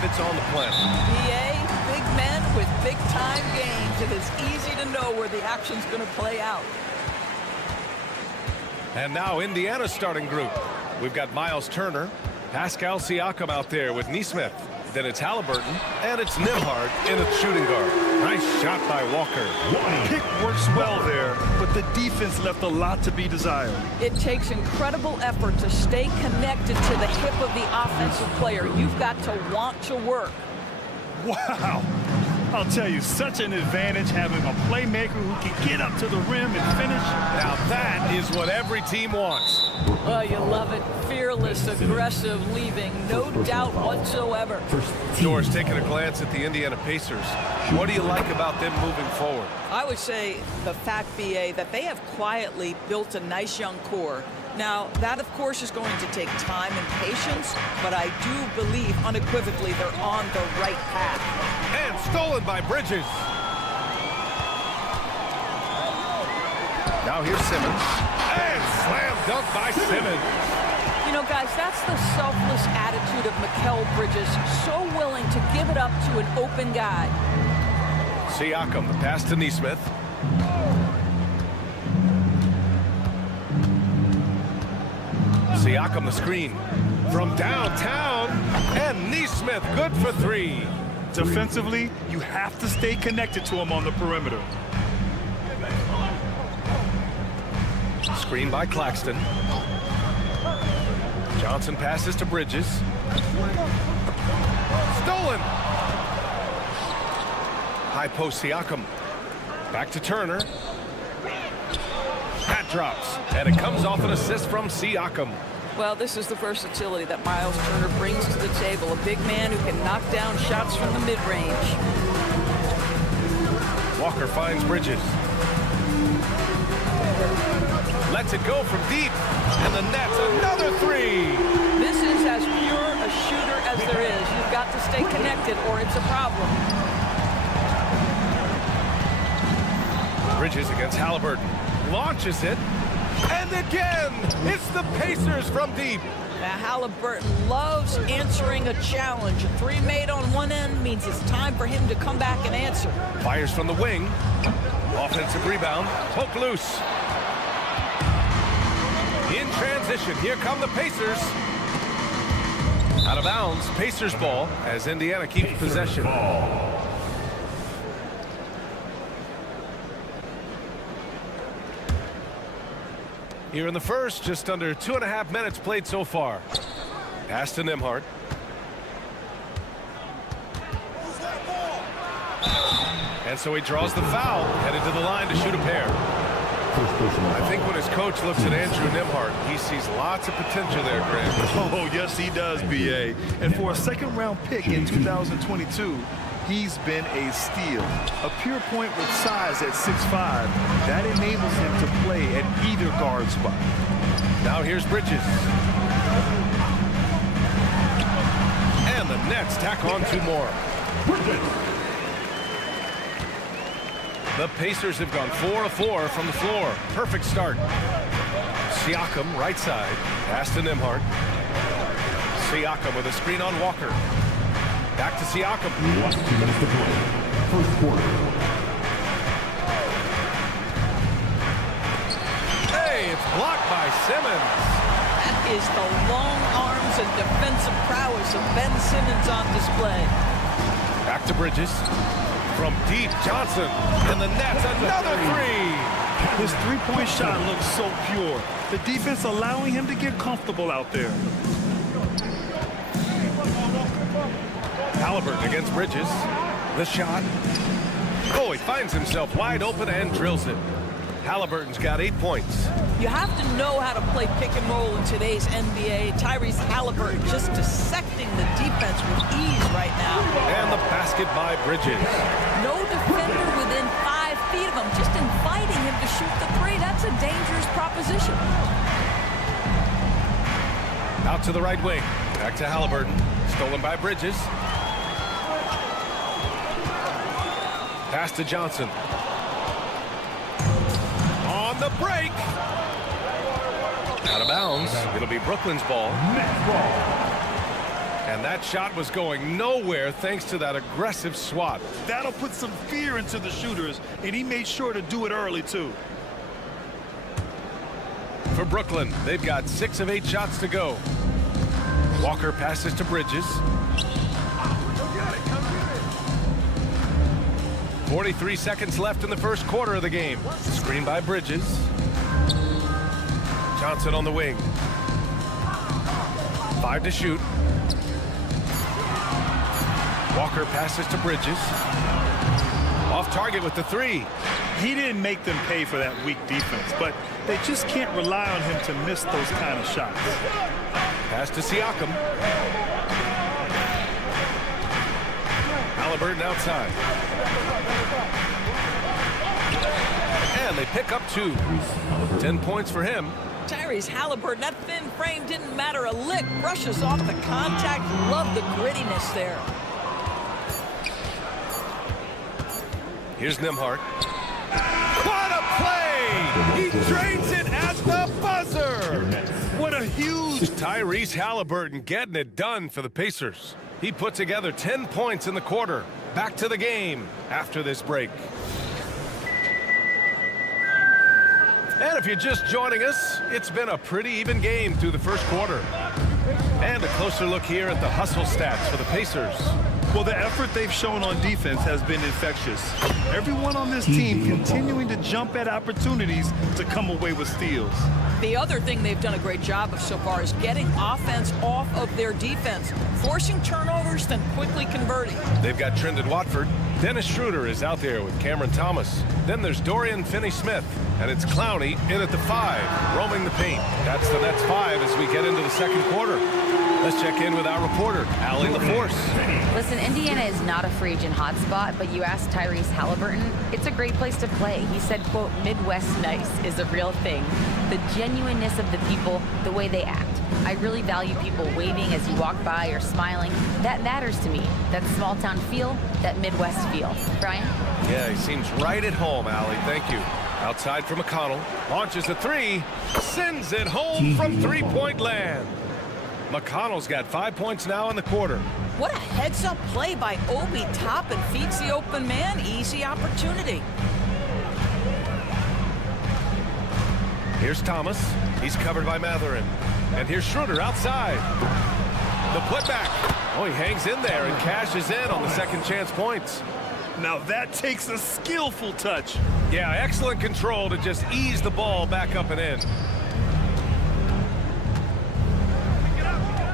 pivots on the play. BA, big men with big-time games. It is easy to know where the action's going to play out. And now Indiana's starting group. We've got Miles Turner, Pascal Siakam out there with Nesmith. Then it's Halliburton, and it's Nembhard in a shooting guard. Nice shot by Walker. Pick works well there, but the defense left a lot to be desired. It takes incredible effort to stay connected to the hip of the offensive player. You've got to want to work. Wow. I'll tell you, such an advantage having a playmaker who can get up to the rim and finish. Now that is what every team wants. Well, you love it. Fearless, aggressive, leaving. No doubt whatsoever. George, taking a glance at the Indiana Pacers, what do you like about them moving forward? I would say the fact, BA, that they have quietly built a nice young core. Now, that, of course, is going to take time and patience, but I do believe unequivocally they're on the right path. And stolen by Bridges. Now here's Simmons. And slam dunk by Simmons. You know, guys, that's the selfless attitude of Mikal Bridges. So willing to give it up to an open guy. Siakam, the pass to Nesmith. Siakam, the screen from downtown, and Nesmith good for three. Defensively, you have to stay connected to him on the perimeter. Screen by Claxton. Johnson passes to Bridges. Stolen. High post Siakam. Back to Turner. That drops, and it comes off an assist from Siakam. Well, this is the versatility that Miles Turner brings to the table. A big man who can knock down shots from the mid-range. Walker finds Bridges. Lets it go from deep, and the net's another three. This is as pure a shooter as there is. You've got to stay connected or it's a problem. Bridges against Halliburton. Launches it. And again, it's the Pacers from deep. Now, Halliburton loves answering a challenge. A three made on one end means it's time for him to come back and answer. Fires from the wing. Offensive rebound. Poke loose. In transition, here come the Pacers. Out of bounds, Pacers ball as Indiana keeps possession. Here in the first, just under 2.5 minutes played so far. Pass to Nembhard. And so he draws the foul, headed to the line to shoot a pair. I think when his coach looks at Andrew Nembhard, he sees lots of potential there, Grant. Oh, yes, he does, B.A. And for a second-round pick in 2022, he's been a steal. A pure point with size at 6'5", that enables him to play at either guard spot. Now here's Bridges. And the Nets tack on two more. The Pacers have gone 4 of 4 from the floor. Perfect start. Siakam, right side. Pass to Nembhard. Siakam with a screen on Walker. Back to Siakam. Last 2 minutes to play. First quarter. Hey, it's blocked by Simmons. That is the long arms and defensive prowess of Ben Simmons on display. Back to Bridges. From deep, Johnson. And the Nets, another three. His three-point shot looks so pure. The defense allowing him to get comfortable out there. Halliburton against Bridges. The shot. Oh, he finds himself wide open and drills it. Halliburton's got 8 points. You have to know how to play pick and roll in today's NBA. Tyrese Halliburton just dissecting the defense with ease right now. And the basket by Bridges. No defender within 5 feet of him, just inviting him to shoot the three. That's a dangerous proposition. Out to the right wing. Back to Halliburton. Stolen by Bridges. Pass to Johnson. On the break. Out of bounds. It'll be Brooklyn's ball. And that shot was going nowhere thanks to that aggressive swat. That'll put some fear into the shooters, and he made sure to do it early, too. For Brooklyn, they've got 6 of 8 shots to go. Walker passes to Bridges. 43 seconds left in the first quarter of the game. Screen by Bridges. Johnson on the wing. 5 to shoot. Walker passes to Bridges. Off target with the 3. He didn't make them pay for that weak defense, but they just can't rely on him to miss those kind of shots. Pass to Siakam. Halliburton outside. And they pick up 2. 10 points for him. Tyrese Halliburton, that thin frame didn't matter a lick. Brushes off the contact. Love the grittiness there. Here's Nembhard. What a play! He drains it at the buzzer! What a huge... Tyrese Halliburton getting it done for the Pacers. He put together 10 points in the quarter. Back to the game after this break. And if you're just joining us, it's been a pretty even game through the first quarter. And a closer look here at the hustle stats for the Pacers. Well, the effort they've shown on defense has been infectious. Everyone on this team continuing to jump at opportunities to come away with steals. The other thing they've done a great job of so far is getting offense off of their defense, forcing turnovers, then quickly converting. They've got Trendon Watford. Dennis Schroeder is out there with Cameron Thomas. Then there's Dorian Finney-Smith. And it's Clowney in at the 5, roaming the paint. That's the Nets 5 as we get into the second quarter. Let's check in with our reporter, Allie LaForce. Listen, Indiana is not a free agent hotspot, but you asked Tyrese Halliburton, it's a great place to play. He said, quote, Midwest nice is a real thing. The genuineness of the people, the way they act. I really value people waving as you walk by or smiling. That matters to me. That small town feel, that Midwest feel. Brian? Yeah, he seems right at home, Allie. Thank you. Outside for McConnell. Launches a 3. Sends it home from three-point land. McConnell's got 5 points now in the quarter. What a heads-up play by Obi Toppin. Feeds the open man. Easy opportunity. Here's Thomas. He's covered by Matherin. And here's Schroeder outside. The putback. Oh, he hangs in there and cashes in on the second chance points. Now that takes a skillful touch. Yeah, excellent control to just ease the ball back up and in.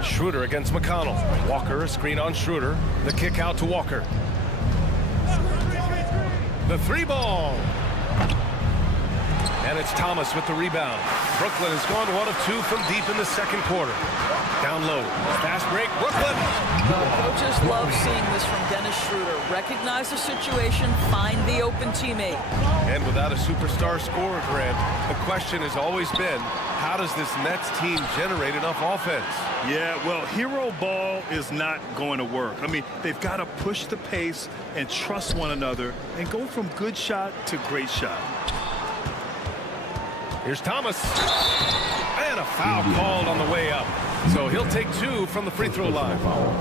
Schroeder against McConnell. Walker, a screen on Schroeder. The kick out to Walker. The 3 ball. And it's Thomas with the rebound. Brooklyn has gone 1 of 2 from deep in the second quarter. Down low. Fast break. Brooklyn. Coaches love seeing this from Dennis Schroeder. Recognize the situation, find the open teammate. And without a superstar scorer, Grant, the question has always been, how does this Nets team generate enough offense? Yeah, well, hero ball is not going to work. I mean, they've got to push the pace and trust one another and go from good shot to great shot. Here's Thomas. And a foul called on the way up. So he'll take 2 from the free throw line.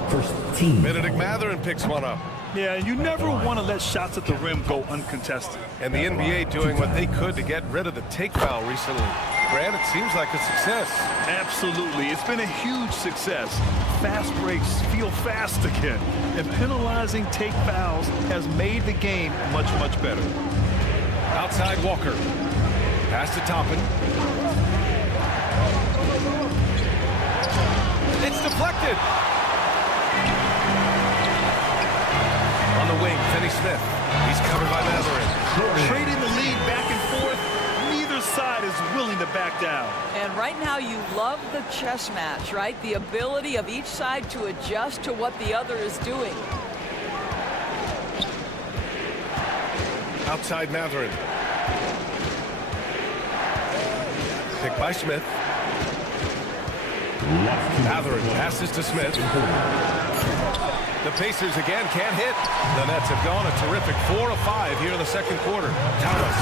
First team. Benedict Matherin picks one up. Yeah, you never want to let shots at the rim go uncontested. And the NBA doing what they could to get rid of the take foul recently. Grant, it seems like a success. Absolutely. It's been a huge success. Fast breaks feel fast again. And penalizing take fouls has made the game much, much better. Outside Walker. Pass to Toppin. It's deflected. On the wing, Finney-Smith. He's covered by Matherin. Trading the lead back and forth. Neither side is willing to back down. And right now you love the chess match, right? The ability of each side to adjust to what the other is doing. Outside Matherin. Picked by Smith. Matherin passes to Smith. The Pacers again can't hit. The Nets have gone a terrific 4 of 5 here in the second quarter. Thomas.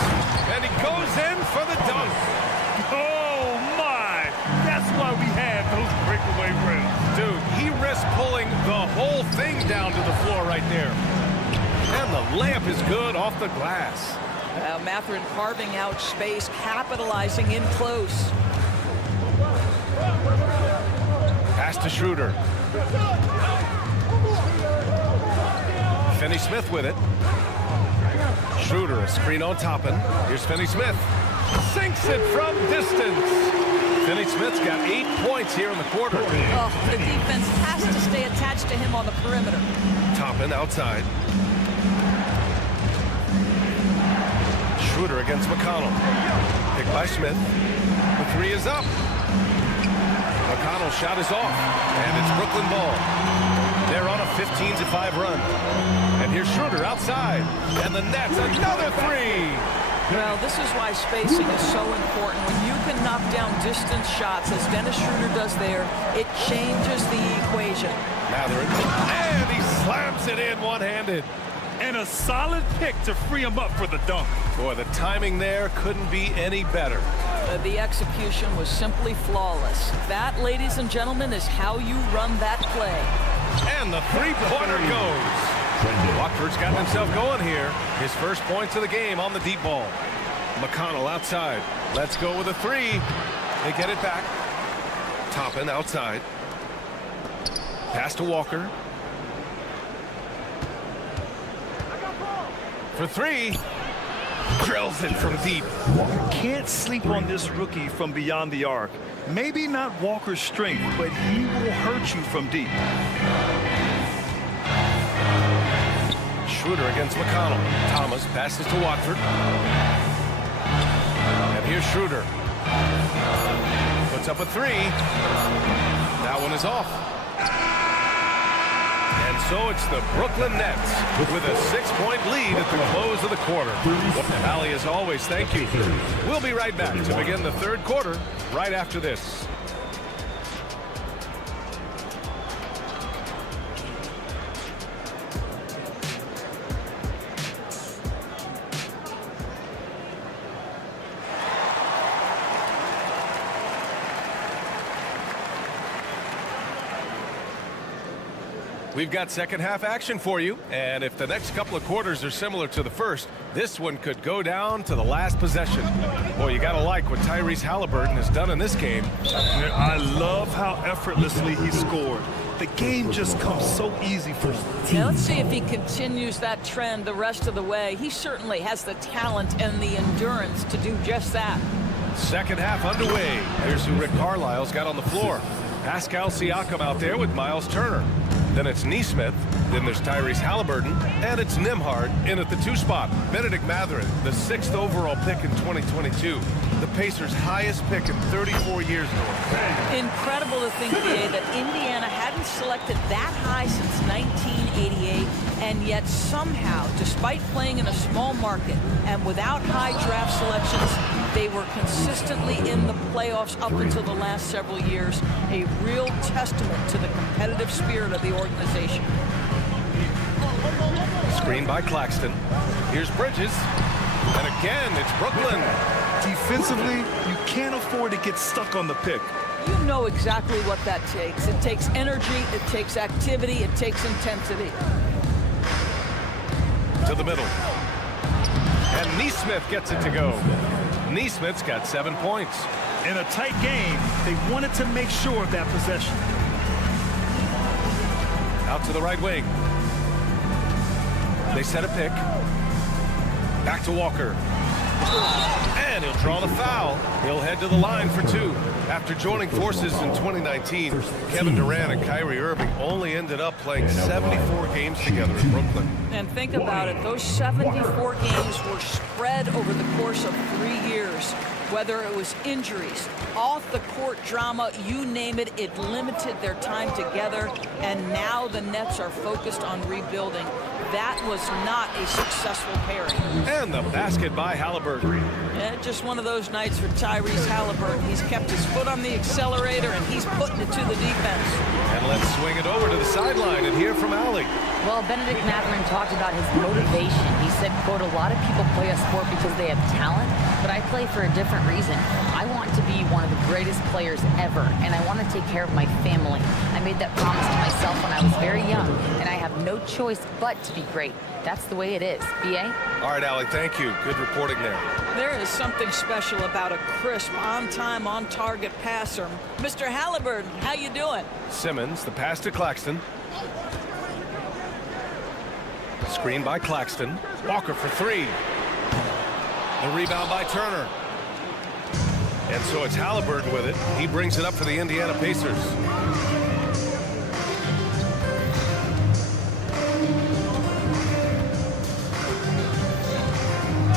And he goes in for the dunk. Oh, my. That's why we had those breakaway rims. Dude, he risked pulling the floor right there. And the layup is good off the glass. Mathurin carving out space, capitalizing in close. Pass to Schroeder. Finney-Smith with it. Schroeder, a screen on Toppin. Here's Finney-Smith. Sinks it from distance. Finney-Smith's got 8 points here in the quarter. Oh, the defense has to stay attached to him on the perimeter. Toppin outside. Schroeder against McConnell. Picked by Smith. The three is up. McConnell's shot is off. And it's Brooklyn ball. They're on a 15-5 run. And here's Schroeder outside. And the Nets, another three. Well, this is why spacing is so important. When you can knock down distance shots, as Dennis Schroeder does there, it changes the equation. Mathurin. And he slams it in one-handed. And a solid pick to free him up for the dunk. Boy, the timing there couldn't be any better. The execution was simply flawless. That, ladies and gentlemen, is how you run that play. And the three-pointer goes. Watford's gotten himself going here. His first points of the game on the deep ball. McConnell outside. Let's go with a three. They get it back. Toppin outside. Pass to Walker. For three. Drills it from deep. Can't sleep on this rookie from beyond the arc. Maybe not Walker's strength, but he will hurt you from deep. Schroeder against McConnell. Thomas passes to Watford. And here's Schroeder. Puts up a three. That one is off. And so it's the Brooklyn Nets with a 6-point lead at the close of the quarter. Allie, as always, thank you. We'll be right back to begin the third quarter right after this. We've got second half action for you, and if the next couple of quarters are similar to the first, this one could go down to the last possession. Boy, you gotta like what Tyrese Halliburton has done in this game. I love how effortlessly he scored. The game just comes so easy for him. Now let's see if he continues that trend the rest of the way. He certainly has the talent and the endurance to do just that. Second half underway. Here's who Rick Carlisle's got on the floor. Pascal Siakam out there with Miles Turner. Then it's Nesmith, then there's Tyrese Halliburton, and it's Nembhard in at the 2 spot. Benedict Mathurin, the 6th overall pick in 2022. The Pacers' highest pick in 34 years. Incredible to think, BA, that Indiana hadn't selected that high since 1988, and yet somehow, despite playing in a small market and without high draft selections, they were consistently in the playoffs up until the last several years. A real testament to the competitive spirit of the organization. Screen by Claxton. Here's Bridges. And again, it's Brooklyn. Defensively, you can't afford to get stuck on the pick. You know exactly what that takes. It takes energy, it takes activity, it takes intensity. To the middle. And Nesmith gets it to go. Nesmith's got 7 points. In a tight game, they wanted to make sure of that possession. Out to the right wing. They set a pick. Back to Walker. And he'll draw the foul. He'll head to the line for 2. After joining forces in 2019, Kevin Durant and Kyrie Irving only ended up playing 74 games together in Brooklyn. And think about it, those 74 games were spread over the course of 3 years. Whether it was injuries, off-the-court drama, you name it, it limited their time together. And now the Nets are focused on rebuilding. That was not a successful pairing. And the basket by Halliburton. Yeah, just one of those nights for Tyrese Halliburton. He's kept his foot on the accelerator, and he's putting it to the defense. And let's swing it over to the sideline and hear from Allie. Well, Benedict Mathurin talked about his motivation. He said, quote, "A lot of people play a sport because they have talent, but I play for a different reason. I want to be one of the greatest greatest players ever, and I want to take care of my family. I made that promise to myself when I was very young, and I have no choice but to be great. That's the way it is. B.A.? All right, Allie, thank you. Good reporting there. There is something special about a crisp, on-time, on-target passer. Mr. Halliburton, how you doing? Simmons, the pass to Claxton. Screen by Claxton. Walker for three. The rebound by Turner. And so it's Halliburton with it. He brings it up for the Indiana Pacers.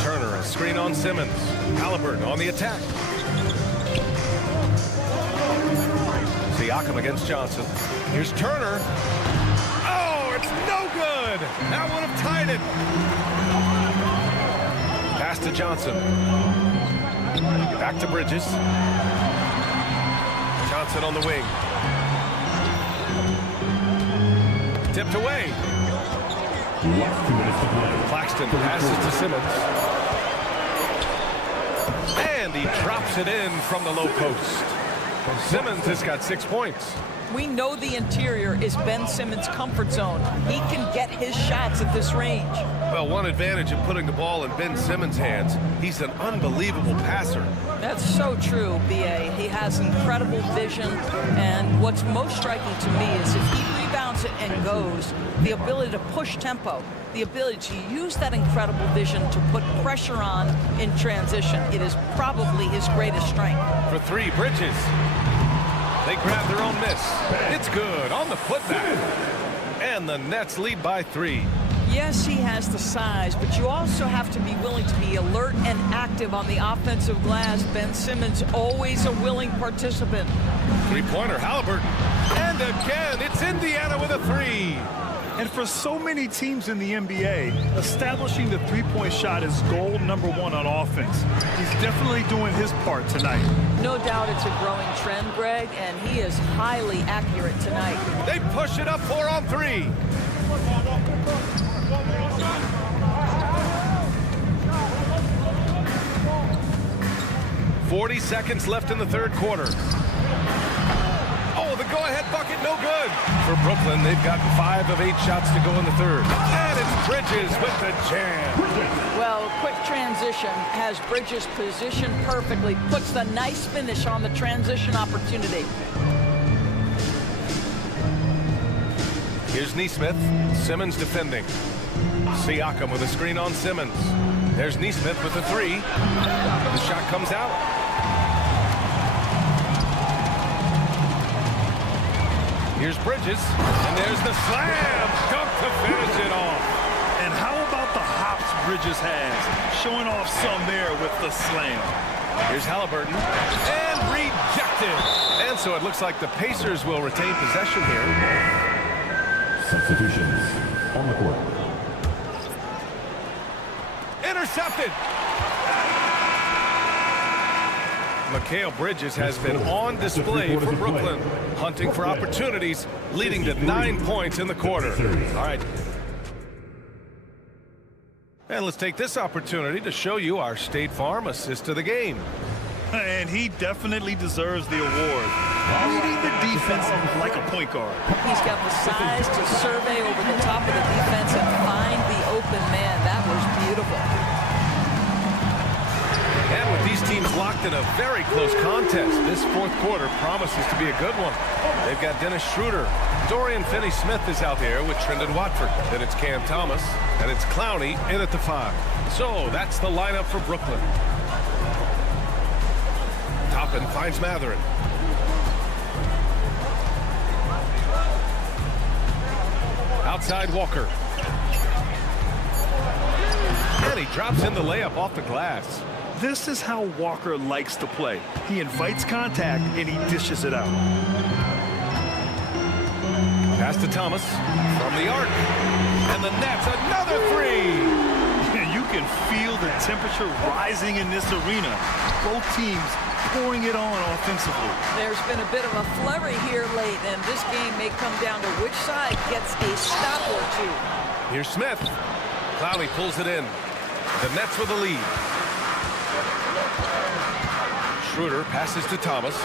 Turner, a screen on Simmons. Halliburton on the attack. Siakam against Johnson. Here's Turner. Oh, it's no good. That would have tied it. Pass to Johnson. Back to Bridges. Johnson on the wing. Tipped away. Last 2 minutes to play. Claxton passes to Simmons. And he drops it in from the low post. Simmons has got 6 points. We know the interior is Ben Simmons' comfort zone. He can get his shots at this range. Well, one advantage of putting the ball in Ben Simmons' hands, he's an unbelievable passer. That's so true, B.A. He has incredible vision, and what's most striking to me is if he rebounds it and goes, the ability to push tempo, the ability to use that incredible vision to put pressure on in transition. It is probably his greatest strength. For three, Bridges. They grab their own miss. It's good on the putback. And the Nets lead by 3. Yes, he has the size, but you also have to be willing to be alert and active on the offensive glass. Ben Simmons, always a willing participant. Three-pointer, Halliburton. And again, it's Indiana with a 3. And for so many teams in the NBA, establishing the three-point shot is goal number 1 on offense. He's definitely doing his part tonight. No doubt it's a growing trend, Greg, and he is highly accurate tonight. They push it up 4 on 3. "40 seconds left in the third quarter. Oh, the go-ahead bucket, no good. For Brooklyn, they've got 5 of 8 shots to go in the third. And it's Bridges with the jam. Well, quick transition has Bridges positioned perfectly, puts the nice finish on the transition opportunity. Here's Nesmith. Simmons defending. Siakam with a screen on Simmons. There's Nesmith with the 3. The shot comes out. Here's Bridges, and there's the slam. Dunk to finish it off. And how about the hops Bridges has? Showing off some there with the slam. Here's Halliburton, and rejected. And so it looks like the Pacers will retain possession here. Substitutions on the court. Intercepted. Mikal Bridges has been on display for Brooklyn, hunting for opportunities, leading to 9 points in the quarter. All right. And let's take this opportunity to show you our State Farm assist of the game. And he definitely deserves the award. Leading the defense like a point guard. He's got the size to survey over the top of the defense and find the open man. That was beautiful. And with these teams locked in a very close contest, this fourth quarter promises to be a good one. They've got Dennis Schroeder. Dorian Finney-Smith is out there with Trendon Watford. Then it's Cam Thomas, and it's Clowney in at the 5. So that's the lineup for Brooklyn. Toppin finds Matherin. Outside Walker. And he drops in the layup off the glass. This is how Walker likes to play. He invites contact and he dishes it out. Pass to Thomas from the arc. And the Nets, another 3. You can feel the temperature rising in this arena. Both teams pouring it on offensively. There's been a bit of a flurry here late, and this game may come down to which side gets a stop or 2. Here's Smith. Clowney pulls it in. The Nets with the lead. Schroeder passes to Thomas.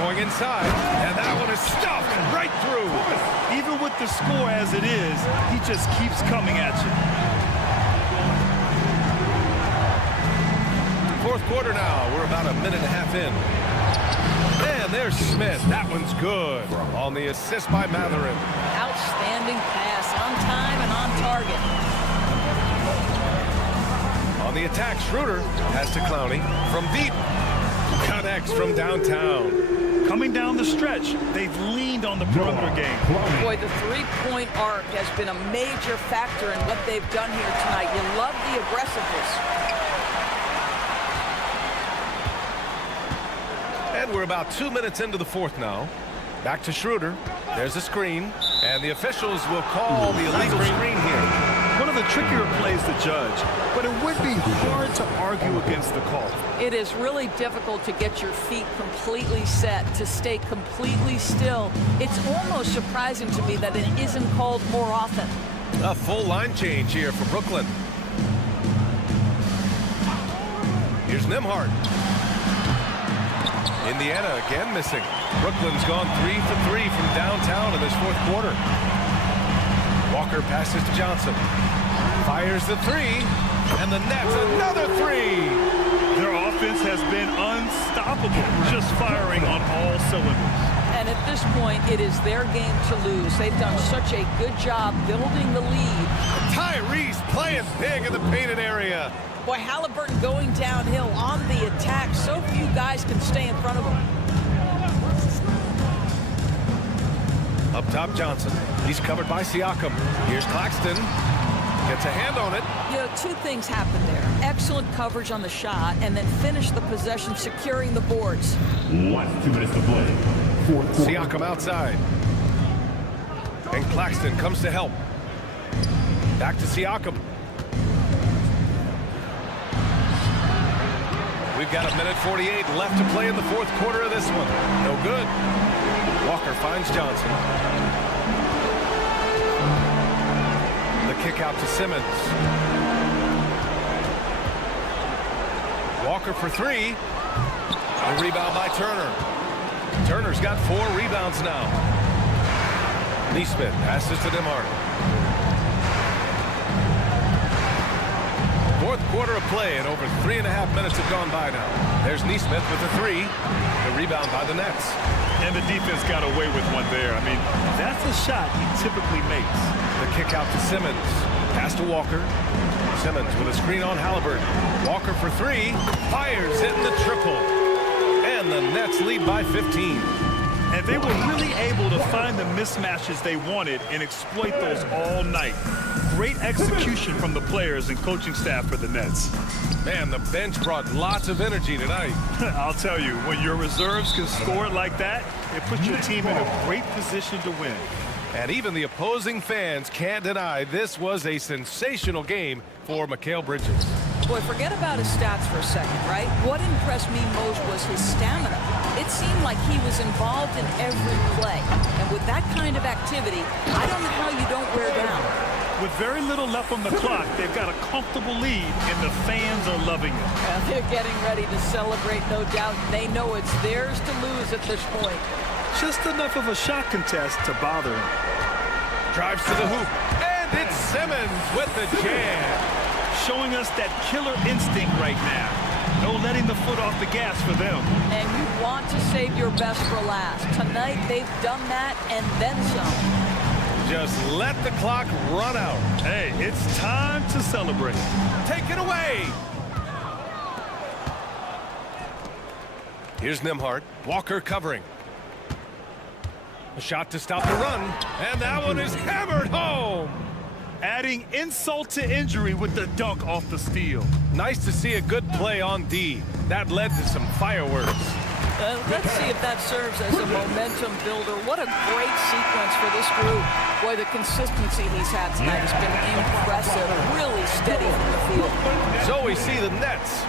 Going inside, and that one is stuffed right through. Even with the score as it is, he just keeps coming at you. Fourth quarter now. We're about a minute and a half in. And there's Smith. That one's good on the assist by Matherin. Outstanding pass, on time and on target. On the attack, Schroeder has to Clowney from deep. Connects from downtown. Coming down the stretch, they've leaned on the perimeter game. Boy, the three-point arc has been a major factor in what they've done here tonight. You love the aggressiveness. And we're about 2 minutes into the fourth now. Back to Schroeder. There's a screen, and the officials will call the illegal screen here. One of the trickier plays to judge, but it would be hard to argue against the call. It is really difficult to get your feet completely set, to stay completely still. It's almost surprising to me that it isn't called more often. A full line change here for Brooklyn. Here's Nembhard. Indiana again missing. Brooklyn's gone 3 for 3 from downtown in this fourth quarter. Walker passes to Johnson. Fires the three, and the Nets another three. Their offense has been unstoppable, just firing on all cylinders. And at this point, it is their game to lose. They've done such a good job building the lead. Tyrese playing big in the painted area. Boy, Halliburton going downhill on the attack. So few guys can stay in front of him. Up top, Johnson. He's covered by Siakam. Here's Claxton. Gets a hand on it. You know, two things happened there. Excellent coverage on the shot, and then finish the possession securing the boards. Last 2 minutes to play. Fourth quarter. Siakam outside. And Claxton comes to help. Back to Siakam. We've got a minute 48 left to play in the fourth quarter of this one. No good. Walker finds Johnson. The kick out to Simmons. Walker for three. A rebound by Turner. Turner's got 4 rebounds now. Neesmith passes to Nembhard. Fourth quarter of play, and over 3.5 minutes have gone by now. There's Neesmith with a three. The rebound by the Nets. And the defense got away with one there. I mean, that's a shot he typically makes. The kick out to Simmons. Pass to Walker. Simmons with a screen on Halliburton. Walker for three. Fires it in the triple. And the Nets lead by 15. And they were really able to find the mismatches they wanted and exploit those all night. Great execution from the players and coaching staff for the Nets. Man, the bench brought lots of energy tonight. I'll tell you, when your reserves can score like that, it puts your team in a great position to win. And even the opposing fans can't deny this was a sensational game for Mikal Bridges. Boy, forget about his stats for a second, right? What impressed me most was his stamina. It seemed like he was involved in every play. And with that kind of activity, I don't know how you don't wear down. With very little left on the clock, they've got a comfortable lead, and the fans are loving it. They're getting ready to celebrate, no doubt. They know it's theirs to lose at this point. Just enough of a shot contest to bother him. Drives to the hoop. And it's Simmons with the jam. Showing us that killer instinct right now. No letting the foot off the gas for them. And you want to save your best for last. Tonight, they've done that and then some. Just let the clock run out. Hey, it's time to celebrate. Take it away. Here's Nembhard. Walker covering. A shot to stop the run. And that one is hammered home. Adding insult to injury with the dunk off the steal. Nice to see a good play on D. That led to some fireworks. Let's see if that serves as a momentum builder. What a great sequence for this group. Boy, the consistency he's had tonight has been impressive. Really steady from the field. So we see the Nets.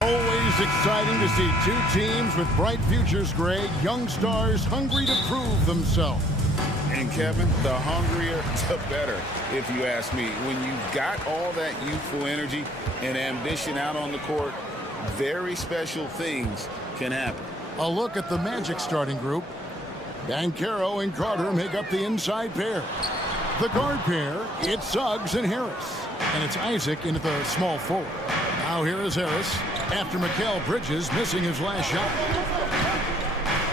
Always exciting to see two teams with bright futures, Greg. Young stars hungry to prove themselves. And Kevin, the hungrier, the better, if you ask me. When you've got all that youthful energy and ambition out on the court, very special things can happen. A look at the Magic starting group. Banchero and Carter make up the inside pair. The guard pair, it's Suggs and Harris. And it's Isaac into the small forward. Now here is Harris after Mikal Bridges missing his last shot.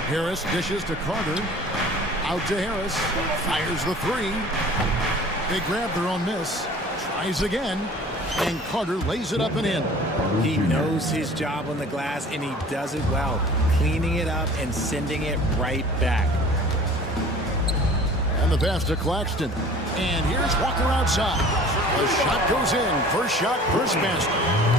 Harris dishes to Carter. Out to Harris. Fires the three. They grab their own miss. Tries again. And Carter lays it up and in. He knows his job on the glass, and he does it well. Cleaning it up and sending it right back. And the pass to Claxton. And here's Walker outside. The shot goes in. First shot, first basket.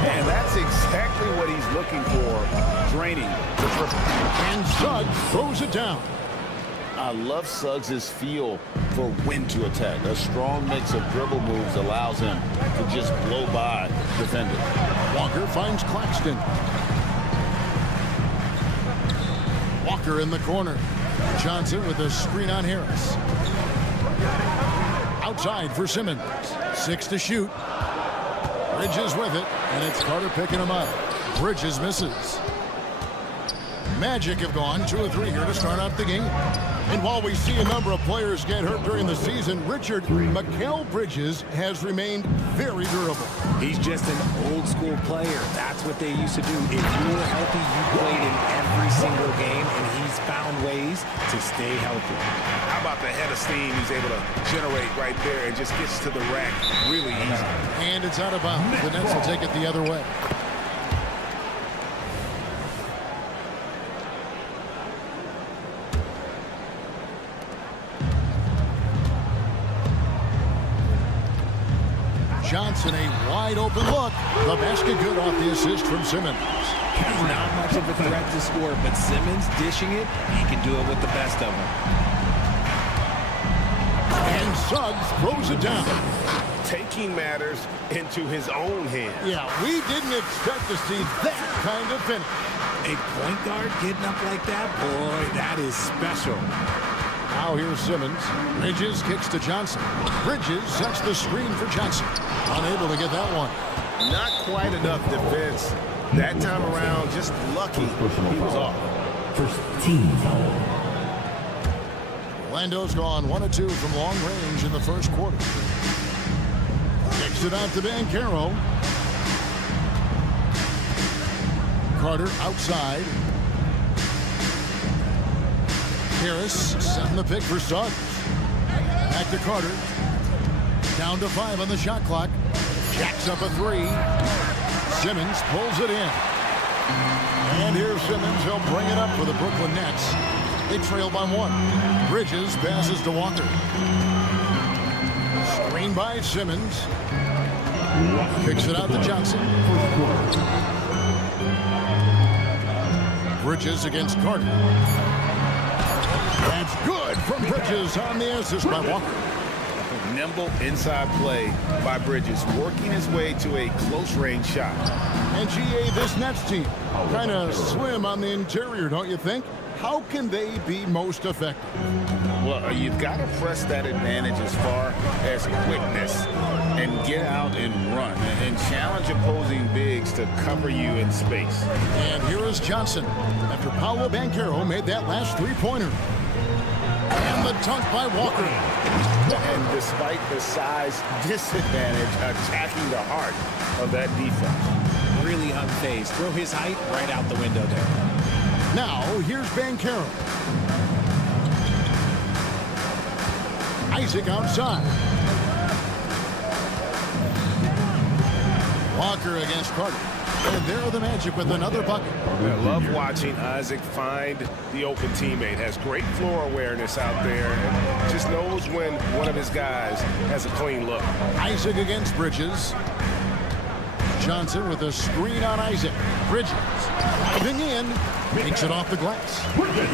And that's exactly what he's looking for. Draining. And Suggs throws it down. I love Suggs' feel for when to attack. A strong mix of dribble moves allows him to just blow by defenders. Walker finds Claxton. Walker in the corner. Johnson with a screen on Harris. Outside for Simmons. 6 to shoot. Bridges with it, and it's Carter picking him up. Bridges misses. Magic have gone 2 of 3 here to start out the game. And while we see a number of players get hurt during the season, Richard, Mikal Bridges has remained very durable. He's just an old school player. That's what they used to do. If you were healthy, you played in every single game, and he's found ways to stay healthy. How about the head of steam he's able to generate right there and just gets to the rack really easy. And it's out of bounds. The Nets will take it the other way. Johnson, a wide open look. The basket good off the assist from Simmons. He's not much of a threat to score, but Simmons dishing it, he can do it with the best of them. And Suggs throws it down. Taking matters into his own hands. Yeah, we didn't expect to see that kind of finish. A point guard getting up like that, boy, that is special. Now here's Simmons. Bridges kicks to Johnson. Bridges sets the screen for Johnson. Unable to get that one. Not quite enough defense. That time around, just lucky he was off. First team foul. Orlando's gone 1 of 2 from long range in the first quarter. Kicks it out to Banchero. Carter outside. Harris setting the pick for Suggs. Back to Carter. Down to 5 on the shot clock. Jacks up a 3. Simmons pulls it in. And here's Simmons. He'll bring it up for the Brooklyn Nets. They trail by 1. Bridges passes to Walker. Screen by Simmons. Kicks it out to Johnson. Bridges against Carter. That's good from Bridges on the assist by Walker. Nimble inside play by Bridges, working his way to a close-range shot. And GA, this Nets team, kind of slim on the interior, don't you think? How can they be most effective? Well, you've got to press that advantage as far as quickness and get out and run and challenge opposing bigs to cover you in space. And here is Johnson after Paolo Banchero made that last three-pointer. And the dunk by Walker. And despite the size disadvantage, attacking the heart of that defense. Really unfazed. Throw his height right out the window there. Now, here's Banchero. Isaac outside. Walker against Carter. And there are the Magic with another bucket. I love watching Isaac find the open teammate. Has great floor awareness out there and just knows when one of his guys has a clean look. Isaac against Bridges. Johnson with a screen on Isaac. Bridges driving in. Takes it off the glass.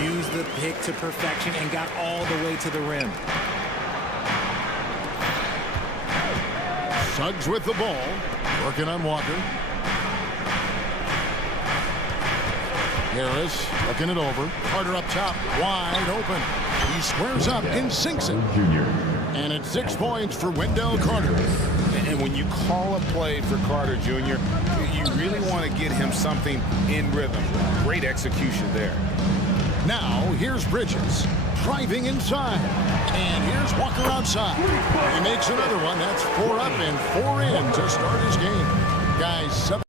Used the pick to perfection and got all the way to the rim. Suggs with the ball. Working on Walker. Harris looking it over. Carter up top. Wide open. He squares up and sinks it. And it's 6 points for Wendell Carter. And when you call a play for Carter Jr., you really want to get him something in rhythm. Great execution there. Now, here's Bridges. Driving inside. And here's Walker outside. He makes another one. That's 4 up and 4 in to start his game. Guys, 7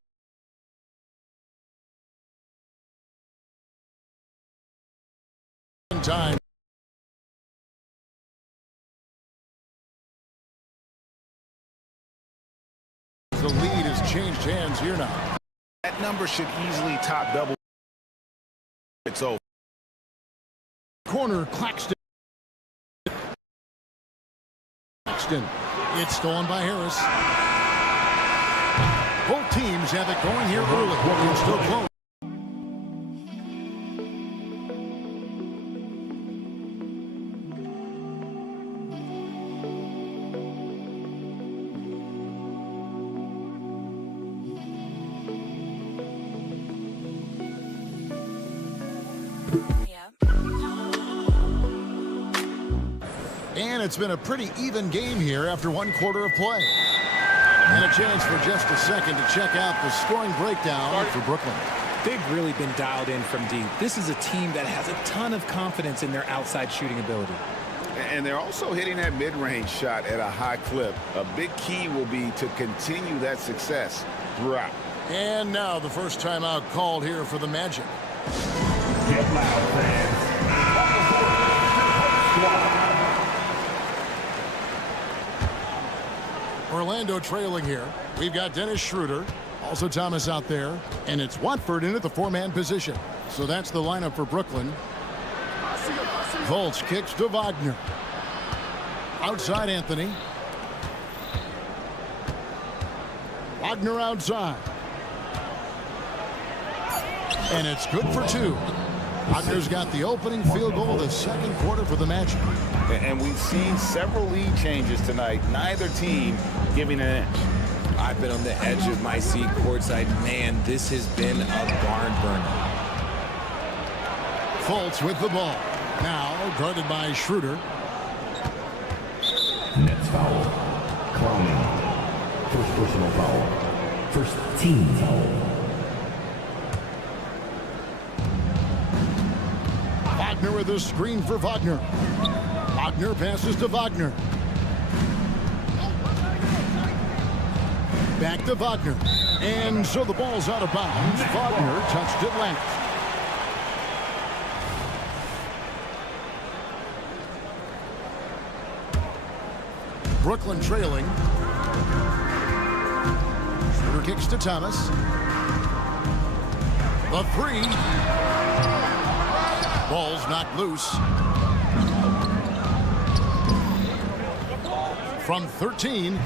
time. changed hands here now. That number should easily top double. It's over. Corner, Claxton. It's stolen by Harris. Both teams have it going here early. It's still close. And it's been a pretty even game here after one quarter of play. And a chance for just a second to check out the scoring breakdown for Brooklyn. They've really been dialed in from deep. This is a team that has a ton of confidence in their outside shooting ability. And they're also hitting that mid-range shot at a high clip. A big key will be to continue that success throughout. And now the first timeout called here for the Magic. Get loud, fans. Orlando trailing here. We've got Dennis Schroeder, also Thomas out there, and it's Watford in at the four-man position. So that's the lineup for Brooklyn. Fultz kicks to Wagner. Outside Anthony. Wagner outside. And it's good for two. Wagner's got the opening field goal of the second quarter for the Magic. And we've seen several lead changes tonight. Neither team giving an inch. I've been on the edge of my seat courtside. Man, this has been a barn burner. Fultz with the ball. Now guarded by Schroeder. Nets foul. Clowning. First personal foul. First team foul. Wagner with a screen for Wagner. Wagner passes to Wagner. Back to Wagner. And so the ball's out of bounds. Wagner touched it last. Brooklyn trailing. Schroeder kicks to Thomas. The three. Ball's knocked loose. From 13,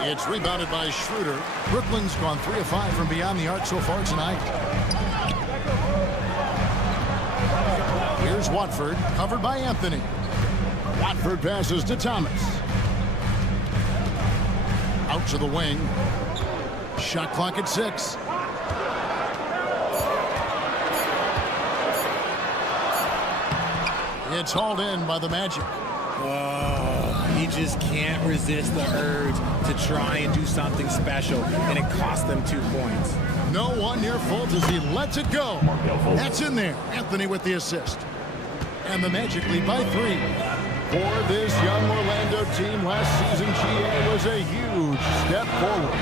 it's rebounded by Schroeder. Brooklyn's gone 3 of 5 from beyond the arc so far tonight. Here's Watford, covered by Anthony. Watford passes to Thomas. Out to the wing. Shot clock at 6. It's hauled in by the Magic. He just can't resist the urge to try and do something special, and it cost them 2 points. No one near Fultz as he lets it go. That's in there. Anthony with the assist. And the Magic lead by 3. For this young Orlando team, last season GA was a huge step forward.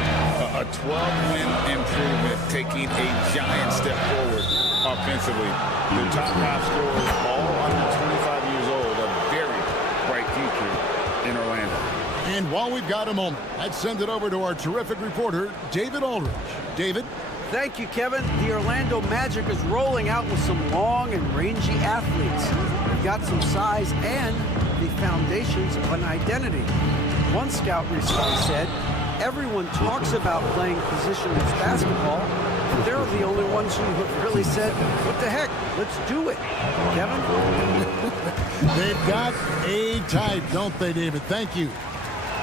A 12-win improvement, taking a giant step forward offensively. The top 5 scorers, all under 25 years old, a very bright future in Orlando. And while we've got a moment, let's send it over to our terrific reporter, David Aldridge. David? Thank you, Kevin. The Orlando Magic is rolling out with some long and rangy athletes. They've got some size and the foundations of an identity. One scout recently said, everyone talks about playing positionless basketball, but they're the only ones who have really said, what the heck, let's do it. Kevin? They've got a type, don't they, David? Thank you.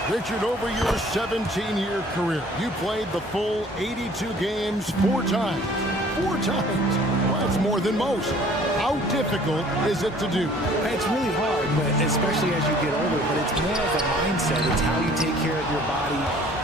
Richard, over your 17-year career, you played the full 82 games 4 times. 4 times. Well, that's more than most. How difficult is it to do? It's really hard, but especially as you get older, but it's more of a mindset. It's how you take care of your body.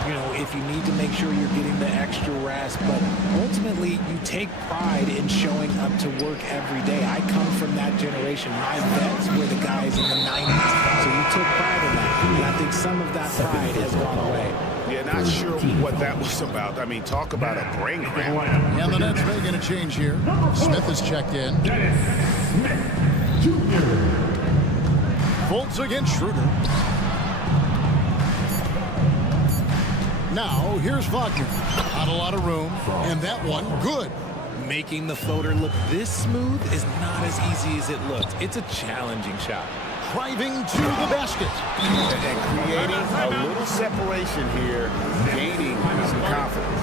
You know, if you need to make sure you're getting the extra rest, but ultimately you take pride in showing up to work every day. I come from that generation. My vets were the guys in the 90s, so you took pride in that. And I think some of that pride has gone away. Yeah, not sure what that was about. I mean, talk about a brain cramp. And the Nets making a change here. Smith has checked in. Fultz against Schroeder. Now, here's Wagner. Not a lot of room, and that one good. Making the floater look this smooth is not as easy as it looked. It's a challenging shot. Driving to the basket. And creating a little separation here, gaining some confidence.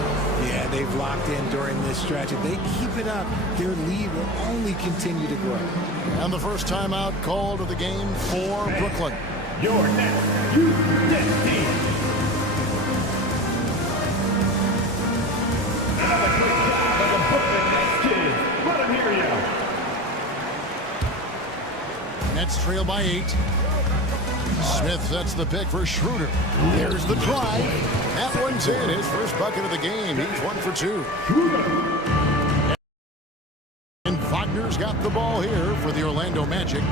Yeah, they've locked in during this stretch. If they keep it up, their lead will only continue to grow. And the first timeout called of the game for Brooklyn. Your next team. Another great job by the Brooklyn Nets kids. Let them hear you. Nets trail by 8. Smith sets the pick for Schroeder. There's the drive. That one's in. His first bucket of the game. He's 1 for 2. And Wagner's got the ball here for the Orlando Magic.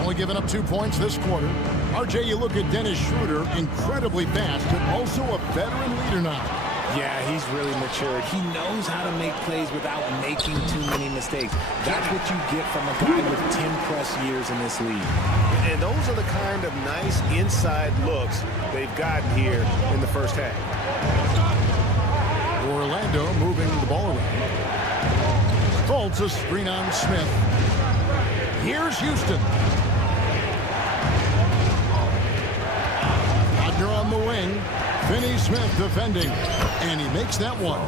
Only giving up 2 points this quarter. RJ, you look at Dennis Schroeder, incredibly fast, but also a veteran leader now. Yeah, he's really matured. He knows how to make plays without making too many mistakes. That's what you get from a guy with 10-plus years in this league. And those are the kind of nice inside looks they've gotten here in the first half. Orlando moving the ball around. Folds a screen on Smith. Here's Houston. Wagner on the wing. Finney Smith defending. And he makes that one.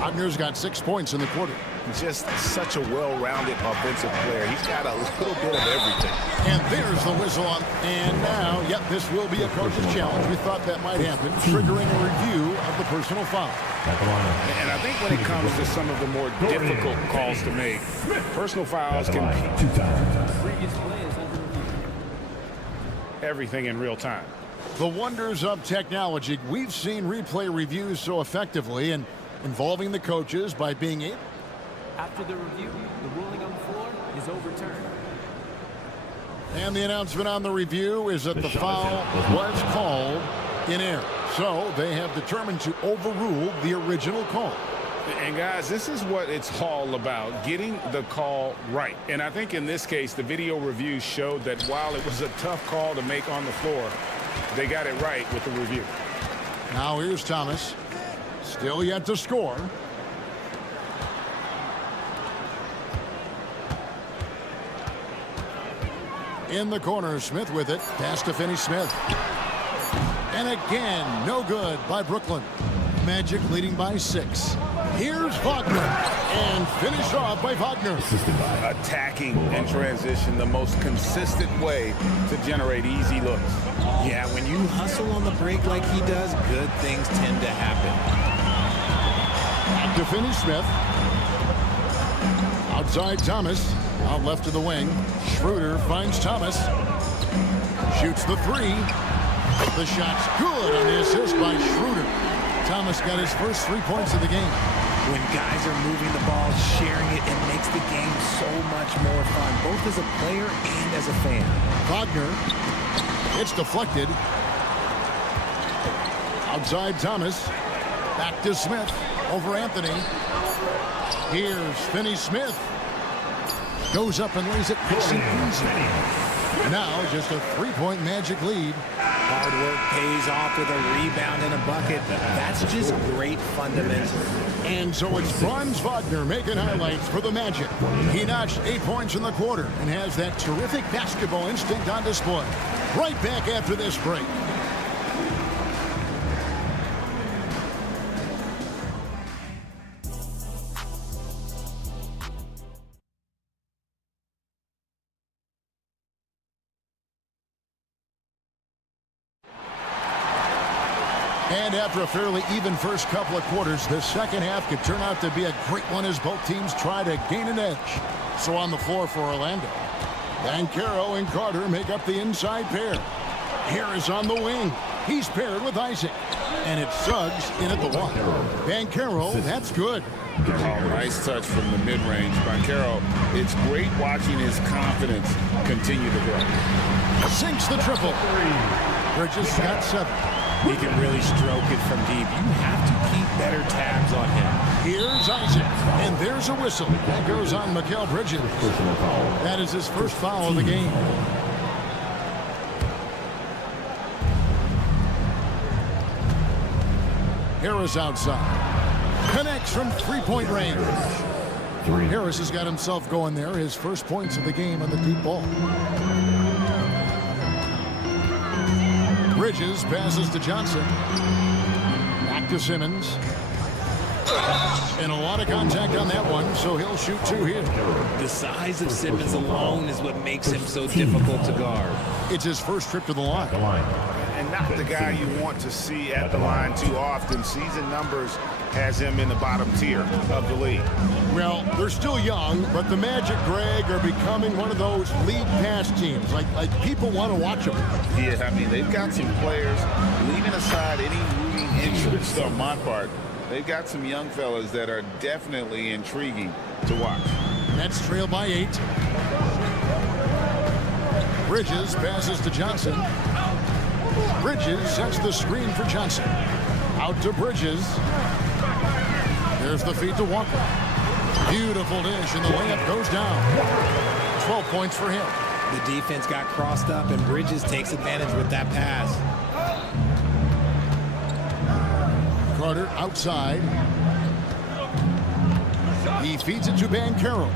Wagner's got 6 points in the quarter. Just such a well-rounded offensive player. He's got a little bit of everything. And there's the whistle on. And now, yep, this will be a coach's challenge. We thought that might happen, triggering a review of the personal foul. And I think when it comes to some of the more difficult calls to make, personal fouls can be everything in real time. The wonders of technology. We've seen replay reviews so effectively and involving the coaches by being able. After the review, the ruling on the floor is overturned. And the announcement on the review is that the foul was called in error. So they have determined to overrule the original call. And guys, this is what it's all about, getting the call right. And I think in this case, the video review showed that while it was a tough call to make on the floor, they got it right with the review. Now here's Thomas. Still yet to score. In the corner, Smith with it. Pass to Finney Smith. And again, no good by Brooklyn. Magic leading by 6. Here's Wagner. And finished off by Wagner. Attacking in transition, the most consistent way to generate easy looks. Yeah, when you hustle on the break like he does, good things tend to happen. Back to Finney Smith. Outside Thomas. Out left to the wing. Schroeder finds Thomas. Shoots the 3. The shot's good on the assist by Schroeder. Thomas got his first 3 points of the game. When guys are moving the ball, sharing it, it makes the game so much more fun, both as a player and as a fan. Wagner. It's deflected. Outside Thomas. Back to Smith. Over Anthony. Here's Finney Smith. Goes up and lays it nice and easy. Now just a 3-point Magic lead. Hard work pays off with a rebound and a bucket. That's just great fundamentals. And so it's Franz Wagner making highlights for the Magic. He notched 8 points in the quarter and has that terrific basketball instinct on display. Right back after this break. And after a fairly even first couple of quarters, the second half could turn out to be a great one as both teams try to gain an edge. So on the floor for Orlando, Banchero and Carter make up the inside pair. Harris on the wing. He's paired with Isaac. And it's Suggs in at the 1. Banchero, that's good. Oh, nice touch from the mid-range. Banchero, it's great watching his confidence continue to grow. Sinks the triple. Bridges got 7. He can really stroke it from deep. You have to keep better tabs on him. Here's Isaac, and there's a whistle. That goes on Mikal Bridges. That is his first foul of the game. Harris outside. Connects from three-point range. Harris has got himself going there. His first points of the game on the deep ball. Bridges passes to Johnson. Back to Simmons. And a lot of contact on that one, so he'll shoot two here. The size of Simmons alone is what makes him so difficult to guard. It's his first trip to the line. And not the guy you want to see at the line too often. Season numbers has him in the bottom tier of the league. Well, they're still young, but the Magic, Greg, are becoming one of those league pass teams. Like people want to watch them. Yeah, I mean, they've got some players, leaving aside any rooting interest on my part, they've got some young fellas that are definitely intriguing to watch. Nets trail by 8. Bridges passes to Johnson. Bridges sets the screen for Johnson. Out to Bridges. There's the feed to Walker. Beautiful dish, and the layup goes down. 12 points for him. The defense got crossed up, and Bridges takes advantage with that pass. Carter outside. He feeds it to Banchero.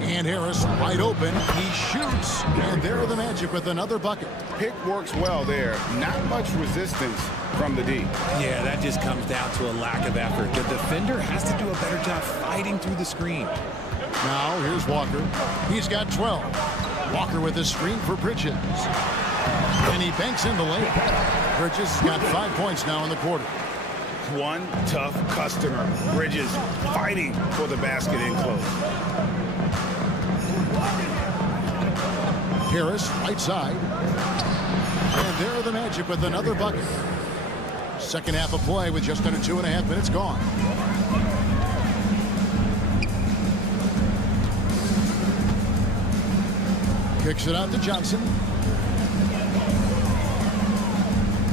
And Harris wide open. He shoots, and there are the Magic with another bucket. Pick works well there. Not much resistance from the D. Yeah, that just comes down to a lack of effort. The defender has to do a better job fighting through the screen. Now here's Walker. He's got 12. Walker with a screen for Bridges. And he banks in the layup. Bridges has got 5 points now in the quarter. One tough customer. Bridges fighting for the basket in close. Harris right side. And there are the Magic with another bucket. Second half of play with just under 2.5 minutes gone. Kicks it out to Johnson.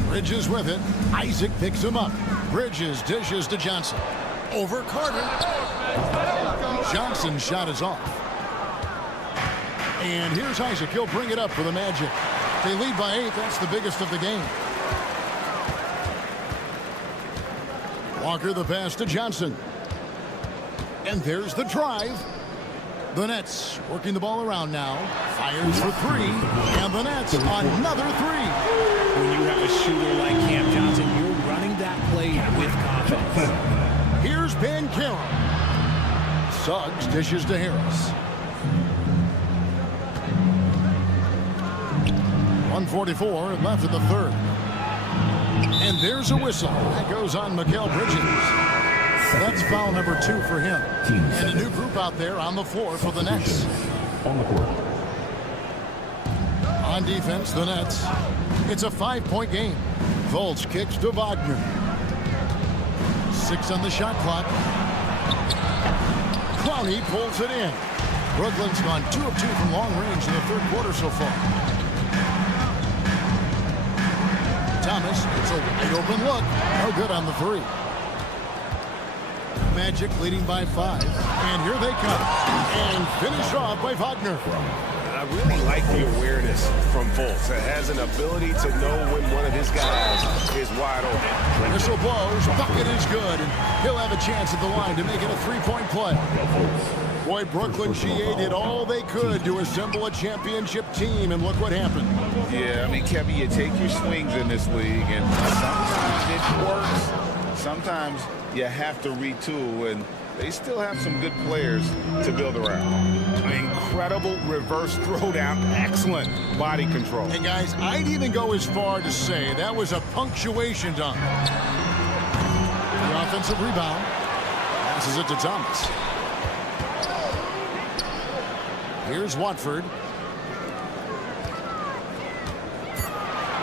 Bridges with it. Isaac picks him up. Bridges dishes to Johnson. Over Carter. Johnson's shot is off. And here's Isaac. He'll bring it up for the Magic. They lead by 8. That's the biggest of the game. Walker the pass to Johnson. And there's the drive. The Nets working the ball around now. Fires for 3. And the Nets another 3. When you have a shooter like Cam Johnson, you're running that play with confidence. Here's Banchero. Suggs dishes to Harris. 1:44 left in the third. And there's a whistle. That goes on Mikal Bridges. That's foul number 2 for him. And a new group out there on the floor for the Nets. On the court. On defense, the Nets. It's a 5-point game. Fultz kicks to Wagner. 6 on the shot clock. Clowney pulls it in. Brooklyn's gone 2 of 2 from long range in the third quarter so far. Thomas, it's a wide open look. No good on the 3. Magic leading by 5. And here they come. And finish off by Wagner. I really like the awareness from Fultz. It has an ability to know when one of his guys is wide open. Whistle blows. Bucket is good. And he'll have a chance at the line to make it a 3-point play. Boy, Brooklyn GA did all they could to assemble a championship team, and look what happened. Yeah, I mean, Kevin, you take your swings in this league, and sometimes it works. Sometimes you have to retool, and they still have some good players to build around. Incredible reverse throwdown. Excellent body control. And guys, I'd even go as far to say that was a punctuation dunk. The offensive rebound. Passes it to Thomas. Here's Watford.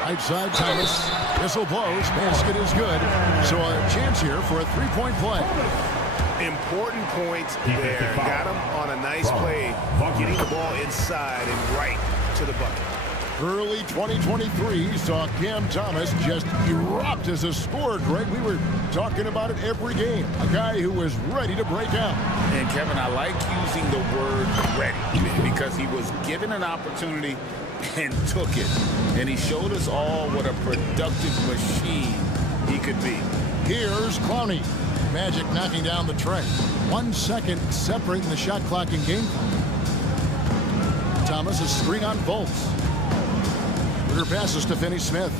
Right side, Thomas. Whistle blows. Basket is good. So a chance here for a 3-point play. Important points there. Got him on a nice play, getting the ball inside and right to the bucket. Early 2023 saw Cam Thomas just erupt as a scorer, Greg. We were talking about it every game. A guy who was ready to break out. And Kevin, I like using the word ready because he was given an opportunity and took it. And he showed us all what a productive machine he could be. Here's Clowney. Magic knocking down the tray. 1 second separating the shot clock and game clock. Thomas is screen on Bolts. Schroeder passes to Finney Smith.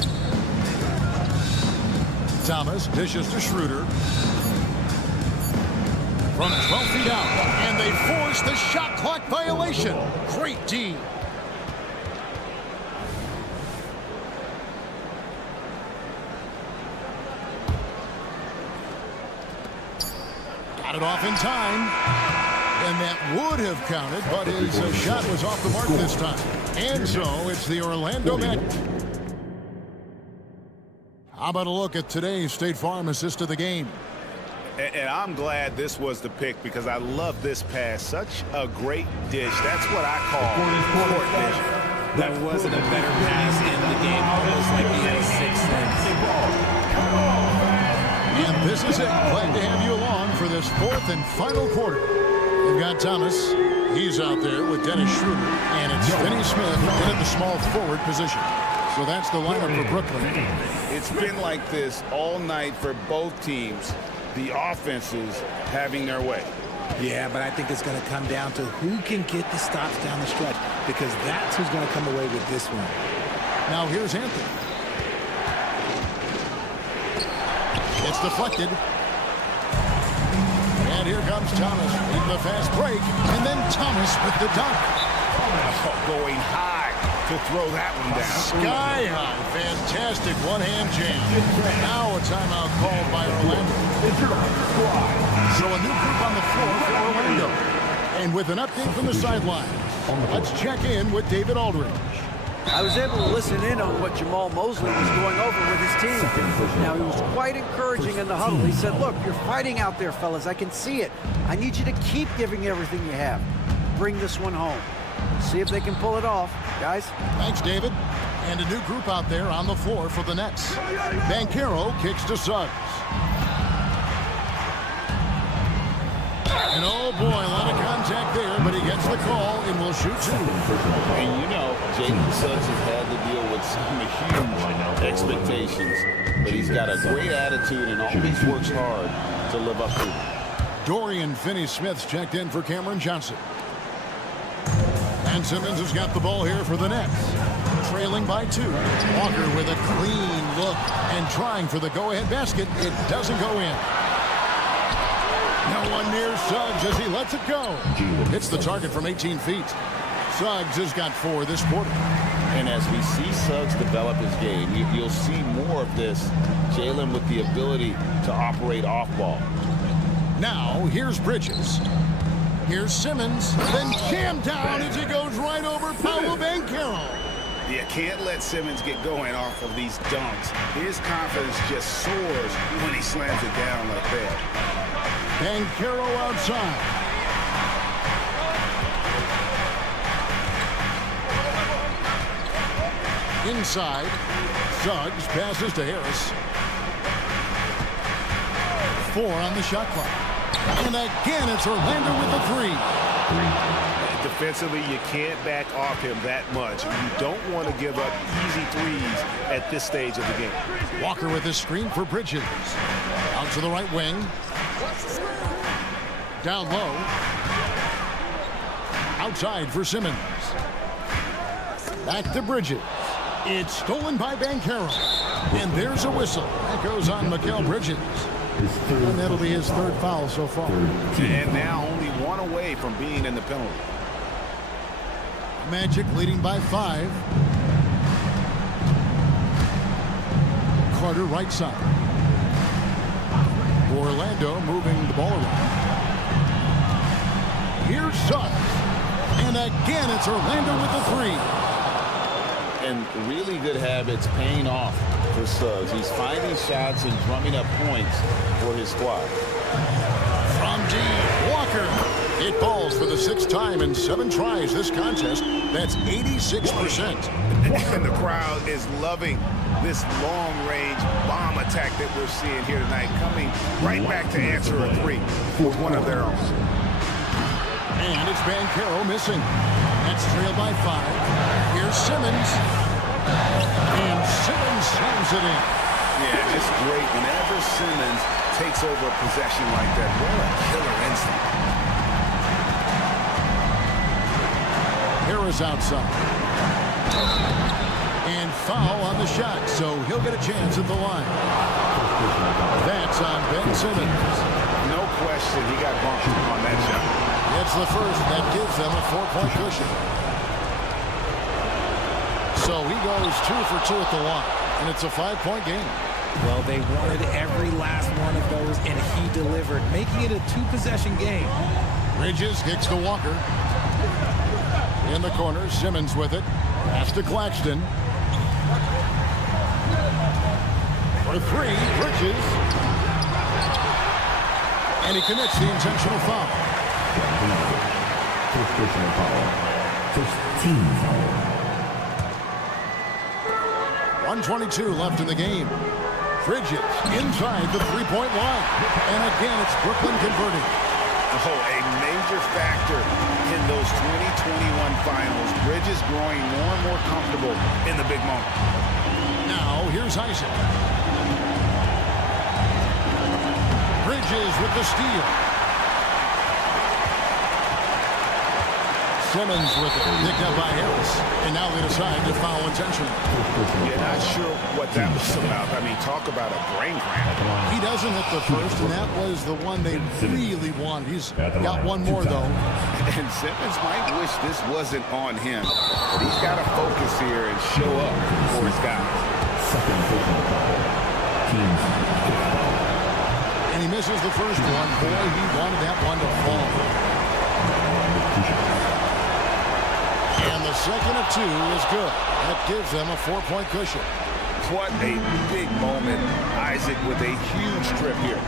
Thomas dishes to Schroeder. From 12 feet out, and they force the shot clock violation. Great D. Got it off in time. And that would have counted, but his shot was off the mark this time. And so it's the Orlando Magic. How about a look at today's State Farm assist of the game? And I'm glad this was the pick because I love this pass. Such a great dish. That's what I call court vision. That wasn't a better pass in the game. Almost like he had a sixth sense. And this is it. Glad to have you along for this fourth and final quarter. We've got Thomas. He's out there with Dennis Schroeder. And it's Finney Smith in at the small forward position. So that's the lineup for Brooklyn. It's been like this all night for both teams. The offenses having their way. Yeah, but I think it's going to come down to who can get the stops down the stretch, because that's who's going to come away with this one. Now here's Anthony. It's deflected. And here comes Thomas in the fast break. And then Thomas with the dunk. Going high to throw that one down. Sky high. Fantastic one-hand jam. Now a timeout called by Orlando. So a new group on the floor for Orlando. And with an update from the sideline, let's check in with David Aldridge. I was able to listen in on what Jamal Mosley was going over with his team. Now, he was quite encouraging in the huddle. He said, look, you're fighting out there, fellas. I can see it. I need you to keep giving everything you have. Bring this one home. See if they can pull it off, guys. Thanks, David. And a new group out there on the floor for the Nets. Banchero kicks to Suggs. And oh boy, a lot of contact there, but he gets the call and will shoot two. And you know, Jalen Suggs has had to deal with some huge expectations, but he's got a great attitude and always works hard to live up to it. Dorian Finney-Smith's checked in for Cameron Johnson. And Simmons has got the ball here for the Nets. Trailing by 2. Walker with a clean look and trying for the go-ahead basket. It doesn't go in. No one near Suggs as he lets it go. Hits the target from 18 feet. Suggs has got 4 this quarter. And as we see Suggs develop his game, you'll see more of this. Jalen with the ability to operate off ball. Now, here's Bridges. Here's Simmons. Then jammed down as he goes right over Paolo Banchero. You can't let Simmons get going off of these dunks. His confidence just soars when he slams it down like that. Banchero outside. Inside. Suggs passes to Harris. 4 on the shot clock. And again, it's Orlando with the 3. Defensively, you can't back off him that much. You don't want to give up easy threes at this stage of the game. Walker with the screen for Bridges. Out to the right wing. Down low. Outside for Simmons. Back to Bridges. It's stolen by Banchero. And there's a whistle. That goes on Mikal Bridges. And that'll be his 3rd foul so far. And now only 1 away from being in the penalty. Magic leading by 5. Carter right side. Orlando moving the ball around. Here's Suggs. And again, it's Orlando with the 3. And really good habits paying off for Suggs. He's finding shots and drumming up points for his squad. From deep, Walker. It falls for the 6th time in 7 tries this contest. That's 86%. And the crowd is loving this long-range bomb attack that we're seeing here tonight, coming right back to answer a 3 for one of their own. And it's Banchero missing. That's trailed by 5. Here's Simmons. And Simmons slams it in. Yeah, just great. Whenever Simmons takes over a possession like that, what a killer instinct. Harris outside. And foul on the shot, so he'll get a chance at the line. That's on Ben Simmons. No question, he got bumped on that shot. It's the first. That gives them a 4-point cushion. So he goes 2 for 2 at the line, and it's a 5-point game. Well, they wanted every last one of those, and he delivered, making it a 2-possession game. Bridges kicks to Walker. In the corner, Simmons with it. Pass to Claxton. For 3, Bridges. And he commits the intentional foul. First personal foul. First team foul. 1:22 left in the game. Bridges inside the 3-point line. And again, it's Brooklyn converting. Oh, a major factor in those 2021 finals. Bridges growing more and more comfortable in the big moment. Now, here's Isaac. Bridges with the steal. Simmons with it. Picked up by Harris. And now they decide to foul intentionally. Yeah, not sure what that was about. I mean, talk about a brain cramp. He doesn't hit the first, and that was the one they really wanted. He's got one more, though. And Simmons might wish this wasn't on him. But he's got to focus here and show up for his guys. Second personal foul. Team's fifth foul. And he misses the first one. Boy, he wanted that one to fall. And the second of 2 is good. That gives them a 4-point cushion. What a big moment. Isaac with a huge trip here.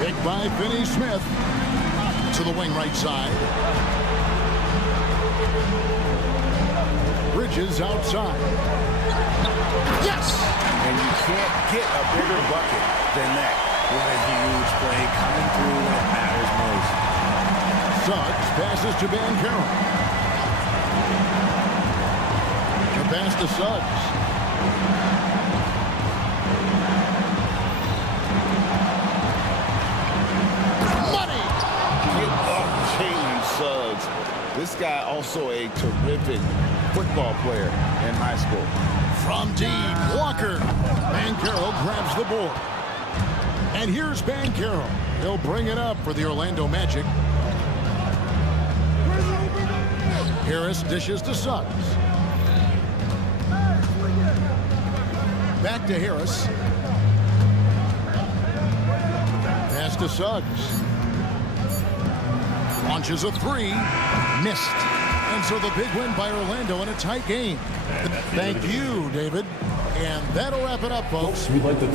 Picked by Finney-Smith to the wing right side. Bridges outside. Yes! And you can't get a bigger bucket than that. What a huge play coming through when it matters most. Suggs passes to Van Carroll. The pass to Suggs. Money! Get up, Jalen Suggs. This guy also a terrific football player in high school. From deep, Walker. Van Carroll grabs the board. And here's Van Carroll. He'll bring it up for the Orlando Magic. Harris dishes to Suggs. Back to Harris. Pass to Suggs. Launches a 3. Missed. And so the big win by Orlando in a tight game. Thank you, David. And that'll wrap it up, folks. We'd like to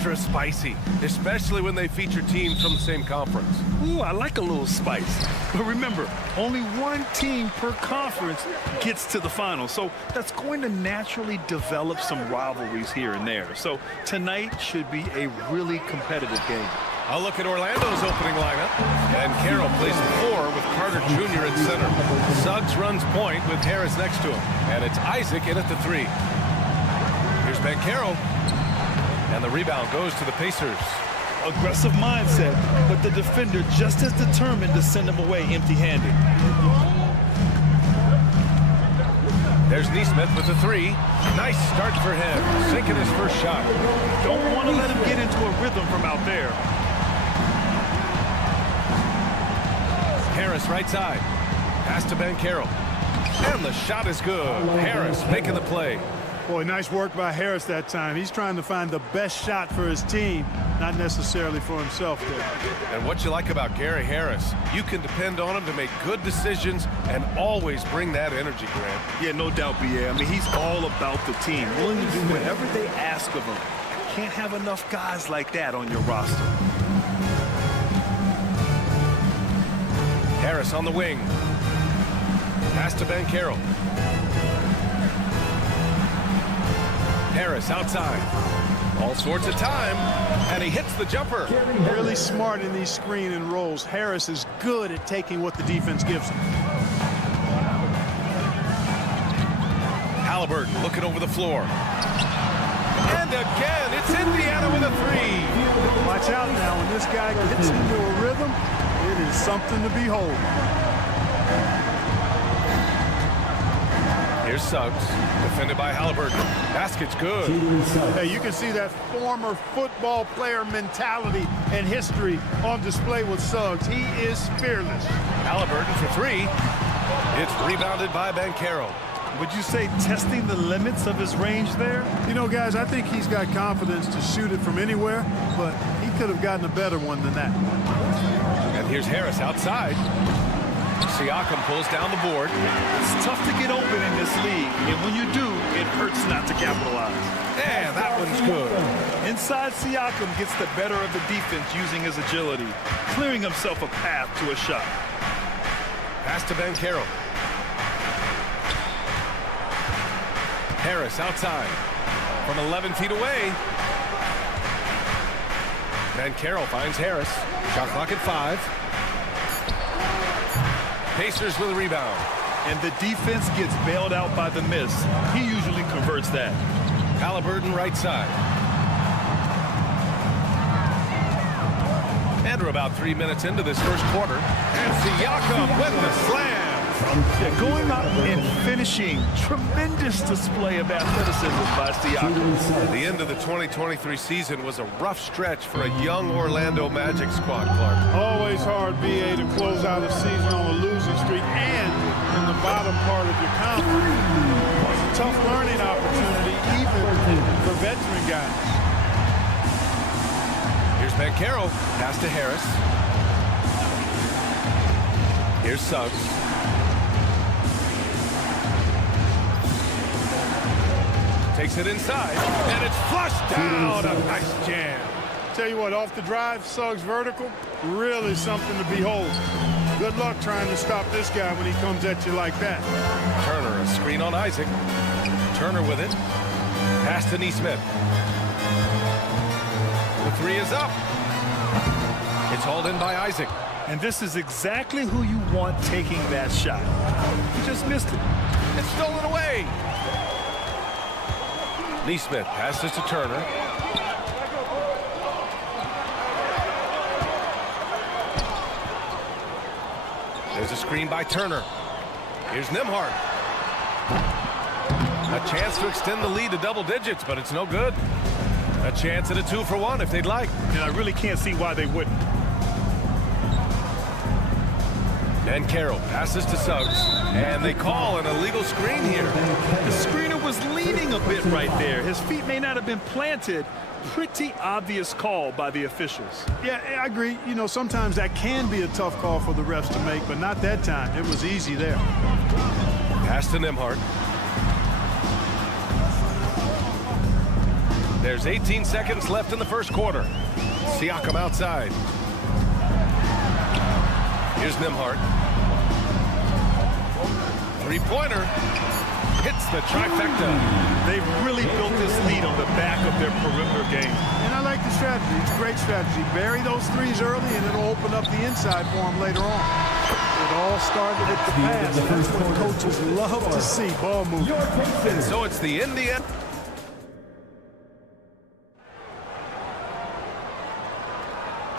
extra spicy, especially when they feature teams from the same conference. Ooh, I like a little spice. But remember, only one team per conference gets to the final. So that's going to naturally develop some rivalries here and there. So tonight should be a really competitive game. I'll look at Orlando's opening lineup. And Carroll plays 4 with Carter Jr. at center. Suggs runs point with Harris next to him. And it's Isaac in at the 3. Here's Banchero. And the rebound goes to the Pacers. Aggressive mindset, but the defender just as determined to send him away empty-handed. There's Neesmith with the 3. Nice start for him. Sinking his first shot. Don't want to let him get into a rhythm from out there. Harris right side. Pass to Banchero. And the shot is good. Harris making the play. Boy, nice work by Harris that time. He's trying to find the best shot for his team, not necessarily for himself there. And what you like about Gary Harris, you can depend on him to make good decisions and always bring that energy, Grant. Yeah, no doubt, B.A. I mean, he's all about the team, willing to do whatever they ask of him. Can't have enough guys like that on your roster. Harris on the wing. Pass to Banchero. Harris outside. All sorts of time, and he hits the jumper. Really smart in these screen and rolls. Harris is good at taking what the defense gives him. Halliburton looking over the floor. And again, it's Indiana with a 3. Watch out now. When this guy gets into a rhythm, it is something to behold. Here's Suggs, defended by Halliburton. Basket's good. Hey, you can see that former football player mentality and history on display with Suggs. He is fearless. Halliburton for 3. It's rebounded by Banchero. Would you say testing the limits of his range there? You know, guys, I think he's got confidence to shoot it from anywhere, but he could have gotten a better one than that. And here's Harris outside. Siakam pulls down the board. It's tough to get open in this league, and when you do, it hurts not to capitalize. And that one's good. Inside, Siakam gets the better of the defense using his agility, clearing himself a path to a shot. Pass to Banchero. Harris outside from 11 feet away. Banchero finds Harris. Shot clock at 5. Pacers with a rebound. And the defense gets bailed out by the miss. He usually converts that. Halliburton right side. And we're about 3 minutes into this first quarter. And Siakam with the slam. Yeah, going up and finishing. Tremendous display of athleticism by Siakam. The end of the 2023 season was a rough stretch for a young Orlando Magic squad, Clark. Always hard, B.A., to close out a season on a losing streak and in the bottom part of your conference. It's a tough learning opportunity, even for veteran guys. Here's Banchero. Pass to Harris. Here's Suggs. Takes it inside, and it's flushed down. A nice jam. Tell you what, off the drive, Suggs vertical, really something to behold. Good luck trying to stop this guy when he comes at you like that. Turner, a screen on Isaac. Turner with it. Pass to Neesmith. The 3 is up. It's hauled in by Isaac. And this is exactly who you want taking that shot. He just missed it. It's stolen away. Neesmith passes to Turner. There's a screen by Turner. Here's Nembhard. A chance to extend the lead to double digits, but it's no good. A chance at a 2-for-1 if they'd like. And I really can't see why they wouldn't. Banchero passes to Suggs, and they call an illegal screen here. The screener was leaning a bit right there. His feet may not have been planted. Pretty obvious call by the officials. Yeah, I agree. You know, sometimes that can be a tough call for the refs to make, but not that time. It was easy there. Pass to Nembhard. There's 18 seconds left in the first quarter. Siakam outside. Here's Nembhard. Three-pointer. Hits the trifecta. They've really built this lead on the back of their perimeter game. And I like the strategy. It's a great strategy. Bury those threes early, and it'll open up the inside for them later on. It all started with the pass. That's what coaches love to see, ball movement. And so it's the Indiana.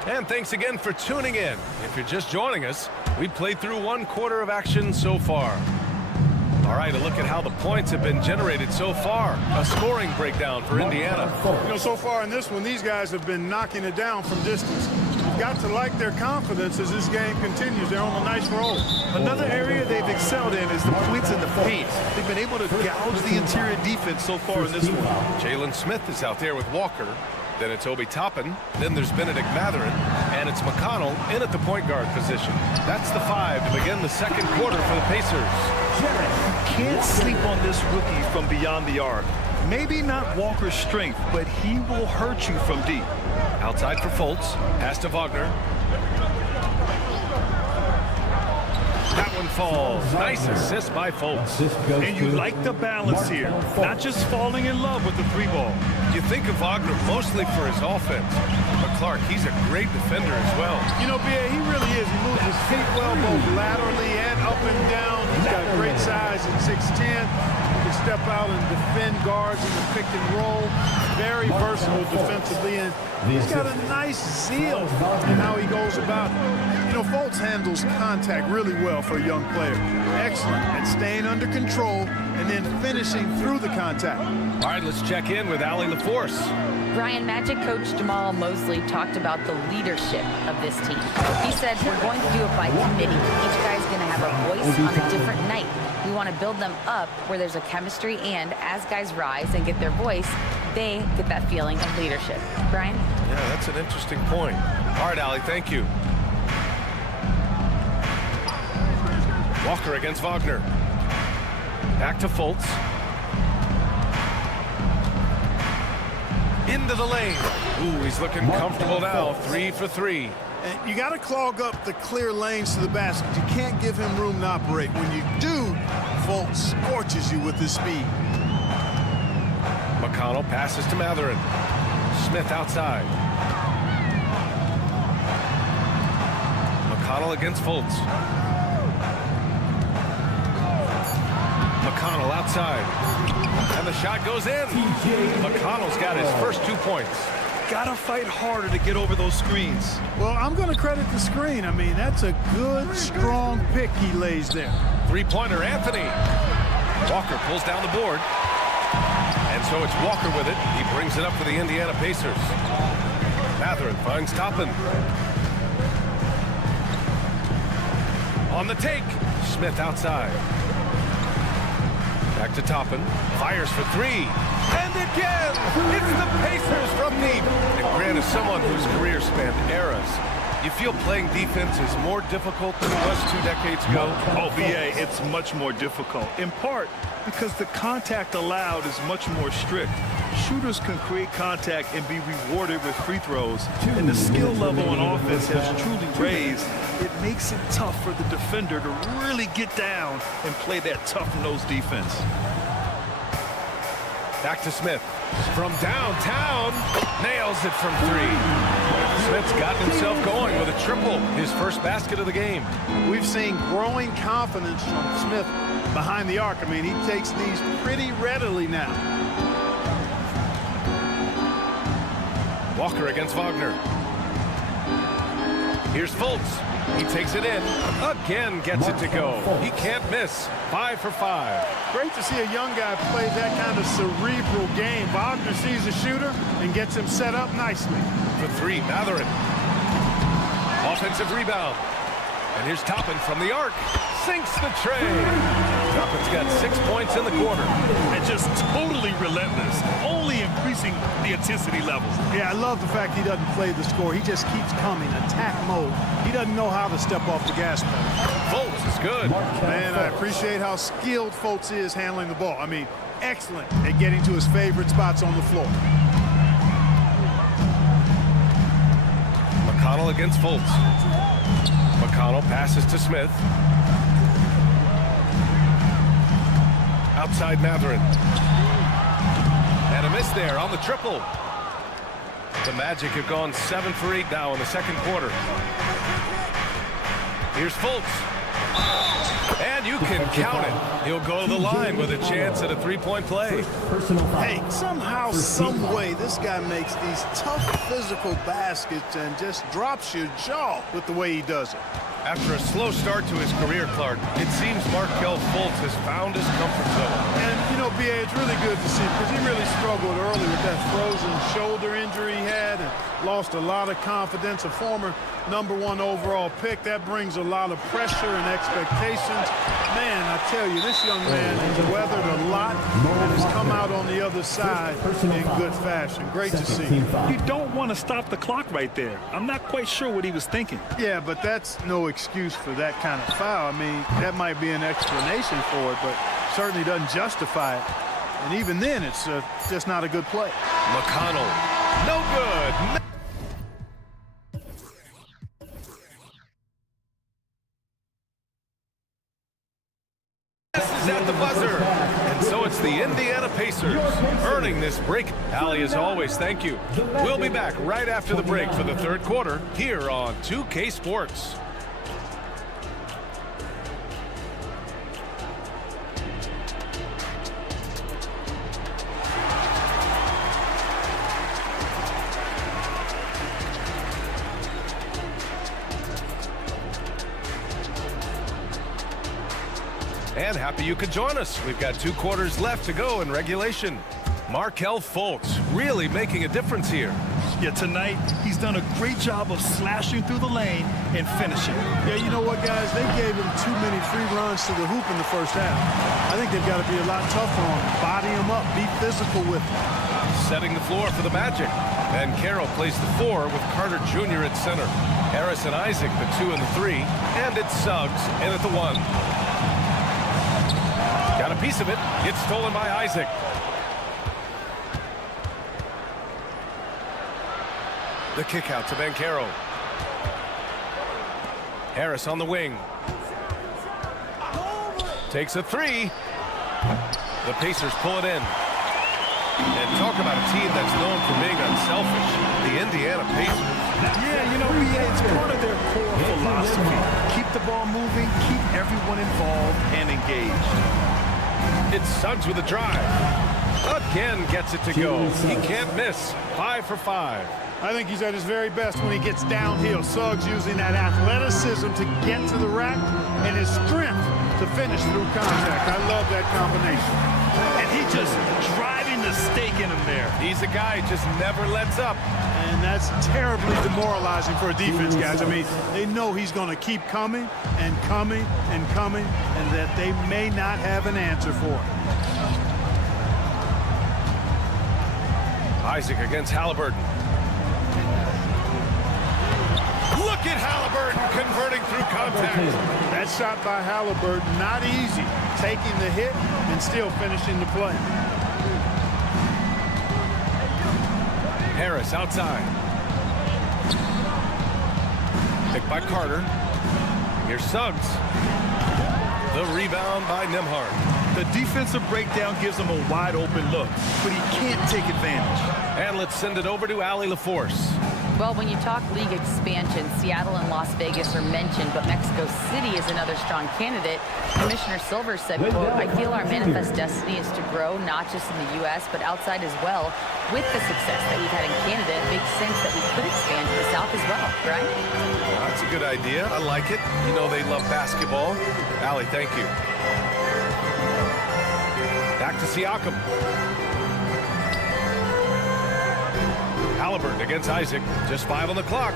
And thanks again for tuning in. If you're just joining us, we played through one quarter of action so far. All right, a look at how the points have been generated so far. A scoring breakdown for Indiana. You know, so far in this one, these guys have been knocking it down from distance. You've got to like their confidence as this game continues. They're on a nice roll. Another area they've excelled in is the points in the paint. They've been able to gouge the interior defense so far in this one. Jalen Smith is out there with Walker. Then it's Obi Toppin. Then there's Benedict Mathurin. And it's McConnell in at the point guard position. That's the 5 to begin the second quarter for the Pacers. Can't sleep on this rookie from beyond the arc. Maybe not Walker's strength, but he will hurt you from deep. Outside for Fultz. Pass to Wagner. That one falls. Nice assist by Fultz. And you like the balance here. Not just falling in love with the 3-ball. You think of Wagner mostly for his offense. But Clark, he's a great defender as well. You know, B.A., he really is. He moves his feet well, both laterally and up and down. He's got great size at 6'10". He can step out and defend guards in the pick and roll. Very versatile defensively, and he's got a nice zeal in how he goes about it. You know, Fultz handles contact really well for a young player. Excellent at staying under control and then finishing through the contact. All right, let's check in with Allie LaForce. Brian, Magic coach Jamal Mosley talked about the leadership of this team. He said, we're going to do it by committee. Each guy's going to have a voice on a different night. We want to build them up where there's a chemistry, and as guys rise and get their voice, they get that feeling of leadership. Brian? Yeah, that's an interesting point. All right, Allie, thank you. Walker against Wagner. Back to Fultz. Into the lane. Ooh, he's looking comfortable now. 3 for 3. And you got to clog up the clear lanes to the basket. You can't give him room to operate. When you do, Fultz scorches you with his speed. McConnell passes to Mathurin. Smith outside. McConnell against Fultz. McConnell outside. And the shot goes in. McConnell's got his first 2 points. Gotta fight harder to get over those screens. Well, I'm going to credit the screen. I mean, that's a good, strong pick he lays there. Three-pointer, Anthony. Walker pulls down the board. And so it's Walker with it. He brings it up for the Indiana Pacers. Mathurin finds Toppin. On the take. Smith outside. Back to Toppin. Fires for 3. And again, it's the Pacers from deep. And Grant is someone whose career spanned eras. You feel playing defense is more difficult than it was 2 decades ago? Oh, BA, it's much more difficult. In part because the contact allowed is much more strict. Shooters can create contact and be rewarded with free throws. And the skill level on offense has truly raised. It makes it tough for the defender to really get down and play that tough-nosed defense. Back to Smith. From downtown, nails it from 3. Smith's gotten himself going with a triple, his first basket of the game. We've seen growing confidence from Smith behind the arc. I mean, he takes these pretty readily now. Walker against Wagner. Here's Fultz. He takes it in. Again gets it to go. He can't miss. 5 for 5. Great to see a young guy play that kind of cerebral game. Wagner sees a shooter and gets him set up nicely. For 3, Mathurin. Offensive rebound. And here's Toppin from the arc. Sinks the tray. Toppin's got 6 points in the quarter. And just totally relentless, only increasing the intensity levels. Yeah, I love the fact he doesn't play the score. He just keeps coming, attack mode. He doesn't know how to step off the gas pedal. Fultz is good. Man, I appreciate how skilled Fultz is handling the ball. I mean, excellent at getting to his favorite spots on the floor. battle against Fultz. McConnell passes to Smith. Outside Matherin. And a miss there on the triple. The Magic have gone 7 for 8 now in the second quarter. Here's Fultz. And you can count it. He'll go to the line with a chance at a three-point play. Hey, somehow, some way, this guy makes these tough physical baskets and just drops your jaw with the way he does it. After a slow start to his career, Clark, it seems Markelle Fultz has found his comfort zone. And, you know, B.A., it's really good to see because he really struggled early with that frozen shoulder injury he had and lost a lot of confidence. A former #1 overall pick, that brings a lot of pressure and expectations. Man, I tell you, this young man has weathered a lot and has come out on the other side in good fashion. Great to see. You don't want to stop the clock right there. I'm not quite sure what he was thinking. Yeah, but that's no excuse for that kind of foul. I mean, that might be an explanation for it, but certainly doesn't justify it. And even then, it's just not a good play. McConnell, no good. Is at the buzzer. And so it's the Indiana Pacers earning this break. Allie, as always, thank you. We'll be back right after the break for the third quarter here on 2K Sports. And happy you could join us. We've got 2 quarters left to go in regulation. Markelle Fultz really making a difference here. Yeah, tonight he's done a great job of slashing through the lane and finishing. Yeah, you know what, guys? They gave him too many free runs to the hoop in the first half. I think they've got to be a lot tougher on him. Body him up, be physical with him. Setting the floor for the Magic. And Carroll plays the 4 with Carter Jr. at center. Harris and Isaac the 2 and the 3. And it's Suggs in at the 1. Got a piece of it. It's stolen by Isaac. The kick out to Banchero. Harris on the wing. Takes a 3. The Pacers pull it in. And talk about a team that's known for being unselfish. The Indiana Pacers. Yeah, you know, it's part of their core philosophy. Keep the ball moving, keep everyone involved and engaged. It's Suggs with a drive. Again gets it to go. He can't miss. 5 for 5. I think he's at his very best when he gets downhill. Suggs using that athleticism to get to the rack and his strength to finish through contact. I love that combination. And he just driving the stake in him there. He's a guy who just never lets up. And that's terribly demoralizing for a defense, guys. I mean, they know he's going to keep coming and coming and coming, and that they may not have an answer for it. Isaac against Halliburton. Look at Halliburton converting through contact. That shot by Halliburton, not easy. Taking the hit and still finishing the play. Harris outside. Picked by Carter. Here's Suggs. The rebound by Nembhard. The defensive breakdown gives him a wide open look, but he can't take advantage. And let's send it over to Allie LaForce. Well, when you talk league expansion, Seattle and Las Vegas are mentioned, but Mexico City is another strong candidate. Commissioner Silver said, quote, "I feel our manifest destiny is to grow not just in the U.S., but outside as well. With the success that we've had in Canada, it makes sense that we could expand to the South as well," right? Well, that's a good idea. I like it. You know they love basketball. Allie, thank you. Back to Siakam. Halliburton against Isaac. Just 5 on the clock.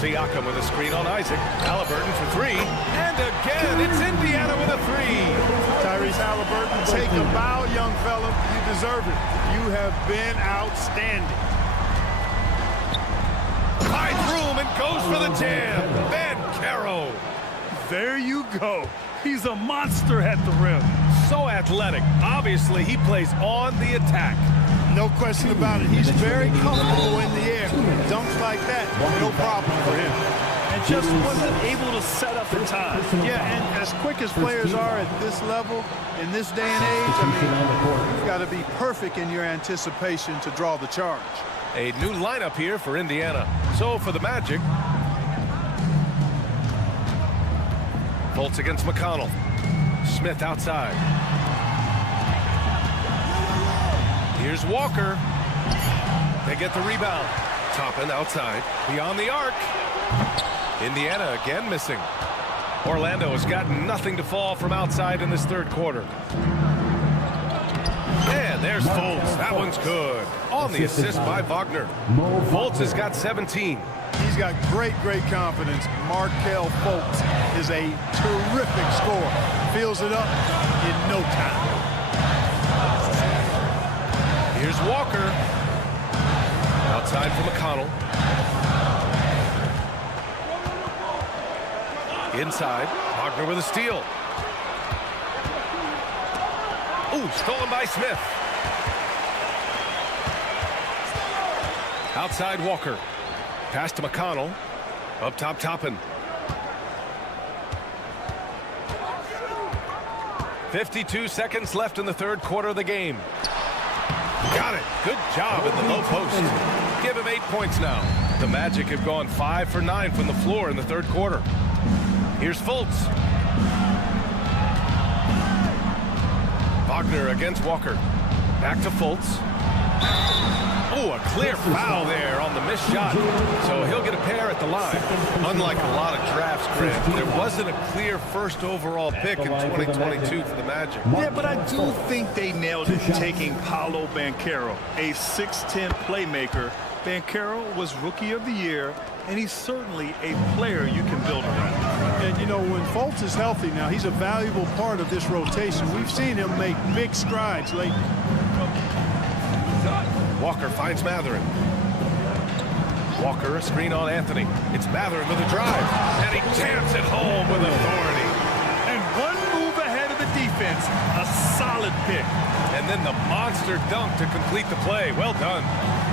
Siakam with a screen on Isaac. Halliburton for 3. And again, it's Indiana with a 3. Tyrese Halliburton, take a bow, young fella. You deserve it. You have been outstanding. Finds room and goes for the jam. Banchero. There you go. He's a monster at the rim. So athletic. Obviously, he plays on the attack. No question about it. He's very comfortable in the air. Dunks like that, no problem for him. And just wasn't able to set up in time. Yeah, and as quick as players are at this level, in this day and age, I mean, you've got to be perfect in your anticipation to draw the charge. A new lineup here for Indiana. So for the Magic, Fultz against McConnell. Smith outside. Here's Walker. They get the rebound. Toppin outside. Beyond the arc. Indiana again missing. Orlando has got nothing to fall from outside in this third quarter. And there's Fultz. That one's good. On the assist by Wagner. Fultz has got 17. He's got great confidence. Markelle Fultz is a terrific scorer. Fills it up in no time. Here's Walker. Outside for McConnell. Inside. Wagner with a steal. Ooh, stolen by Smith. Outside Walker. Pass to McConnell. Up top Toppin. 52 seconds left in the third quarter of the game. Got it. Good job in the low post. Give him 8 points now. The Magic have gone 5 for 9 from the floor in the third quarter. Here's Fultz. Wagner against Walker. Back to Fultz. Oh, a clear foul there on the missed shot. So he'll get a pair at the line. Unlike a lot of drafts, Grant, there wasn't a clear first overall pick in 2022 for the Magic. Yeah, but I do think they nailed it taking Paolo Banchero, a 6'10 playmaker. Banchero was Rookie of the Year, and he's certainly a player you can build around. And, you know, when Fultz is healthy now, he's a valuable part of this rotation. We've seen him make big strides lately. Walker finds Mathurin. Walker, a screen on Anthony. It's Mathurin with a drive. And he jams it home with authority. And one move ahead of the defense. A solid pick. And then the monster dunk to complete the play. Well done.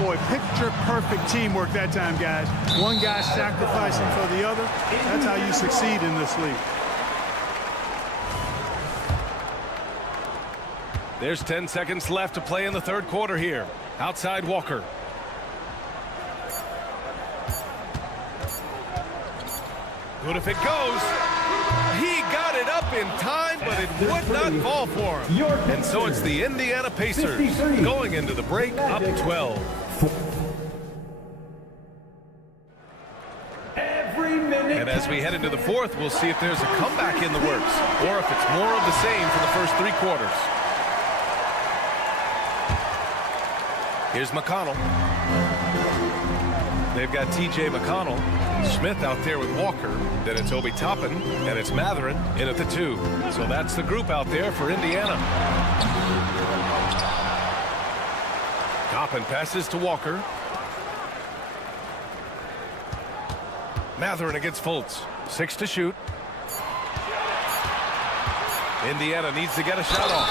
Boy, picture-perfect teamwork that time, guys. One guy sacrificing for the other. That's how you succeed in this league. There's 10 seconds left to play in the third quarter here. Outside Walker. Good if it goes. He got it up in time, but it would not fall for him. And so it's the Indiana Pacers going into the break up 12. And as we head into the fourth, we'll see if there's a comeback in the works or if it's more of the same for the first 3 quarters. Here's McConnell. They've got T.J. McConnell. Smith out there with Walker. Then it's Obi Toppin, and it's Mathurin in at the 2. So that's the group out there for Indiana. Toppin passes to Walker. Mathurin against Fultz. 6 to shoot. Indiana needs to get a shot off.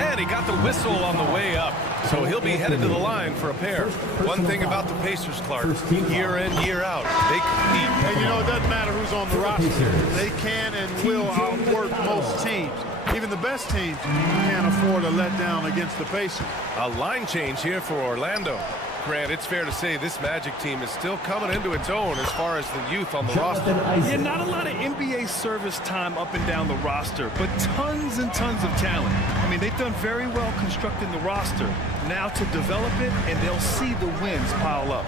And he got the whistle on the way up. So he'll be headed to the line for a pair. One thing about the Pacers, Clark, year in, year out, they compete. And you know, it doesn't matter who's on the roster. They can and will outwork most teams. Even the best teams can't afford a letdown against the Pacers. A line change here for Orlando. Grant, it's fair to say this Magic team is still coming into its own as far as the youth on the roster. Yeah, not a lot of NBA service time up and down the roster, but tons and tons of talent. I mean, they've done very well constructing the roster. Now to develop it, and they'll see the wins pile up.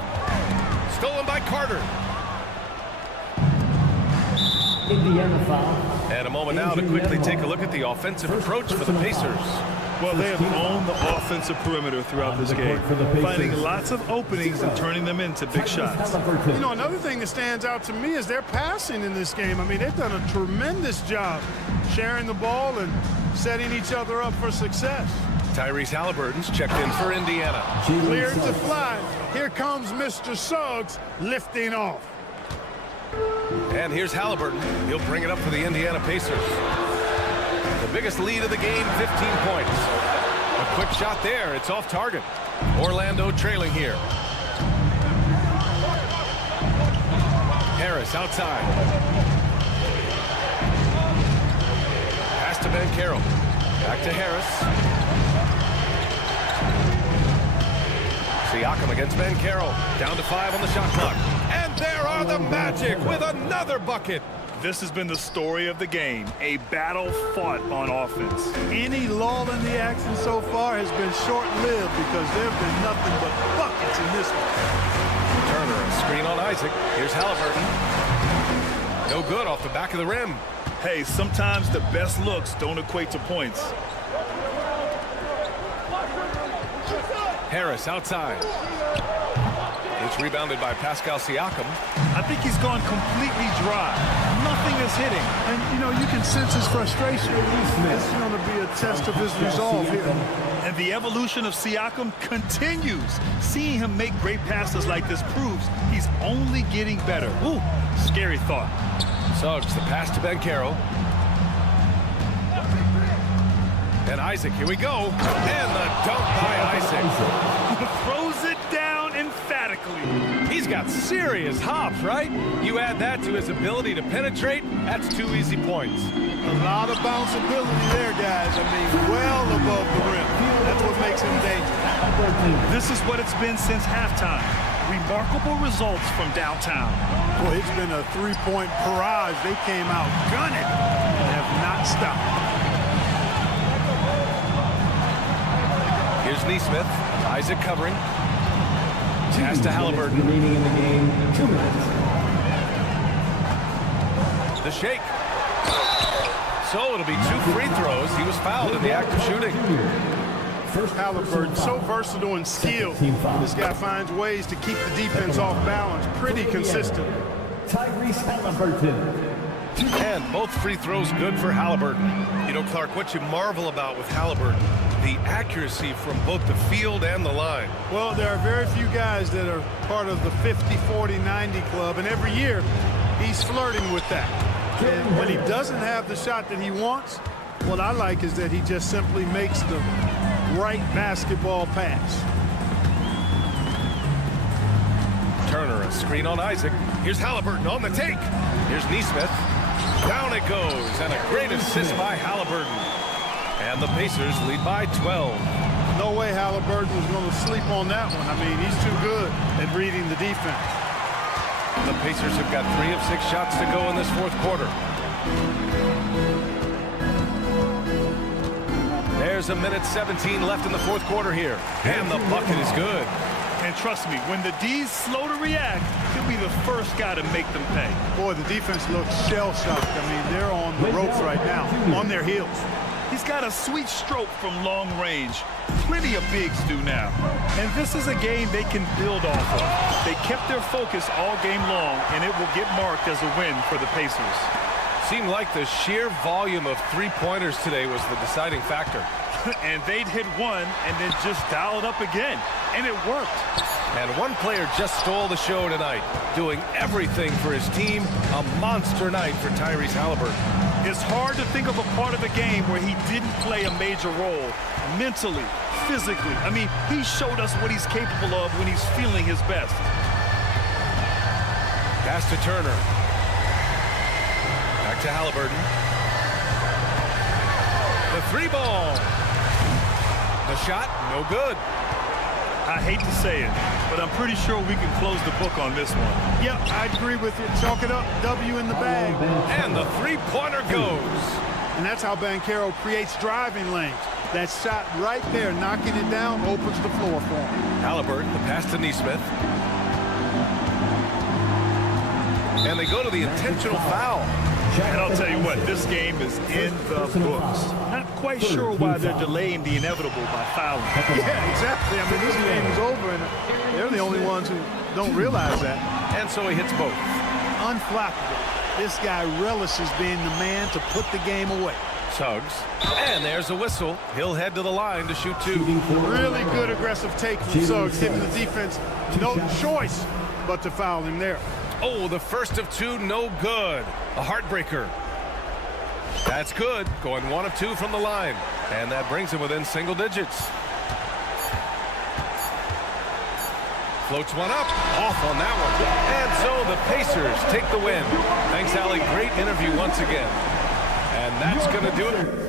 Stolen by Carter. Indiana foul. And a moment now to quickly take a look at the offensive approach for the Pacers. Well, they have owned the offensive perimeter throughout this game, finding lots of openings and turning them into big shots. You know, another thing that stands out to me is their passing in this game. I mean, they've done a tremendous job sharing the ball and setting each other up for success. Tyrese Halliburton's checked in for Indiana. Cleared to fly. Here comes Mr. Suggs lifting off. And here's Halliburton. He'll bring it up for the Indiana Pacers. The biggest lead of the game, 15 points. A quick shot there. It's off target. Orlando trailing here. Harris outside. Pass to Banchero. Back to Harris. Siakam against Banchero. Down to 5 on the shot clock. And there are the Magic with another bucket. This has been the story of the game, a battle fought on offense. Any lull in the action so far has been short-lived because there have been nothing but buckets in this one. Turner, a screen on Isaac. Here's Halliburton. No good off the back of the rim. Hey, sometimes the best looks don't equate to points. Harris outside. It's rebounded by Pascal Siakam. I think he's gone completely dry. Nothing is hitting. And, you know, you can sense his frustration. This is going to be a test of his resolve here. And the evolution of Siakam continues. Seeing him make great passes like this proves he's only getting better. Ooh, scary thought. Suggs, the pass to Banchero. And Isaac, here we go. And the dunk by Isaac. Throws it down emphatically. He's got serious hops, right? You add that to his ability to penetrate, that's 2 easy points. A lot of bounceability there, guys. I mean, well above the rim. That's what makes him dangerous. This is what it's been since halftime. Remarkable results from downtown. Boy, it's been a three-point barrage. They came out gunning and have not stopped. Here's Neesmith. Isaac covering. Pass to Halliburton. Remaining in the game, 2 minutes. The shake. So it'll be 2 free throws. He was fouled in the act of shooting. Halliburton, so versatile and skilled. This guy finds ways to keep the defense off balance. Pretty consistent. Tyrese Halliburton. And both free throws good for Halliburton. You know, Clark, what you marvel about with Halliburton, the accuracy from both the field and the line. Well, there are very few guys that are part of the 50, 40, 90 club, and every year he's flirting with that. And when he doesn't have the shot that he wants, what I like is that he just simply makes the right basketball pass. Turner, a screen on Isaac. Here's Halliburton on the take. Here's Neesmith. Down it goes, and a great assist by Halliburton. And the Pacers lead by 12. No way Halliburton was going to sleep on that one. I mean, he's too good at reading the defense. The Pacers have got 3 of 6 shots to go in this 4th quarter. There's a minute 17 left in the 4th quarter here. And the bucket is good. And trust me, when the D's slow to react, he'll be the first guy to make them pay. Boy, the defense looks shell-shocked. I mean, they're on the ropes right now, on their heels. He's got a sweet stroke from long range. Plenty of bigs do now. And this is a game they can build off of. They kept their focus all game long, and it will get marked as a win for the Pacers. Seemed like the sheer volume of 3-pointers today was the deciding factor. And they'd hit one and then just dial it up again. And it worked. And one player just stole the show tonight, doing everything for his team. A monster night for Tyrese Halliburton. It's hard to think of a part of the game where he didn't play a major role. Mentally, physically. I mean, he showed us what he's capable of when he's feeling his best. Pass to Turner. Back to Halliburton. The 3-ball. The shot, no good. I hate to say it, but I'm pretty sure we can close the book on this one. Yep, I agree with you. Chalk it up. W in the bag. And the 3-pointer goes. And that's how Banchero creates driving lanes. That shot right there, knocking it down, opens the floor for him. Halliburton, the pass to Neesmith. And they go to the intentional foul. And I'll tell you what, this game is in the books. Not quite sure why they're delaying the inevitable by fouling. Yeah, exactly. I mean, this game is over, and they're the only ones who don't realize that. And so he hits both. Unflappable. This guy relishes being the man to put the game away. Suggs. And there's a whistle. He'll head to the line to shoot 2. Really good aggressive take from Suggs, giving the defense no choice but to foul him there. Oh, the first of 2, no good. A heartbreaker. That's good. Going 1 of 2 from the line. And that brings him within single digits. Floats one up, off on that one. And so the Pacers take the win. Thanks, Allie. Great interview once again. And that's going to do it.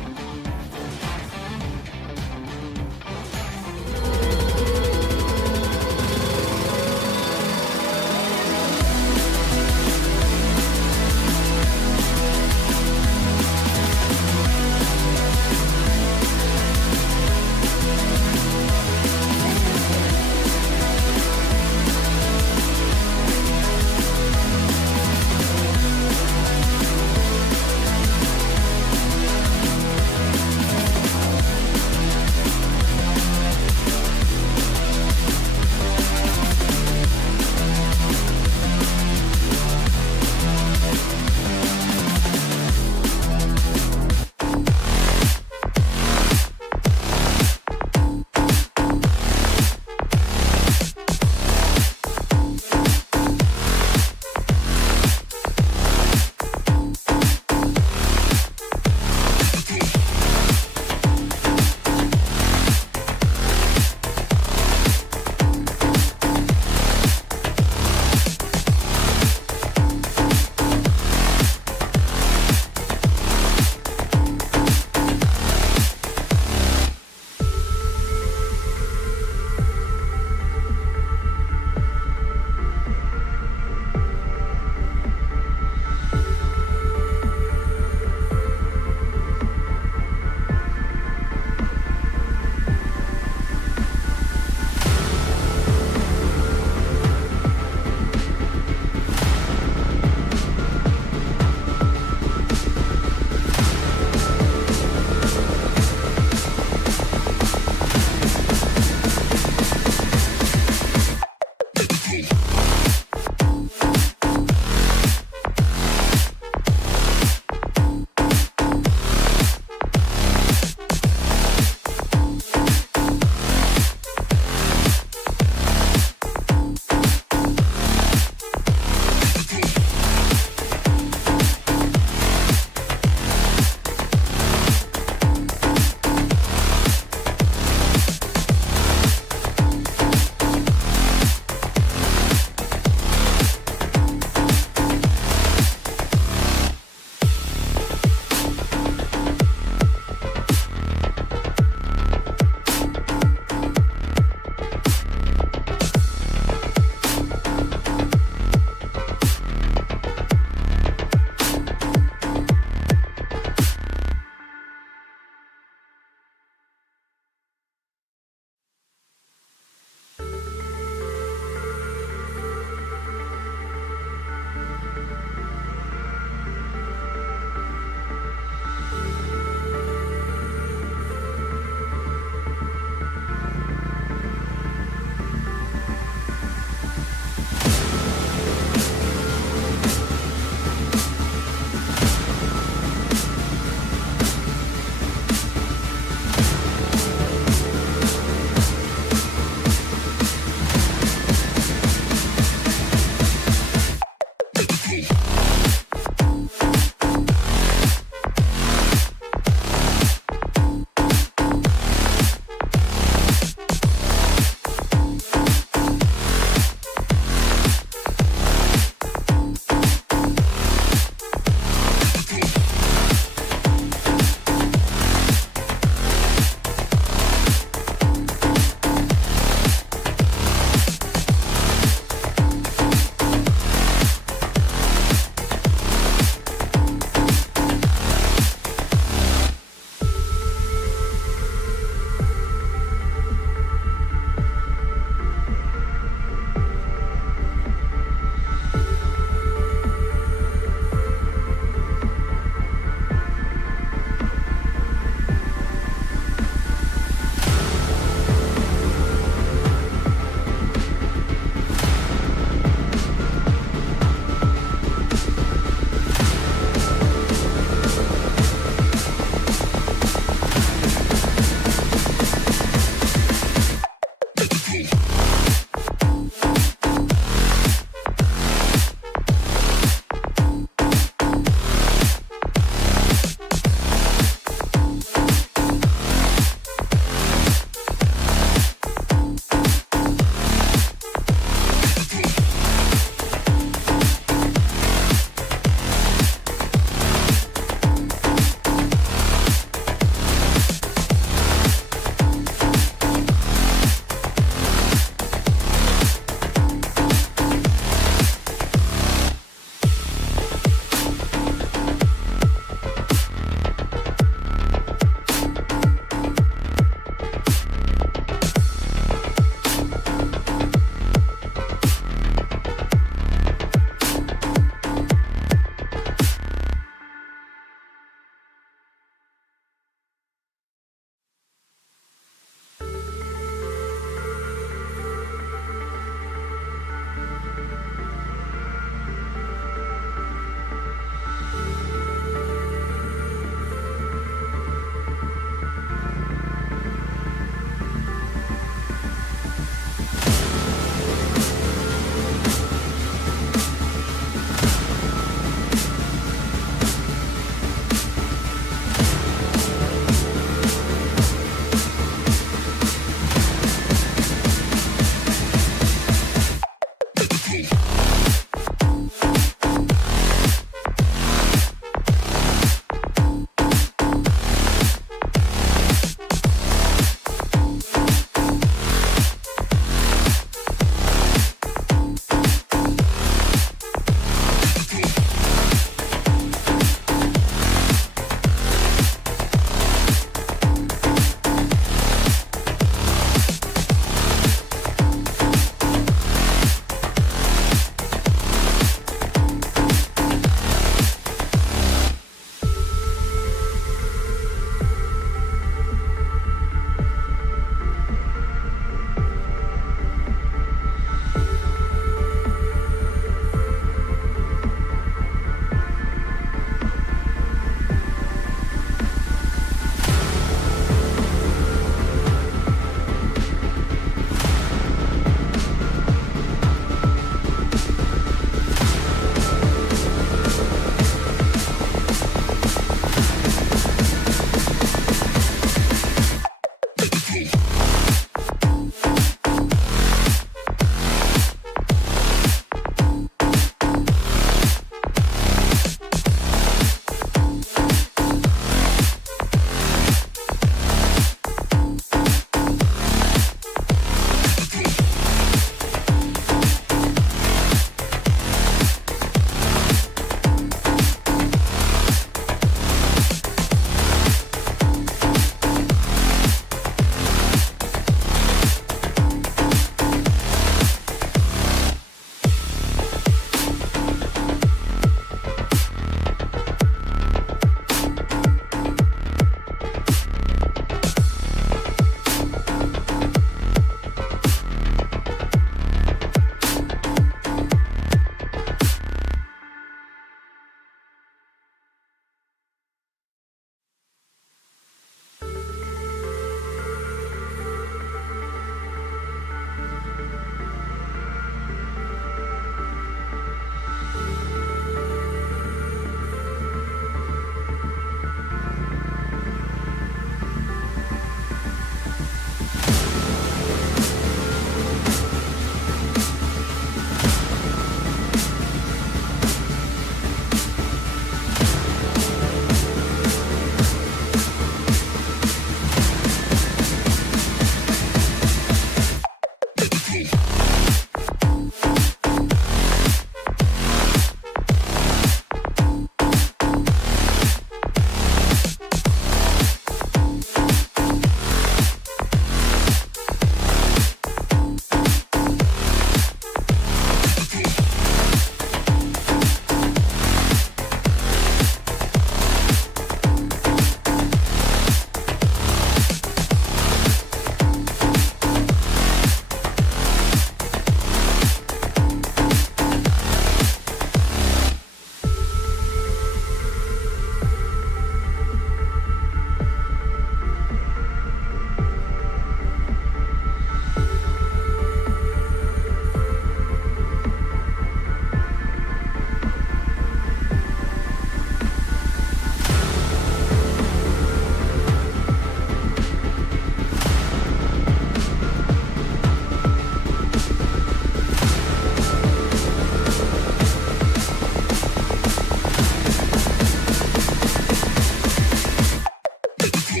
The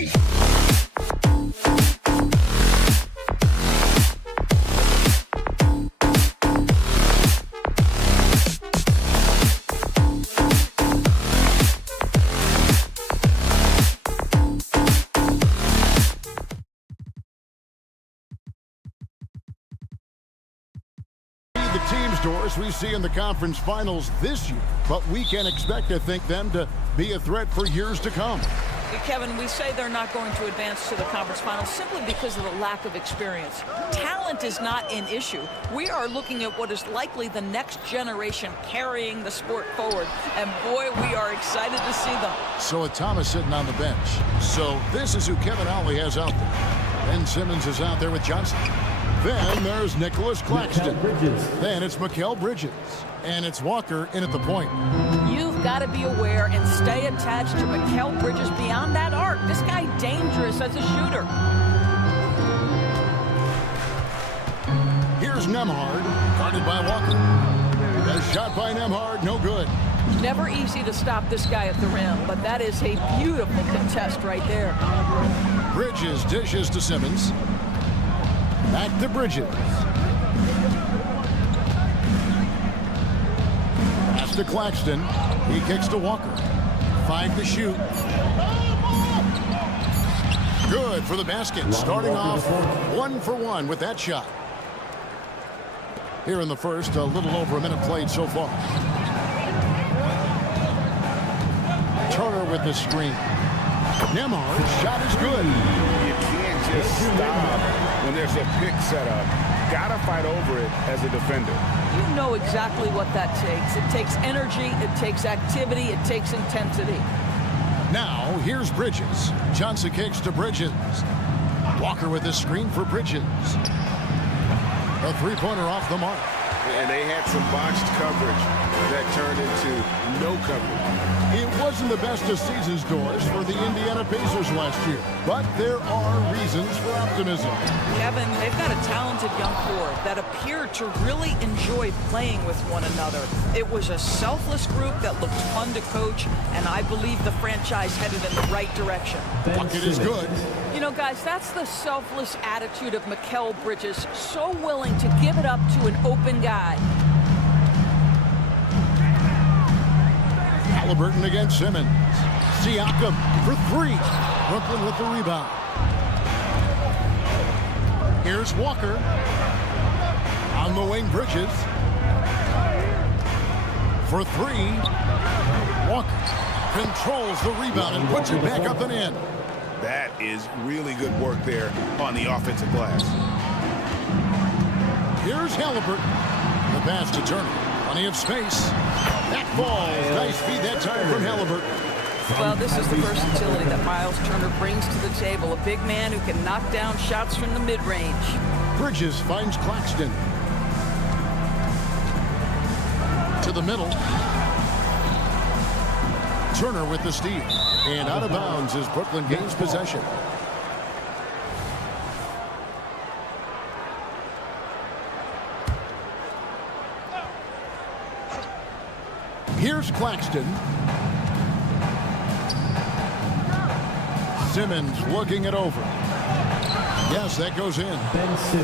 team stores we see in the conference finals this year, but we can expect to think them to be a threat for years to come. Kevin, we say they're not going to advance to the conference finals simply because of the lack of experience. Talent is not an issue. We are looking at what is likely the next generation carrying the sport forward, and boy, we are excited to see them. So Thomas sitting on the bench. So this is who Kevin Ollie has out there. Ben Simmons is out there with Johnson. Then there's Nicholas Claxton. Then it's Mikal Bridges. And it's Walker in at the point. You've got to be aware and stay attached to Mikal Bridges beyond that arc. This guy dangerous as a shooter. Here's Nembhard, guarded by Walker. A shot by Nembhard, no good. Never easy to stop this guy at the rim, but that is a beautiful contest right there. Bridges dishes to Simmons. Back to Bridges. Pass to Claxton. He kicks to Walker. 5 to shoot. Good for the basket. Starting off 1 for 1 with that shot. Here in the first, a little over a minute played so far. Turner with the screen. Nembhard's shot is good. You can't just stop when there's a pick set up. Gotta fight over it as a defender. You know exactly what that takes. It takes energy, it takes activity, it takes intensity. Now, here's Bridges. Johnson kicks to Bridges. Walker with the screen for Bridges. A three-pointer off the mark. And they had some botched coverage that turned into no coverage. It wasn't the best of seasons, Doris, for the Indiana Pacers last year, but there are reasons for optimism. Kevin, they've got a talented young core that appeared to really enjoy playing with one another. It was a selfless group that looked fun to coach, and I believe the franchise headed in the right direction. Bucket is good. You know, guys, that's the selfless attitude of Mikal Bridges, so willing to give it up to an open guy. Halliburton against Simmons. Siakam for 3. Brooklyn with the rebound. Here's Walker. On the wing, Bridges. For 3. Walker controls the rebound and puts it back up and in. That is really good work there on the offensive glass. Here's Halliburton. The pass to Turner. Plenty of space. That falls. Nice feed that time from Halliburton. Well, this is the versatility that Miles Turner brings to the table. A big man who can knock down shots from the mid-range. Bridges finds Claxton. To the middle. Turner with the steal. And out of bounds as Brooklyn gains possession. Here's Claxton. Simmons looking it over. Yes, that goes in.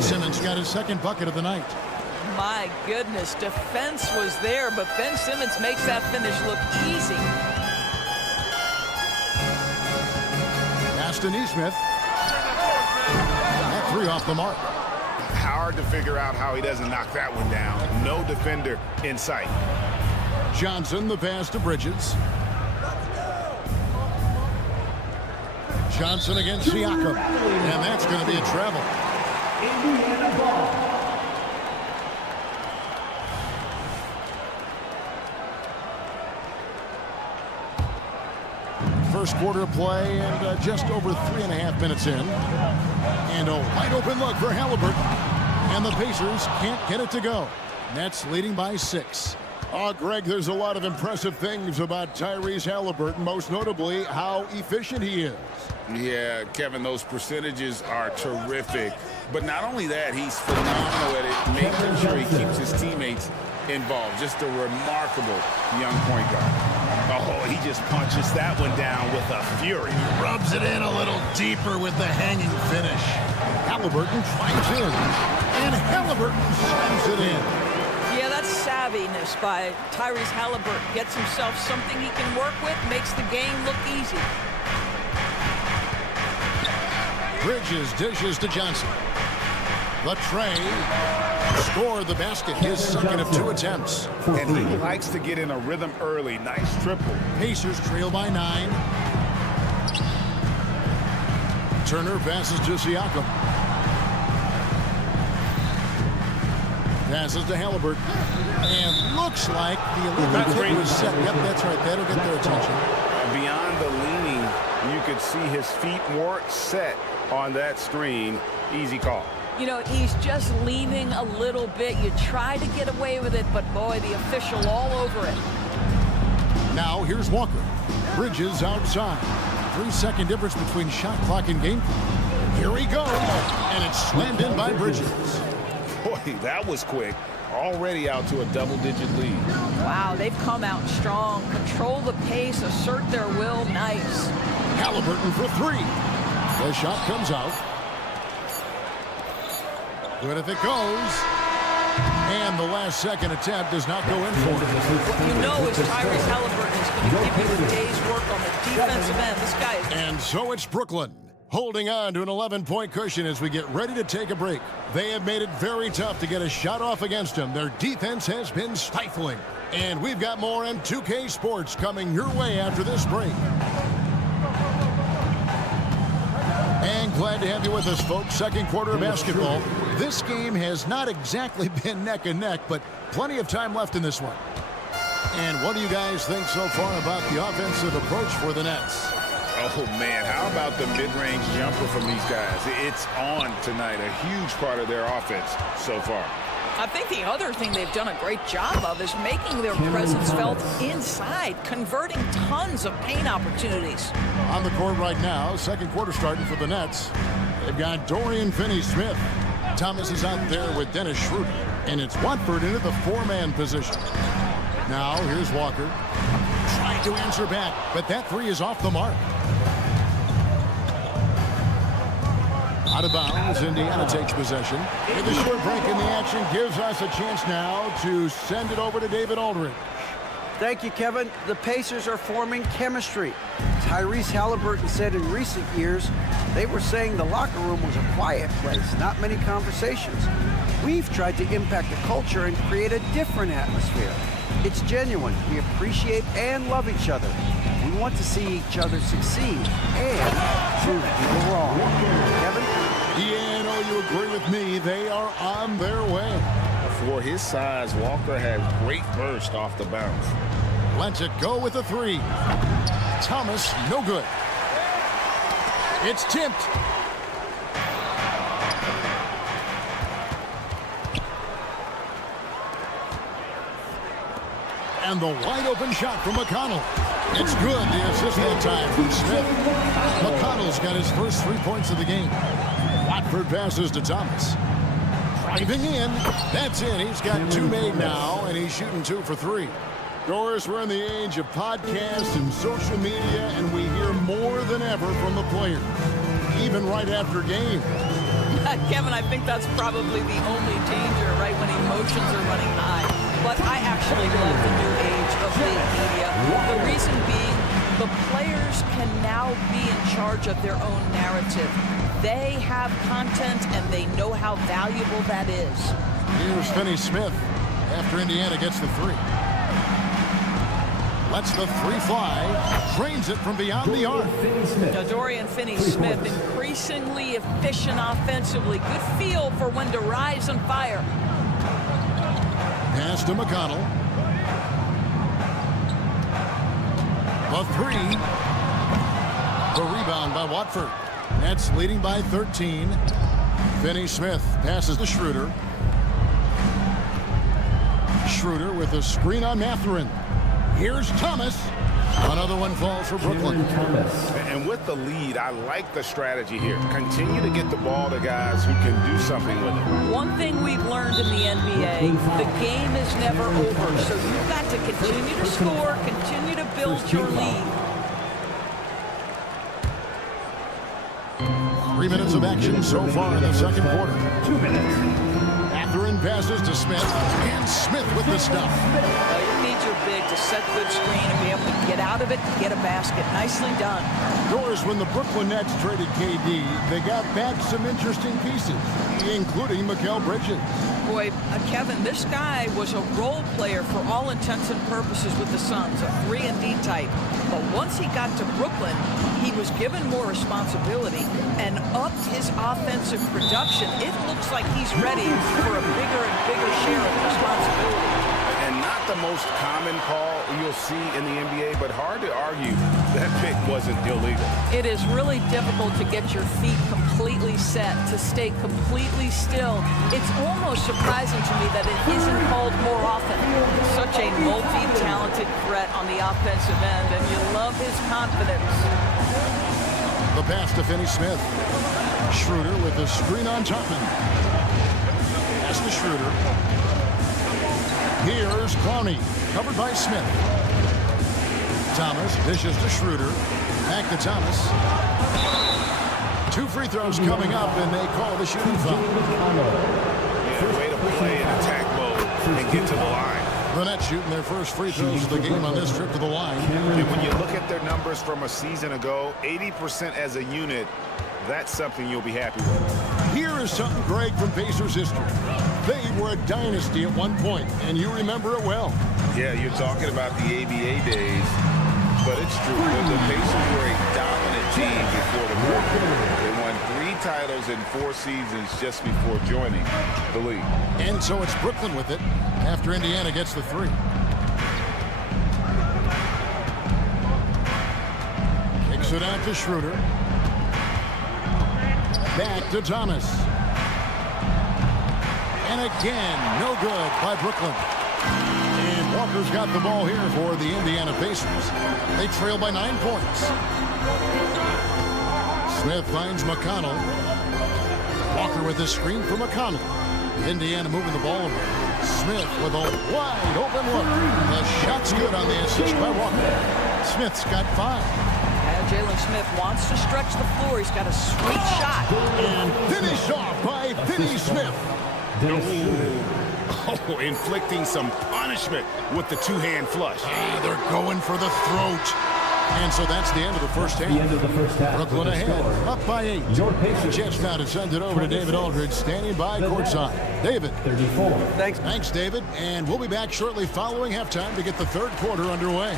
Simmons got his second bucket of the night. My goodness, defense was there, but Ben Simmons makes that finish look easy. Pass to Nesmith. That 3 off the mark. Hard to figure out how he doesn't knock that one down. No defender in sight. Johnson, the pass to Bridges. Johnson against Siakam. And that's going to be a travel. Indiana ball. First quarter of play and just over 3.5 minutes in. And a wide open look for Halliburton. And the Pacers can't get it to go. Nets leading by 6. Oh, Greg, there's a lot of impressive things about Tyrese Halliburton, most notably how efficient he is. Yeah, Kevin, those percentages are terrific. But not only that, he's phenomenal at it, making sure he keeps his teammates involved. Just a remarkable young point guard. Oh, he just punches that one down with a fury. Rubs it in a little deeper with the hanging finish. Halliburton finds in, and Halliburton slams it in. Yeah, that's savviness by Tyrese Halliburton. Gets himself something he can work with, makes the game look easy. Bridges dishes to Johnson. The tray. Scored the basket, his second of 2 attempts. And he likes to get in a rhythm early. Nice triple. Pacers trail by 9. Turner passes to Siakam. Passes to Halliburton. And looks like the Olympic tip was set. Yep, that's right. That'll get their attention. Beyond the leaning, you could see his feet weren't set on that screen. Easy call. You know, he's just leaning a little bit. You try to get away with it, but boy, the official all over it. Now here's Walker. Bridges outside. 3-second difference between shot clock and game clock. Here he goes. And it's slammed in by Bridges. Boy, that was quick. Already out to a double-digit lead. Wow, they've come out strong. Control the pace, assert their will. Nice. Halliburton for 3. The shot comes out. Good if it goes. And the last second attempt does not go in for it. What you know is Tyrese Halliburton is going to give you the day's work on the defensive end. This guy is... And so it's Brooklyn holding on to an 11-point cushion as we get ready to take a break. They have made it very tough to get a shot off against them. Their defense has been stifling. And we've got more on 2K Sports coming your way after this break. And glad to have you with us, folks. Second quarter of basketball. This game has not exactly been neck and neck, but plenty of time left in this one. And what do you guys think so far about the offensive approach for the Nets? Oh, man, how about the mid-range jumper from these guys? It's on tonight, a huge part of their offense so far. I think the other thing they've done a great job of is making their presence felt inside, converting tons of paint opportunities. On the court right now, second quarter starting for the Nets. They've got Dorian Finney-Smith. Thomas is out there with Dennis Schroeder. And it's Watford into the 4-man position. Now, here's Walker. Trying to answer back, but that 3 is off the mark. Out of bounds, Indiana takes possession. With a short break in the action, gives us a chance now to send it over to David Aldridge. Thank you, Kevin. The Pacers are forming chemistry. Tyrese Halliburton said in recent years, they were saying the locker room was a quiet place, not many conversations. We've tried to impact the culture and create a different atmosphere. It's genuine. We appreciate and love each other. We want to see each other succeed and prove people wrong. Kevin? Yeah, no, you agree with me. They are on their way. For his size, Walker had great burst off the bounce. Lets it go with a 3. Thomas, no good. It's tipped. And the wide open shot from McConnell. It's good. The assist that time from Smith. McConnell's got his first 3 points of the game. Watford passes to Thomas. Driving in. That's in. He's got 2 made now, and he's shooting 2 for 3. Doris, we're in the age of podcasts and social media, and we hear more than ever from the players, even right after game. Kevin, I think that's probably the only danger, right, when emotions are running high. But I actually love the new age of big media. The reason being, the players can now be in charge of their own narrative. They have content, and they know how valuable that is. Here's Finney-Smith after Indiana gets the 3. Lets the 3 fly. Drains it from beyond the arc. Now, Dorian Finney-Smith increasingly efficient offensively. Good feel for when to rise and fire. Pass to McConnell. The 3. The rebound by Watford. Nets leading by 13. Finney-Smith passes to Schroeder. Schroeder with a screen on Mathurin. Here's Thomas. Another one falls for Brooklyn. And with the lead, I like the strategy here. Continue to get the ball to guys who can do something with it. One thing we've learned in the NBA, the game is never over. So you've got to continue to score, continue to build your lead. 3 minutes of action so far in the second quarter. 2 minutes. Catherine passes to Smith, and Smith with the stuff. You need your big to set good screen and be able to get out of it and get a basket. Nicely done. Doris, when the Brooklyn Nets traded KD, they got back some interesting pieces, including Mikal Bridges. Boy, Kevin, this guy was a role player for all intents and purposes with the Suns, a 3-and-D type. But once he got to Brooklyn, he was given more responsibility and upped his offensive production. It looks like he's ready for a bigger and bigger share of responsibility. And not the most common call you'll see in the NBA, but hard to argue that pick wasn't illegal. It is really difficult to get your feet completely set, to stay completely still. It's almost surprising to me that it isn't called more often. Such a multi-talented threat on the offensive end, and you love his confidence. The pass to Finney Smith. Schroeder with the screen on Topman. Pass to Schroeder. Here's Clowney, covered by Smith. Thomas dishes to Schroeder. Back to Thomas. 2 free throws coming up, and they call the shooting foul. Yeah, way to play in attack mode and get to the line. The Nets shooting their first free throws of the game on this trip to the line. And when you look at their numbers from a season ago, 80% as a unit, that's something you'll be happy with. Here is something, Greg, from Pacers history. They were a dynasty at one point, and you remember it well. Yeah, you're talking about the ABA days, but it's true. The Pacers were a dominant team before the war. They won 3 titles in 4 seasons just before joining the league. And so it's Brooklyn with it after Indiana gets the 3. Kicks it out to Schroeder. Back to Thomas. And again, no good by Brooklyn. And Walker's got the ball here for the Indiana Pacers. They trail by 9 points. Smith finds McConnell. Walker with the screen for McConnell. Indiana moving the ball over. Smith with a wide open look. The shot's good on the assist by Walker. Smith's got 5. Jalen Smith wants to stretch the floor. He's got a sweet shot. And finished off by Finney Smith. Oh, inflicting some punishment with the 2-hand flush. They're going for the throat. And so that's the end of the first half. The end of the first half. Brooklyn ahead, up by 8. Your Pacers. Jets now to send it over to David Aldridge, standing by courtside. David. 34. Thanks, David. And we'll be back shortly following halftime to get the third quarter underway.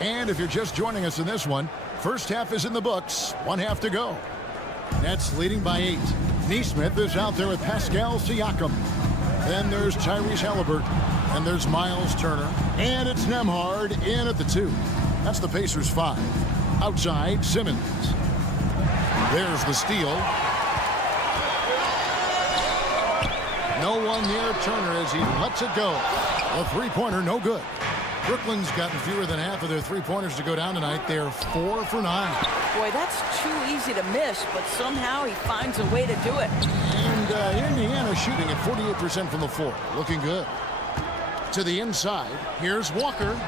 And if you're just joining us in this one, first half is in the books. 1 half to go. Nets leading by 8. Neesmith is out there with Pascal Siakam. Then there's Tyrese Halliburton. And there's Miles Turner. And it's Nembhard in at the 2. That's the Pacers 5. Outside, Simmons. There's the steal. No one near Turner as he lets it go. A 3-pointer, no good. Brooklyn's gotten fewer than half of their 3-pointers to go down tonight. They're 4 for 9. Boy, that's too easy to miss, but somehow he finds a way to do it. And Indiana shooting at 48% from the floor. Looking good. To the inside, here's Walker.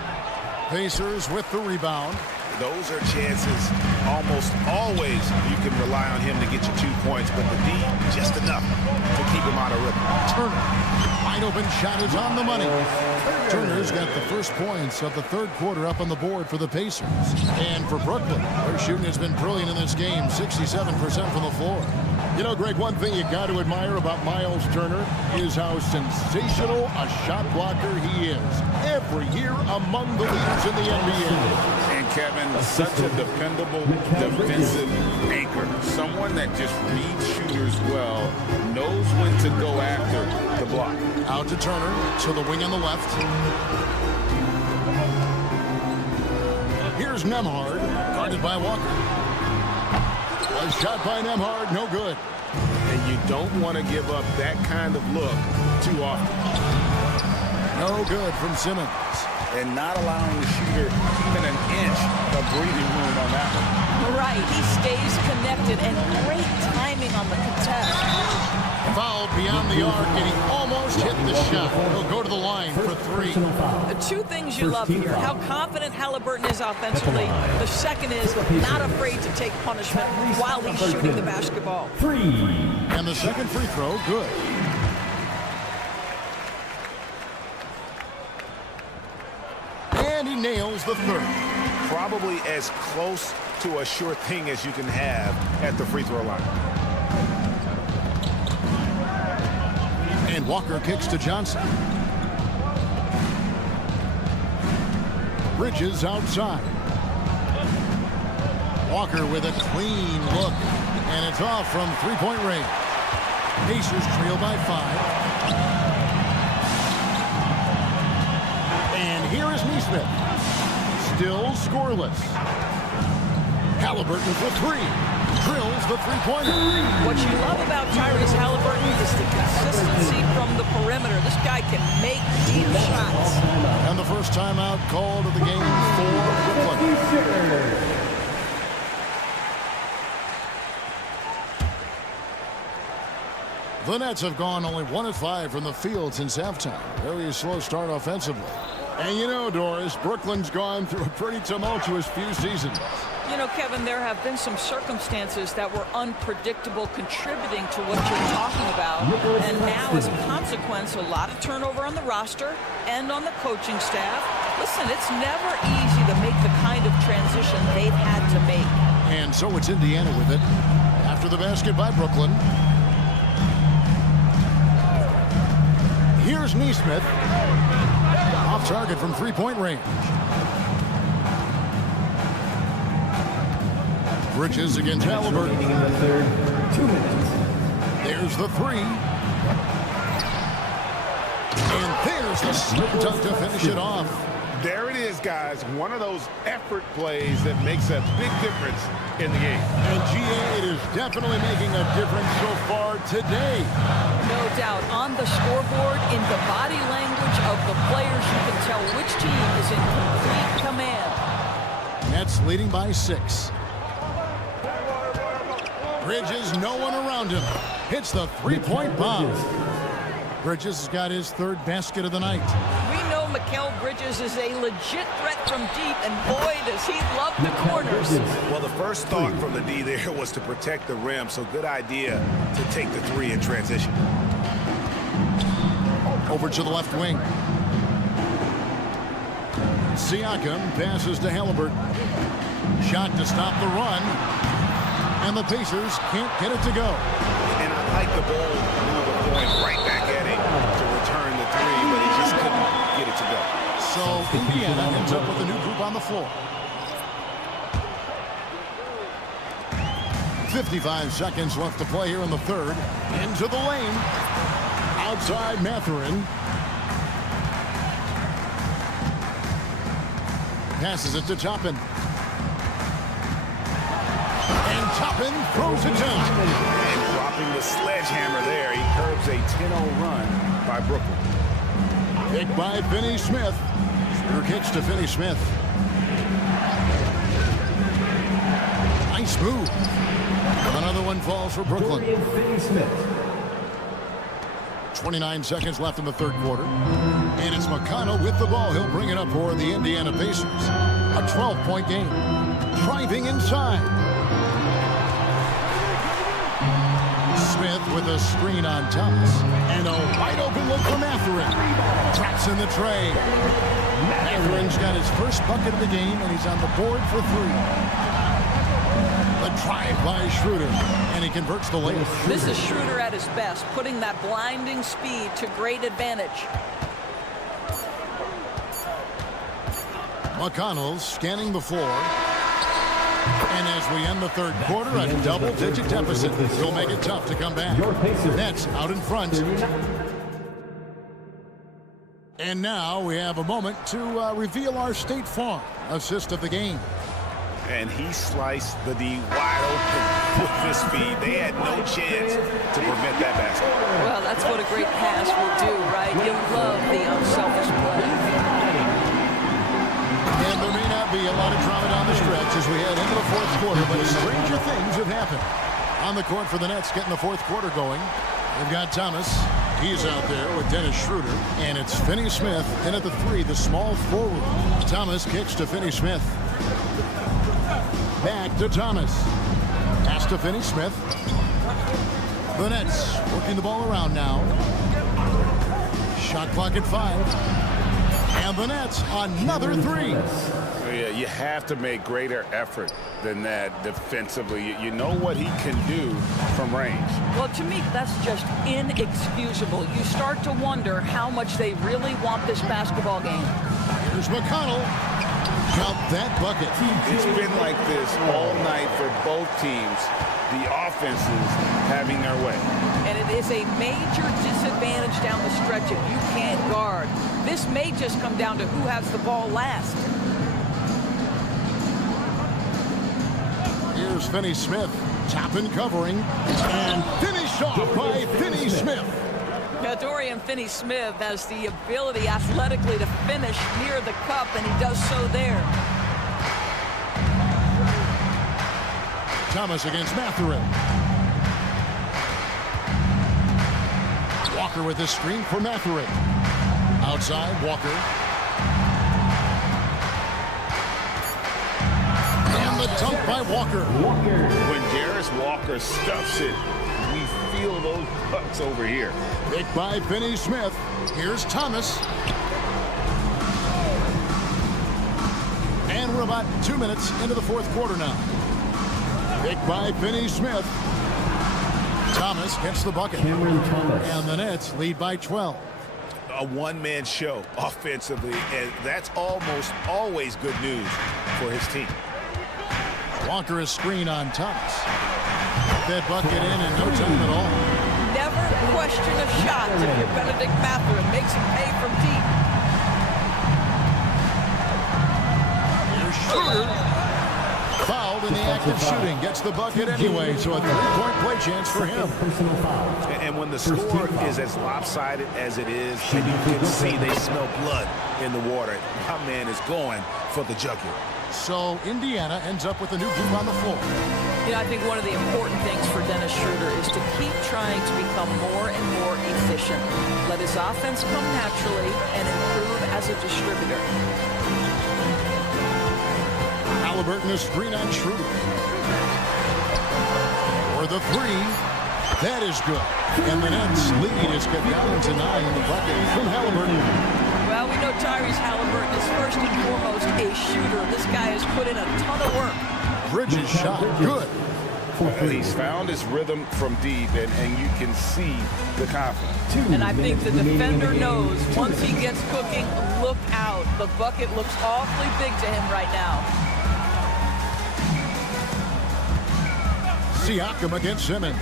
Pacers with the rebound. Those are chances almost always you can rely on him to get you 2 points, but the D, just enough to keep him out of rhythm. Turner. Wide open shot is on the money. Turner's got the first points of the third quarter up on the board for the Pacers. And for Brooklyn, their shooting has been brilliant in this game, 67% from the floor. You know, Greg, one thing you got to admire about Miles Turner is how sensational a shot blocker he is. Every year among the leaders in the NBA. And Kevin, such a dependable defensive anchor. Someone that just reads shooters well, knows when to go after the block. Out to Turner, to the wing on the left. Here's Nembhard, guarded by Walker. A shot by Nembhard, no good. And you don't want to give up that kind of look too often. No good from Simmons. And not allowing the shooter even an inch of breathing room on right. He stays connected, and great timing on the contest. Fouled beyond the arc, and he almost hit the shot. He'll go to the line for 3. The two things you love here, how confident Halliburton is offensively. The second is not afraid to take punishment while he's shooting the basketball. 3. And the second free throw, good. And he nails the third. Probably as close to a sure thing as you can have at the free throw line. And Walker kicks to Johnson. Bridges outside. Walker with a clean look. And it's off from three-point range. Pacers trail by 5. And here is Neesmith. Still scoreless. Halliburton for 3. Drills the three-pointer. What you love about Tyrese Halliburton is the consistency from the perimeter. This guy can make deep shots. And the first timeout called of the game for Brooklyn. The Nets have gone only 1 of 5 from the field since halftime. Very slow start offensively. And you know, Doris, Brooklyn's gone through a pretty tumultuous few seasons. You know, Kevin, there have been some circumstances that were unpredictable contributing to what you're talking about. And now, as a consequence, a lot of turnover on the roster and on the coaching staff. Listen, it's never easy to make the kind of transition they've had to make. And so it's Indiana with it. After the basket by Brooklyn. Here's Neesmith. Off target from three-point range. Bridges against Halliburton. In the third, 2 minutes. There's the 3. And there's the slam dunk to finish it off. There it is, guys. One of those effort plays that makes a big difference in the game. And GA, it is definitely making a difference so far today. No doubt. On the scoreboard, in the body language of the players, you can tell which team is in complete command. Nets leading by 6. Bridges, no one around him. Hits the three-point bomb. Bridges has got his 3rd basket of the night. We know Mikal Bridges is a legit threat from deep, and boy, does he love the corners. Well, the first thought from the D there was to protect the rim, so good idea to take the 3 in transition. Over to the left wing. Siakam passes to Halliburton. Shot to stop the run. And the Pacers can't get it to go. And I like the ball move going right back at him to return the 3, but he just couldn't get it to go. So Indiana ends up with a new group on the floor. 55 seconds left to play here in the third. Into the lane. Outside Mathurin. Passes it to Toppin. And Toppin throws it down. And dropping the sledgehammer there, he curbs a 10-0 run by Brooklyn. Picked by Finney Smith. Her kicks to Finney Smith. Nice move. Another one falls for Brooklyn. 29 seconds left in the third quarter. And it's McConnell with the ball. He'll bring it up for the Indiana Pacers. A 12-point game. Driving inside. Smith with a screen on Thomas. And a wide-open look for Mathurin. Taps in the tray. Mathurin's got his first bucket of the game, and he's on the board for 3. The drive by Schroeder, and he converts the layup. This is Schroeder at his best, putting that blinding speed to great advantage. McConnell scanning the floor. And as we end the third quarter, a double-digit deficit will make it tough to come back. Nets out in front. And now we have a moment to reveal our State Farm assist of the game. And he sliced the D wide open with this speed. They had no chance to prevent that basket. Well, that's what a great pass will do, right? You love the unselfish play. And there may not be be a lot of drama down the stretch as we head into the fourth quarter, but stranger things have happened. On the court for the Nets, getting the fourth quarter going. They've got Thomas. He's out there with Dennis Schroeder. And it's Finney-Smith in at the 3, the small forward. Thomas kicks to Finney-Smith. Back to Thomas. Pass to Finney-Smith. The Nets working the ball around now. Shot clock at 5. And the Nets, another 3. Yeah, you have to make greater effort than that defensively. You know what he can do from range. Well, to me, that's just inexcusable. You start to wonder how much they really want this basketball game. Here's McConnell. Count that bucket. It's been like this all night for both teams. The offenses having their way. And it is a major disadvantage down the stretch if you can't guard. This may just come down to who has the ball last. Here's Finney-Smith, tapping, covering, and finished off by Finney-Smith. Now, Dorian Finney-Smith has the ability athletically to finish near the cup, and he does so there. Thomas against Mathurin. Walker with the screen for Mathurin. Outside, Walker. And the dunk by Walker. When Darius Walker stuffs it, we feel those pucks over here. Picked by Finney-Smith. Here's Thomas. And we're about 2 minutes into the fourth quarter now. Picked by Finney-Smith. Thomas gets the bucket. And the Nets lead by 12. A one-man show offensively, and that's almost always good news for his team. Walker is screen on Thomas. That bucket in no time at all. Never question a shot if you're Benedict Mathurin. Makes him pay from deep. Here's Schroeder. Fouled in the act of shooting. Gets the bucket anyway, so a three-point play chance for him. And when the score is as lopsided as it is, and you can see they smell blood in the water, my man is going for the jugular. So Indiana ends up with a new group on the floor. You know, I think one of the important things for Dennis Schroeder is to keep trying to become more and more efficient. Let his offense come naturally and improve as a distributor. Halliburton is screen on Schroeder. For the 3. That is good. And the Nets lead is cut down to 9 in the bucket from Halliburton. Well, we know Tyrese Halliburton is first and foremost a shooter. This guy has put in a ton of work. Bridges shot good. He's found his rhythm from deep, and you can see the confidence. And I think the defender knows once he gets cooking, look out. The bucket looks awfully big to him right now. Siakam against Simmons.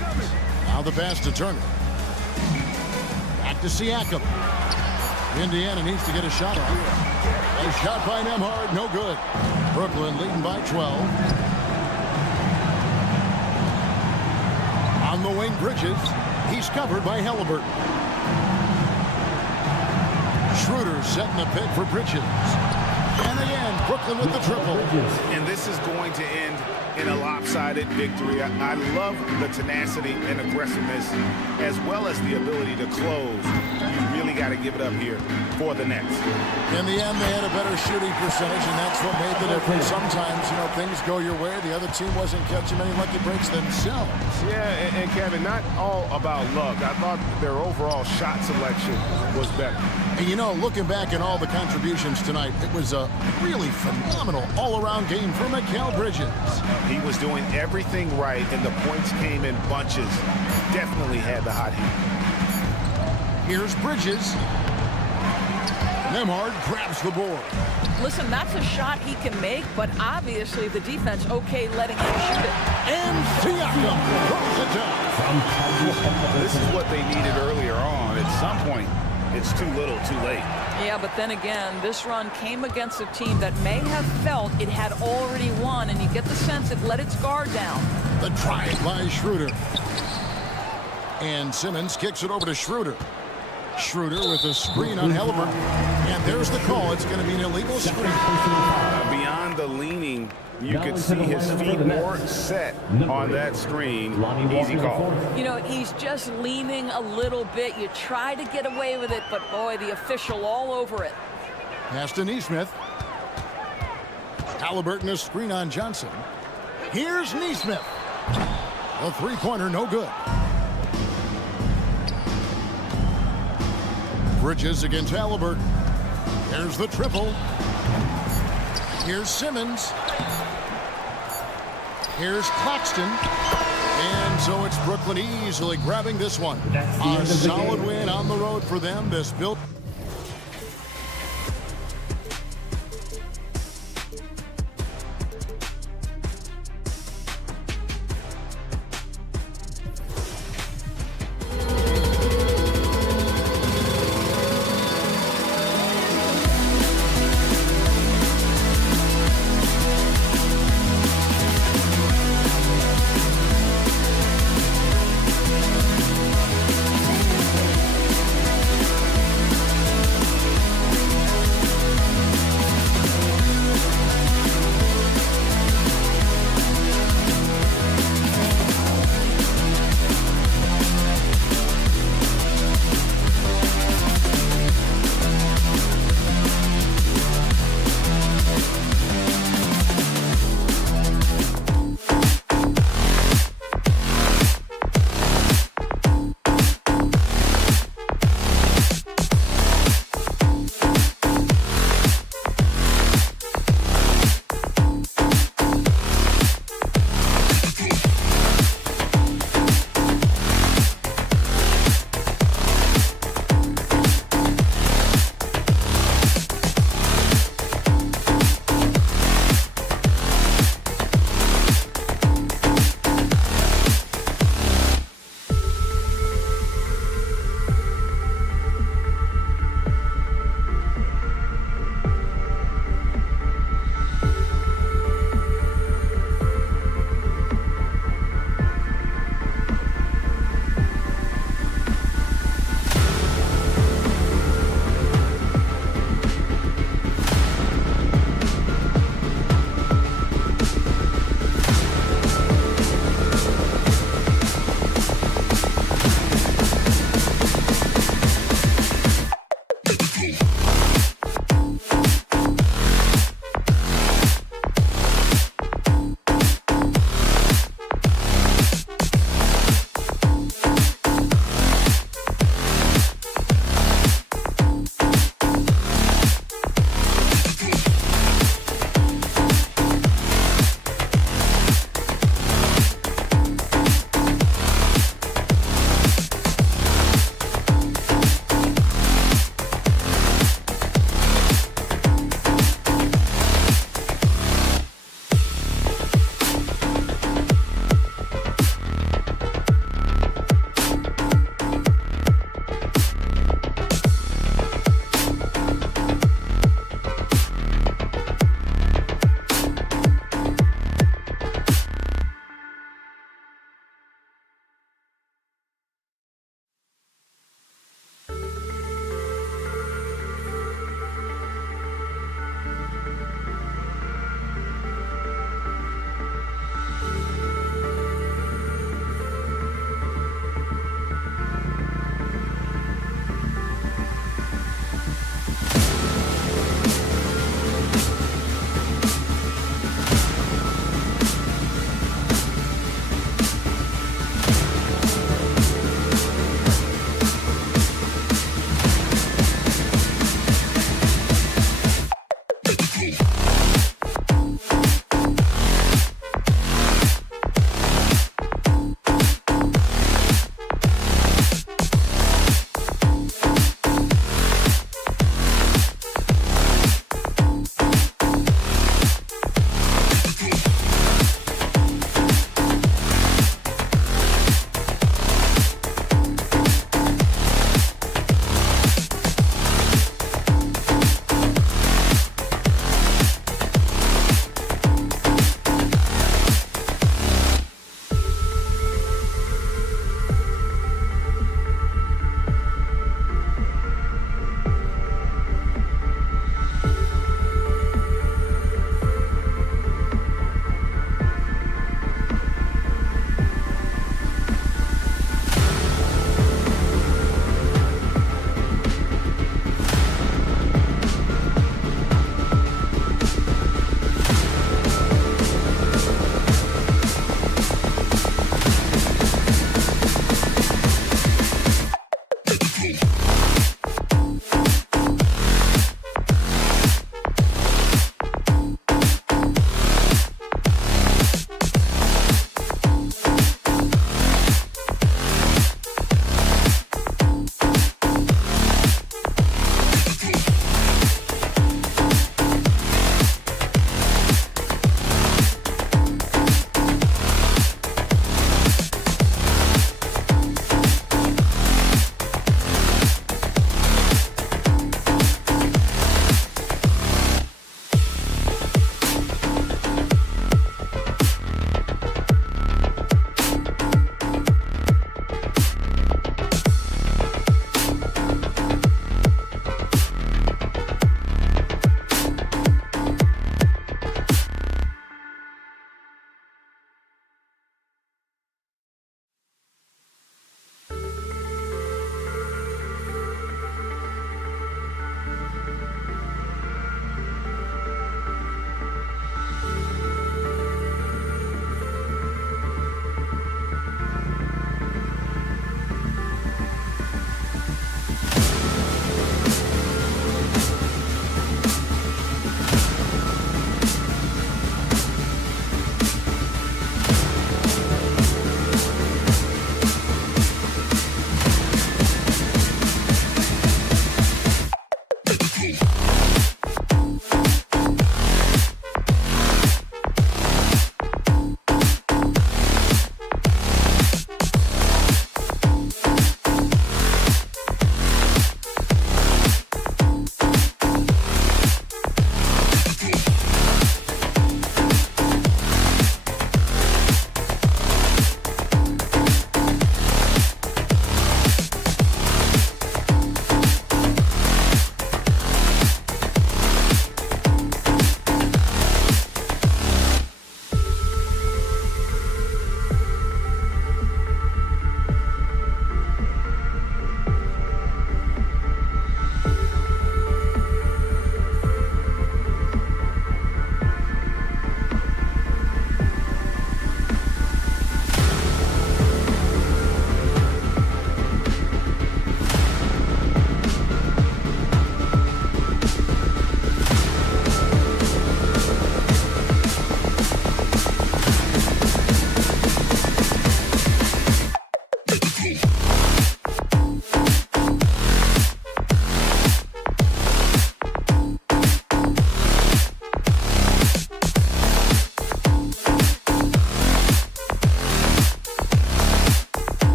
Now the pass to Turner. Back to Siakam. Indiana needs to get a shot off. A shot by Nembhard, no good. Brooklyn leading by 12. On the wing, Bridges. He's covered by Halliburton. Schroeder setting the pick for Bridges. And again, Brooklyn with the triple. And this is going to end in a lopsided victory. I love the tenacity and aggressiveness, as well as the ability to close. You really got to give it up here for the Nets. In the end, they had a better shooting percentage, and that's what made the difference. Sometimes, you know, things go your way. The other team wasn't catching many lucky breaks themselves. Yeah, and Kevin, not all about luck. I thought their overall shot selection was better. And you know, looking back at all the contributions tonight, it was a really phenomenal all-around game for Mikal Bridges. He was doing everything right, and the points came in bunches. Definitely had the hot hand. Here's Bridges. Nembhard grabs the board. Listen, that's a shot he can make, but obviously the defense okay letting him shoot it. And Siakam throws it down. This is what they needed earlier on. At some point, it's too little, too late. Yeah, but then again, this run came against a team that may have felt it had already won, and you get the sense it let its guard down. The drive by Schroeder. And Simmons kicks it over to Schroeder. Schroeder with a screen on Halliburton. And there's the call. It's going to be an illegal screen. Beyond and the leaning, you could see his feet more set on that screen. Easy call. You know, he's just leaning a little bit. You try to get away with it, but boy, the official all over it. Pass to Neesmith. Halliburton a screen on Johnson. Here's Neesmith. A three-pointer, no good. Bridges against Halliburton. There's the triple. Here's Simmons. Here's Claxton. And so it's Brooklyn easily grabbing this one. A solid win on the road for them. This built.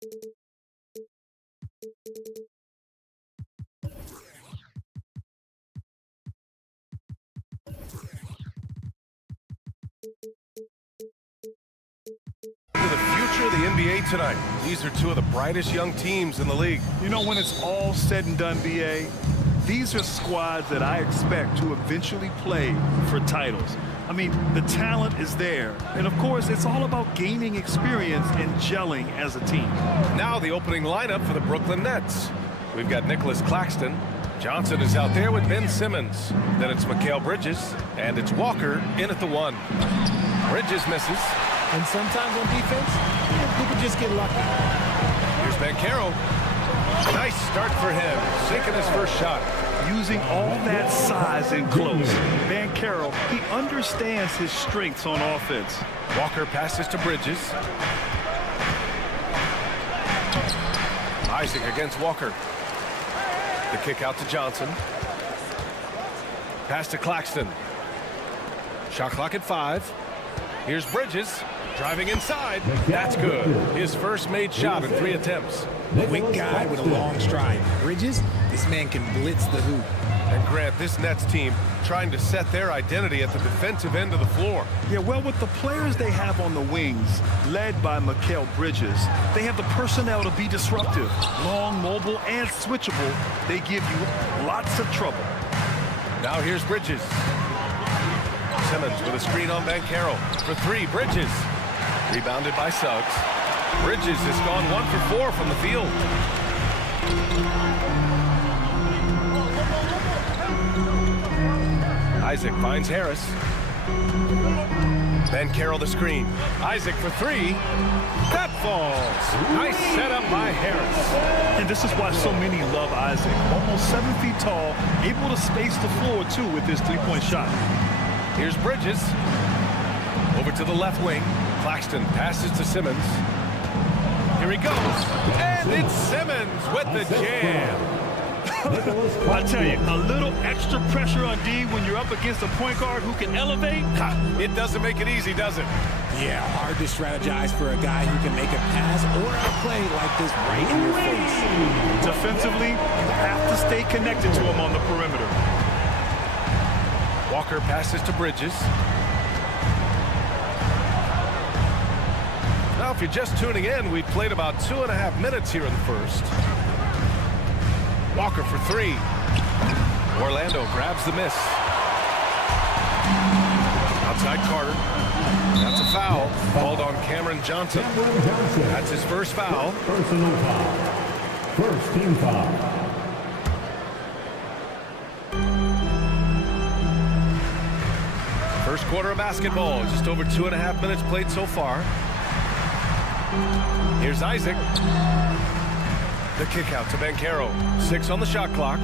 To the future of the NBA tonight. These are two of the brightest young teams in the league. You know, when it's all said and done, BA, these are squads that I expect to eventually play for titles. I mean, the talent is there. And, of course, it's all about gaining experience and gelling as a team. Now the opening lineup for the Brooklyn Nets. We've got Nicholas Claxton. Johnson is out there with Ben Simmons. Then it's Mikal Bridges. And it's Walker in at the 1. Bridges misses. And sometimes on defense, you can just get lucky. Here's Banchero. Nice start for him. Sinking his first shot. Using all that size and close. Banchero, he understands his strengths on offense. Walker passes to Bridges. Isaac against Walker. The kick out to Johnson. Pass to Claxton. Shot clock at 5. Here's Bridges. Driving inside. That's good. His first made shot in 3 attempts. Quick guy with a long stride. Bridges, this man can blitz the hoop. And Grant, this Nets team trying to set their identity at the defensive end of the floor. Yeah, well, with the players they have on the wings, led by Mikal Bridges, they have the personnel to be disruptive. Long, mobile, and switchable. They give you lots of trouble. Now here's Bridges. Simmons with a screen on Banchero. For 3, Bridges. Rebounded by Suggs. Bridges has gone 1 for 4 from the field. Isaac finds Harris. Banchero the screen. Isaac for 3. That falls. Nice setup by Harris. And this is why so many love Isaac. Almost 7 feet tall, able to space the floor, too, with his three-point shot. Here's Bridges. Over to the left wing. Claxton passes to Simmons. Here he goes. And it's Simmons with the jam. I tell you, a little extra pressure on D when you're up against a point guard who can elevate. It doesn't make it easy, does it? Yeah, hard to strategize for a guy who can make a pass or a play like this right in your face. Defensively, you have to stay connected to him on the perimeter. Walker passes to Bridges. Now, if you're just tuning in, we've played about 2.5 minutes here in the first. Walker for 3. Orlando grabs the miss. Outside Carter. That's a foul. Called on Cameron Johnson. That's his first foul. Personal foul. First team foul. First quarter of basketball. Just over 2.5 minutes played so far. Here's Isaac. The kick out to Banchero. 6 on the shot clock.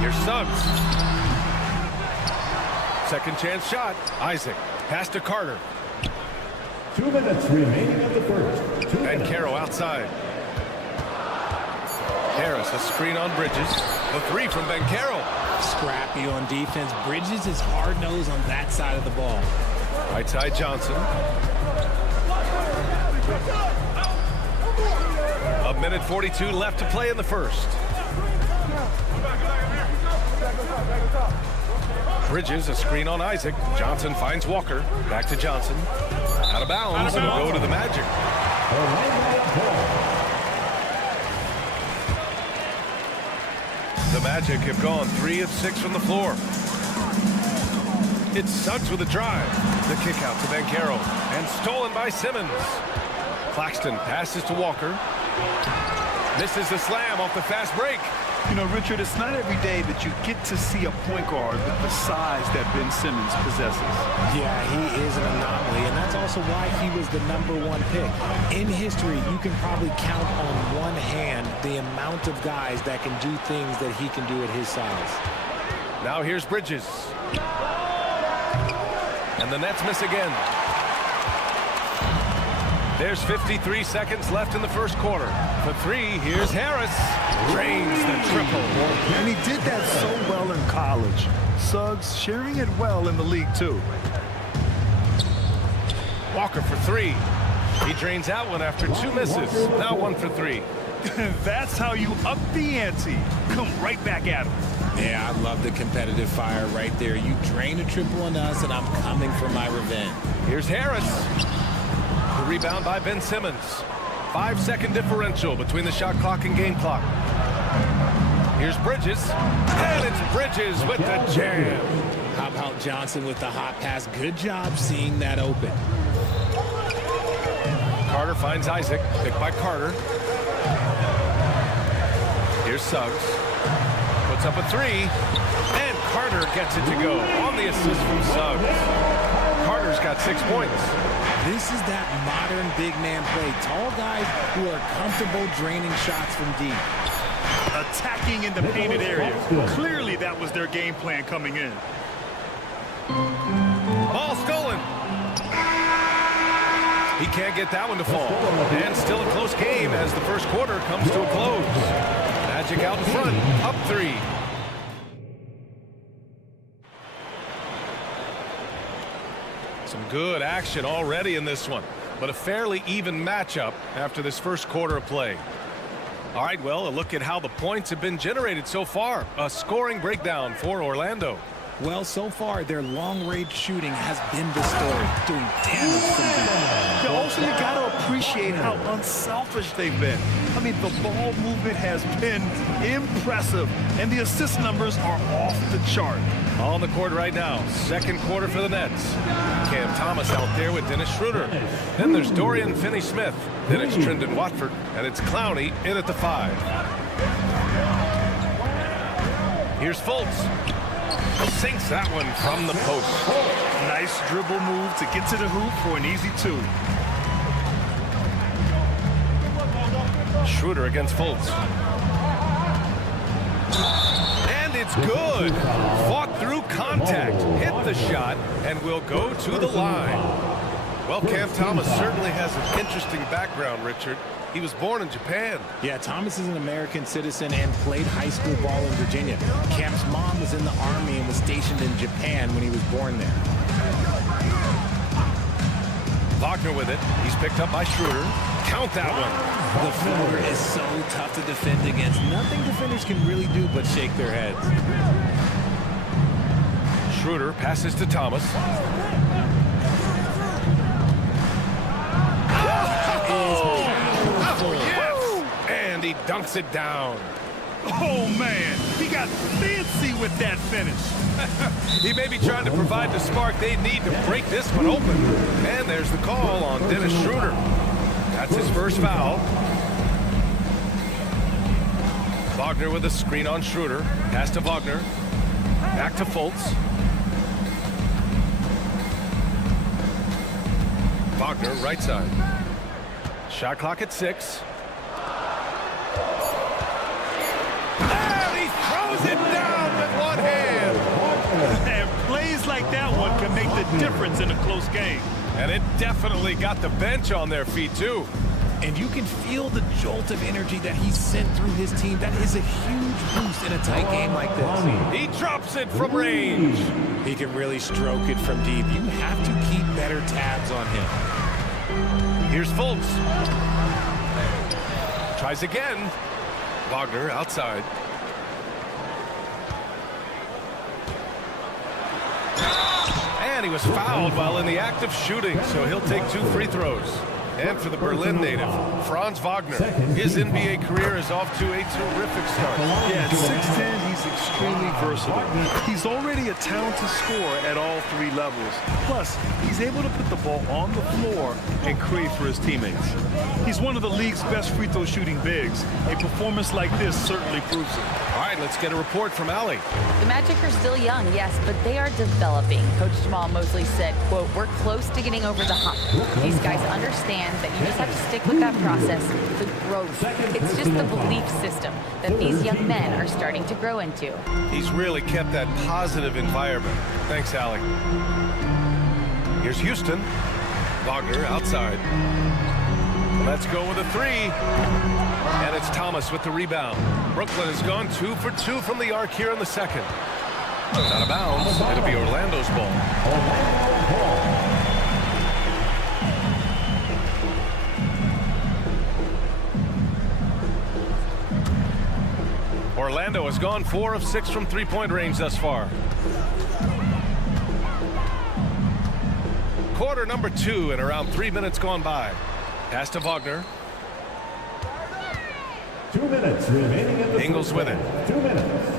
Here's Suggs. Second chance shot. Isaac. Pass to Carter. 2 minutes remaining of the first. Banchero outside. Harris, a screen on Bridges. The 3 from Banchero. Scrappy on defense. Bridges is hard-nosed on that side of the ball. Right side Johnson. A minute 42 left to play in the first. Bridges, a screen on Isaac. Johnson finds Walker. Back to Johnson. Out of bounds and will go to the Magic. The Magic have gone 3 of 6 from the floor. It's Suggs with a drive. The kick out to Banchero. And stolen by Simmons. Claxton passes to Walker. Misses the slam off the fast break. You know, Richard, it's not every day that you get to see a point guard with the size that Ben Simmons possesses. Yeah, he is an anomaly, and that's also why he was the #1 pick. In history, you can probably count on one hand the amount of guys that can do things that he can do at his size. Now here's Bridges. And the Nets miss again. There's 53 seconds left in the first quarter. For 3, here's Harris. Drains the triple. And he did that so well in college. Suggs sharing it well in the league, too. Walker for 3. He drains that one after 2 misses. Now 1 for 3. That's how you up the ante. Come right back at him. Yeah, I love the competitive fire right there. You drain a triple on us, and I'm coming for my revenge. Here's Harris. The rebound by Ben Simmons. 5-second differential between the shot clock and game clock. Here's Bridges. And it's Bridges with the jam. How about Johnson with the hot pass? Good job seeing that open. Carter finds Isaac. Picked by Carter. Here's Suggs. Puts up a 3. And Carter gets it to go on the assist from Suggs. Carter's got 6 points. This is that modern big man play. Tall guys who are comfortable draining shots from deep. Attacking in the painted area. Clearly that was their game plan coming in. Ball stolen. He can't get that one to fall. And still a close game as the first quarter comes to a close. Magic out in front, up 3. Some good action already in this one, but a fairly even matchup after this first quarter of play. All right, well, a look at how the points have been generated so far. A scoring breakdown for Orlando. Well, so far, their long-range shooting has been the story, doing damage from deep. Also, you got to appreciate how unselfish they've been. I mean, the ball movement has been impressive, and the assist numbers are off the chart. On the court right now, second quarter for the Nets. Cam Thomas out there with Dennis Schroeder. Then there's Dorian Finney-Smith. Then it's Trendon Watford, and it's Clowney in at the 5. Here's Fultz. Sinks that one from the post. Nice dribble move to get to the hoop for an easy 2. Schroeder against Fultz. And it's good. Fought through contact, hit the shot, and will go to the line. Well, Cam Thomas certainly has an interesting background, Richard. He was born in Japan. Yeah, Thomas is an American citizen and played high school ball in Virginia. Cam's mom was in the Army and was stationed in Japan when he was born there. Wagner with it. He's picked up by Schroeder. Count that one. The floor is so tough to defend against. Nothing defenders can really do but shake their heads. Schroeder passes to Thomas. And he dunks it down. Oh, man. He got fancy with that finish. He may be trying to provide the spark they need to break this one open. And there's the call on Dennis Schroeder. That's his first foul. Wagner with a screen on Schroeder. Pass to Wagner. Back to Fultz. Wagner, right side. Shot clock at 6. And he throws it down with one hand. And plays like that one can make the difference in a close game. And it definitely got the bench on their feet, too. And you can feel the jolt of energy that he sent through his team. That is a huge boost in a tight game like this. He drops it from range. He can really stroke it from deep. You have to keep better tabs on him. Here's Fultz. Tries again. Wagner outside. And he was fouled while in the act of shooting, so he'll take 2 free throws. And for the Berlin native, Franz Wagner, his NBA career is off to a terrific start. Yeah, at 6'10", he's extremely versatile. He's already a talented scorer at all 3 levels. Plus, he's able to put the ball on the floor and create for his teammates. He's one of the league's best free throw shooting bigs. A performance like this certainly proves it. All right, let's get a report from Allie. The Magic are still young, yes, but they are developing. Coach Jamal Mosley said, quote, "We're close to getting over the hump. These guys understand that you just have to stick with that process, the growth. It's just the belief system that these young men are starting to grow into." He's really kept that positive environment. Thanks, Allie. Here's Houston. Wagner outside. Let's go with a 3. And it's Thomas with the rebound. Brooklyn has gone 2 for 2 from the arc here in the second. Out of bounds. It'll be Orlando's ball. Orlando has gone 4 of 6 from three-point range thus far. Quarter number 2 and around 3 minutes gone by. Pass to Wagner. 2 minutes remaining in the Ingles with it. 2 minutes.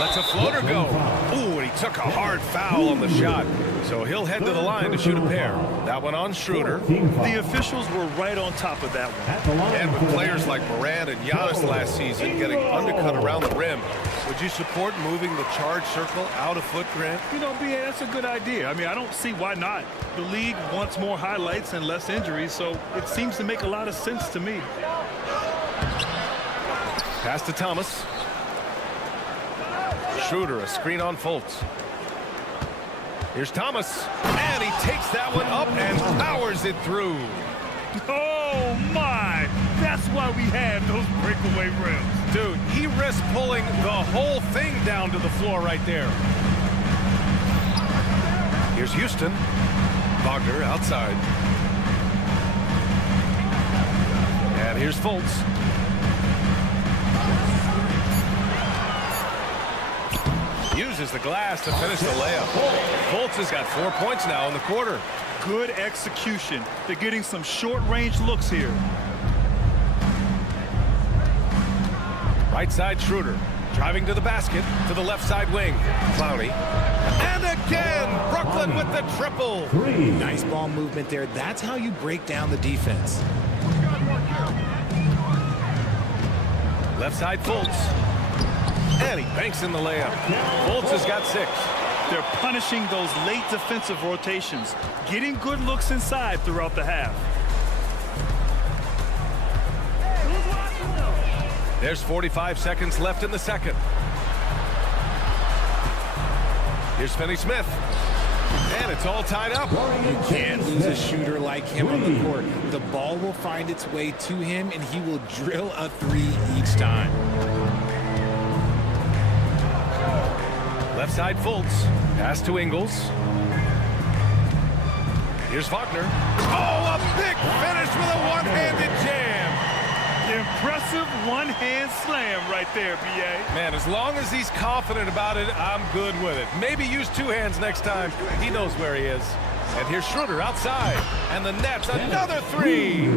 Lets a floater go. Ooh, and he took a hard foul on the shot. So he'll head to the line to shoot a pair. That one on Schroeder. The officials were right on top of that one. And with players like Morant and Giannis last season getting undercut around the rim, would you support moving the charge circle out a foot, Grant? You know, BA, that's a good idea. I mean, I don't see why not. The league wants more highlights and less injuries, so it seems to make a lot of sense to me. Pass to Thomas. Schroeder, a screen on Fultz. Here's Thomas, and he takes that one up and powers it through. Oh, my! That's why we have those breakaway rims. Dude, he risked pulling the whole thing down to the floor right there. Here's Houston. Wagner outside. And here's Fultz. Uses the glass to finish the layup. Fultz has got 4 points now in the quarter. Good execution. They're getting some short-range looks here. Right side Schroeder. Driving to the basket to the left side wing. Clowney. And again, Brooklyn with the triple. Nice ball movement there. That's how you break down the defense. Left side Fultz. And he banks in the layup. Fultz has got 6. They're punishing those late defensive rotations, getting good looks inside throughout the half. There's 45 seconds left in the second. Here's Finney-Smith. And it's all tied up. You can't lose a shooter like him on the court. The ball will find its way to him, and he will drill a 3 each time. Left side Fultz. Pass to Ingles. Here's Wagner. Oh, a big finish with a one-handed jam. Impressive one-hand slam right there, B.A. Man, as long as he's confident about it, I'm good with it. Maybe use 2 hands next time. He knows where he is. And here's Schroeder outside. And the Nets, another 3.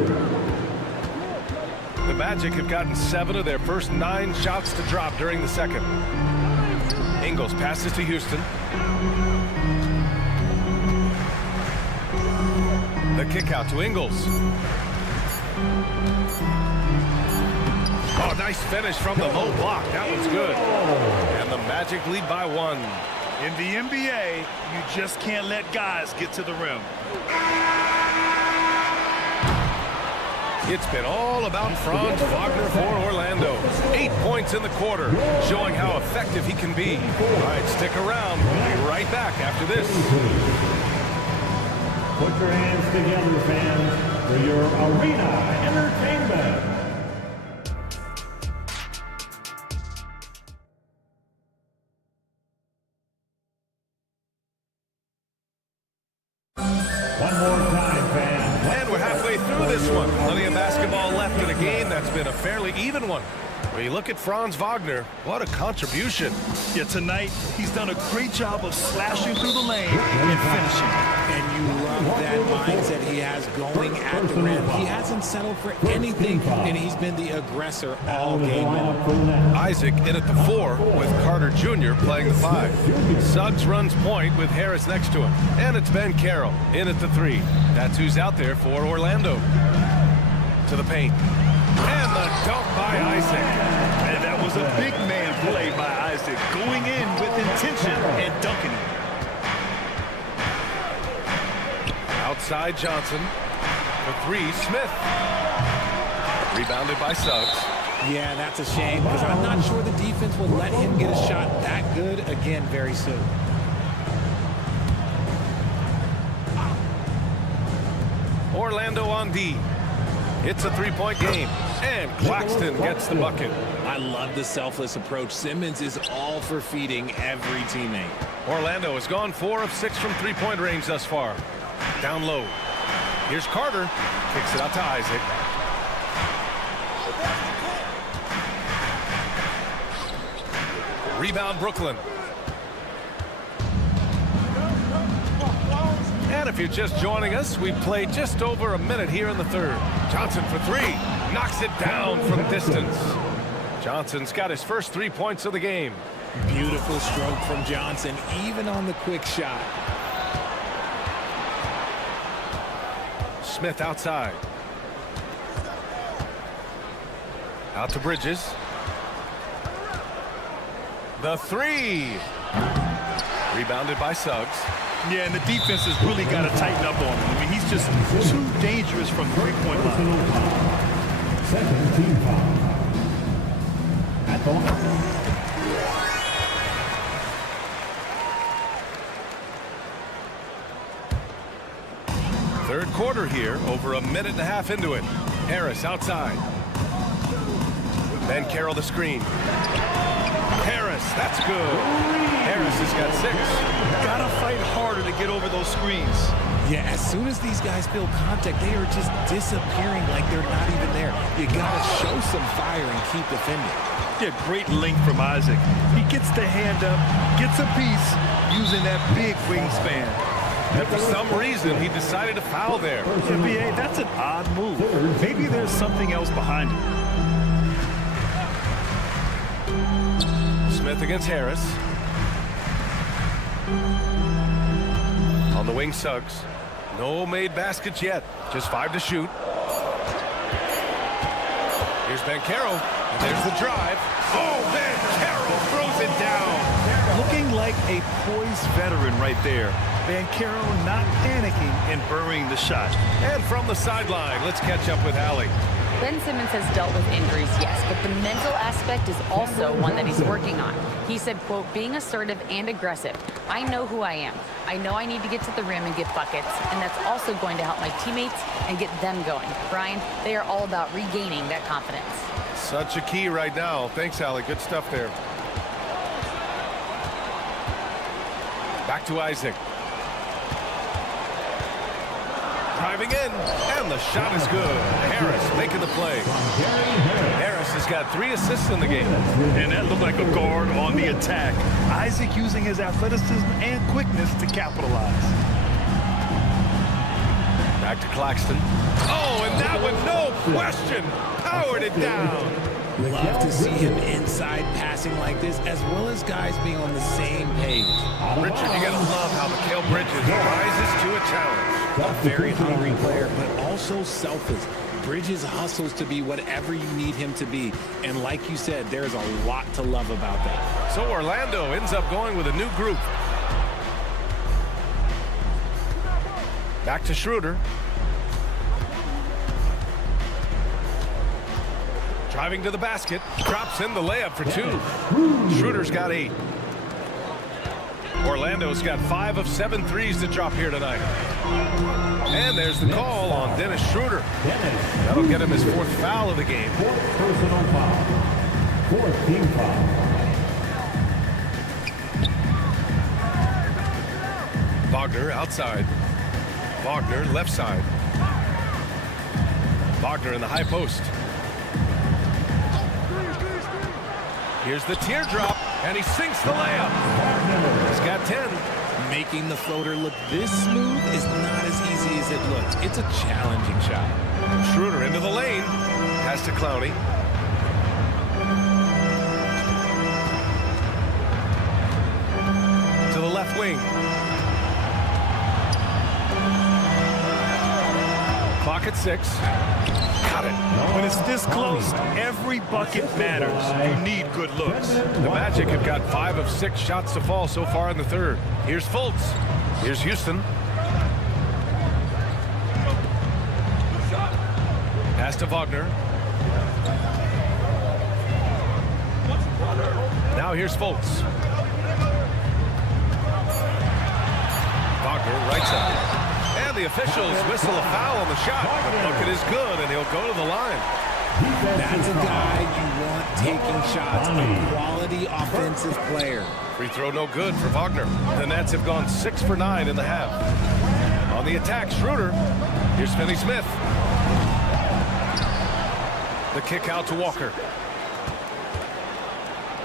The Magic have gotten 7 of their first 9 shots to drop during the second. Ingles passes to Houston. The kick out to Ingles. Oh, nice finish from the low block. That was good. And the Magic lead by 1. In the NBA, you just can't let guys get to the rim. It's been all about Franz Wagner for Orlando. 8 points in the quarter, showing how effective he can be. All right, stick around. We'll be right back after this. Put your hands together, fans, for your arena entertainment. One more time, fans. And we're halfway through this one. Plenty of basketball left in a game that's been a fairly even one. When you look at Franz Wagner, what a contribution. Yeah, tonight, he's done a great job of slashing through the lane and finishing. And you love that mindset he has going at the rim. He hasn't settled for anything, and he's been the aggressor all game long. Isaac in at the 4 with Carter Jr. playing the 5. Suggs runs point with Harris next to him. And it's Ben Carroll in at the 3. That's who's out there for Orlando. To the paint. And the dunk by Isaac. And that was a big man play by Isaac, going in with intention and dunking it. Outside Johnson. For 3, Smith. Rebounded by Suggs. Yeah, that's a shame because I'm not sure the defense will let him get a shot that good again very soon. Orlando on D. It's a 3-point game. And Claxton gets the bucket. I love the selfless approach. Simmons is all for feeding every teammate. Orlando has gone 4 of 6 from 3-point range thus far. Down low. Here's Carter. Kicks it out to Isaac. Rebound Brooklyn. And if you're just joining us, we've played just over a minute here in the third. Johnson for three. Knocks it down from distance. Johnson's got his first 3 points of the game. Beautiful stroke from Johnson, even on the quick shot. Smith outside. Out to Bridges. The three. Rebounded by Suggs. Yeah, and the defense has really got to tighten up on him. I mean, he's just too dangerous from the three-point line. Second team foul. At the line. Third quarter here, over a minute and a half into it. Harris outside. Ben Carroll the screen. Harris, that's good. Harris has got 6. Gotta fight harder to get over those screens. Yeah, as soon as these guys feel contact, they are just disappearing like they're not even there. You gotta show some fire and keep defending. Yeah, great length from Isaac. He gets the hand up, gets a piece using that big wingspan. And for some reason, he decided to foul there. Yeah, B.A., that's an odd move. Maybe there's something else behind it. Smith against Harris. On the wing, Suggs. No made baskets yet. Just 5 to shoot. Here's Ben Carroll. And there's the drive. Oh, Ben Carroll throws it down. Looking like a poised veteran right there. Van Carroll not panicking and burying the shot. And from the sideline, let's catch up with Allie. Ben Simmons has dealt with injuries, yes, but the mental aspect is also one that he's working on. He said, quote, being assertive and aggressive. I know who I am. I know I need to get to the rim and get buckets, and that's also going to help my teammates and get them going. Brian, they are all about regaining that confidence. Such a key right now. Thanks, Allie. Good stuff there. Back to Isaac. Driving in, and the shot is good. Harris making the play. Harris has got 3 assists in the game. And that looked like a guard on the attack. Isaac using his athleticism and quickness to capitalize. Back to Claxton. Oh, and that one, no question, powered it down. Love to see him inside passing like this, as well as guys being on the same page. Richard, you gotta love how Mikal Bridges rises to a challenge. A very hungry player, but also selfless. Bridges hustles to be whatever you need him to be. And like you said, there's a lot to love about that. So Orlando ends up going with a new group. Back to Schroeder. Driving to the basket. Drops in the layup for 2. Schroeder's got 8. Orlando's got 5 of 7 threes to drop here tonight. And there's the call on Dennis Schroeder. That'll get him his 4th foul of the game. 4th personal foul. 4th team foul. Wagner outside. Wagner left side. Wagner in the high post. Here's the teardrop, and he sinks the layup. He's got 10. Making the floater look this smooth is not as easy as it looks. It's a challenging shot. Schroeder into the lane. Pass to Clowney. To the left wing. Clock at 6. Got it. When it's this close, every bucket matters. You need good looks. The Magic have got 5 of 6 shots to fall so far in the third. Here's Fultz. Here's Houston. Pass to Wagner. Now here's Fultz. Wagner right side. And the officials whistle a foul on the shot. The bucket is good, and he'll go to the line. That's a guy you want taking shots. A quality offensive player. Free throw no good for Wagner. The Nets have gone 6 for 9 in the half. On the attack, Schroeder. Here's Finney-Smith. The kick out to Walker.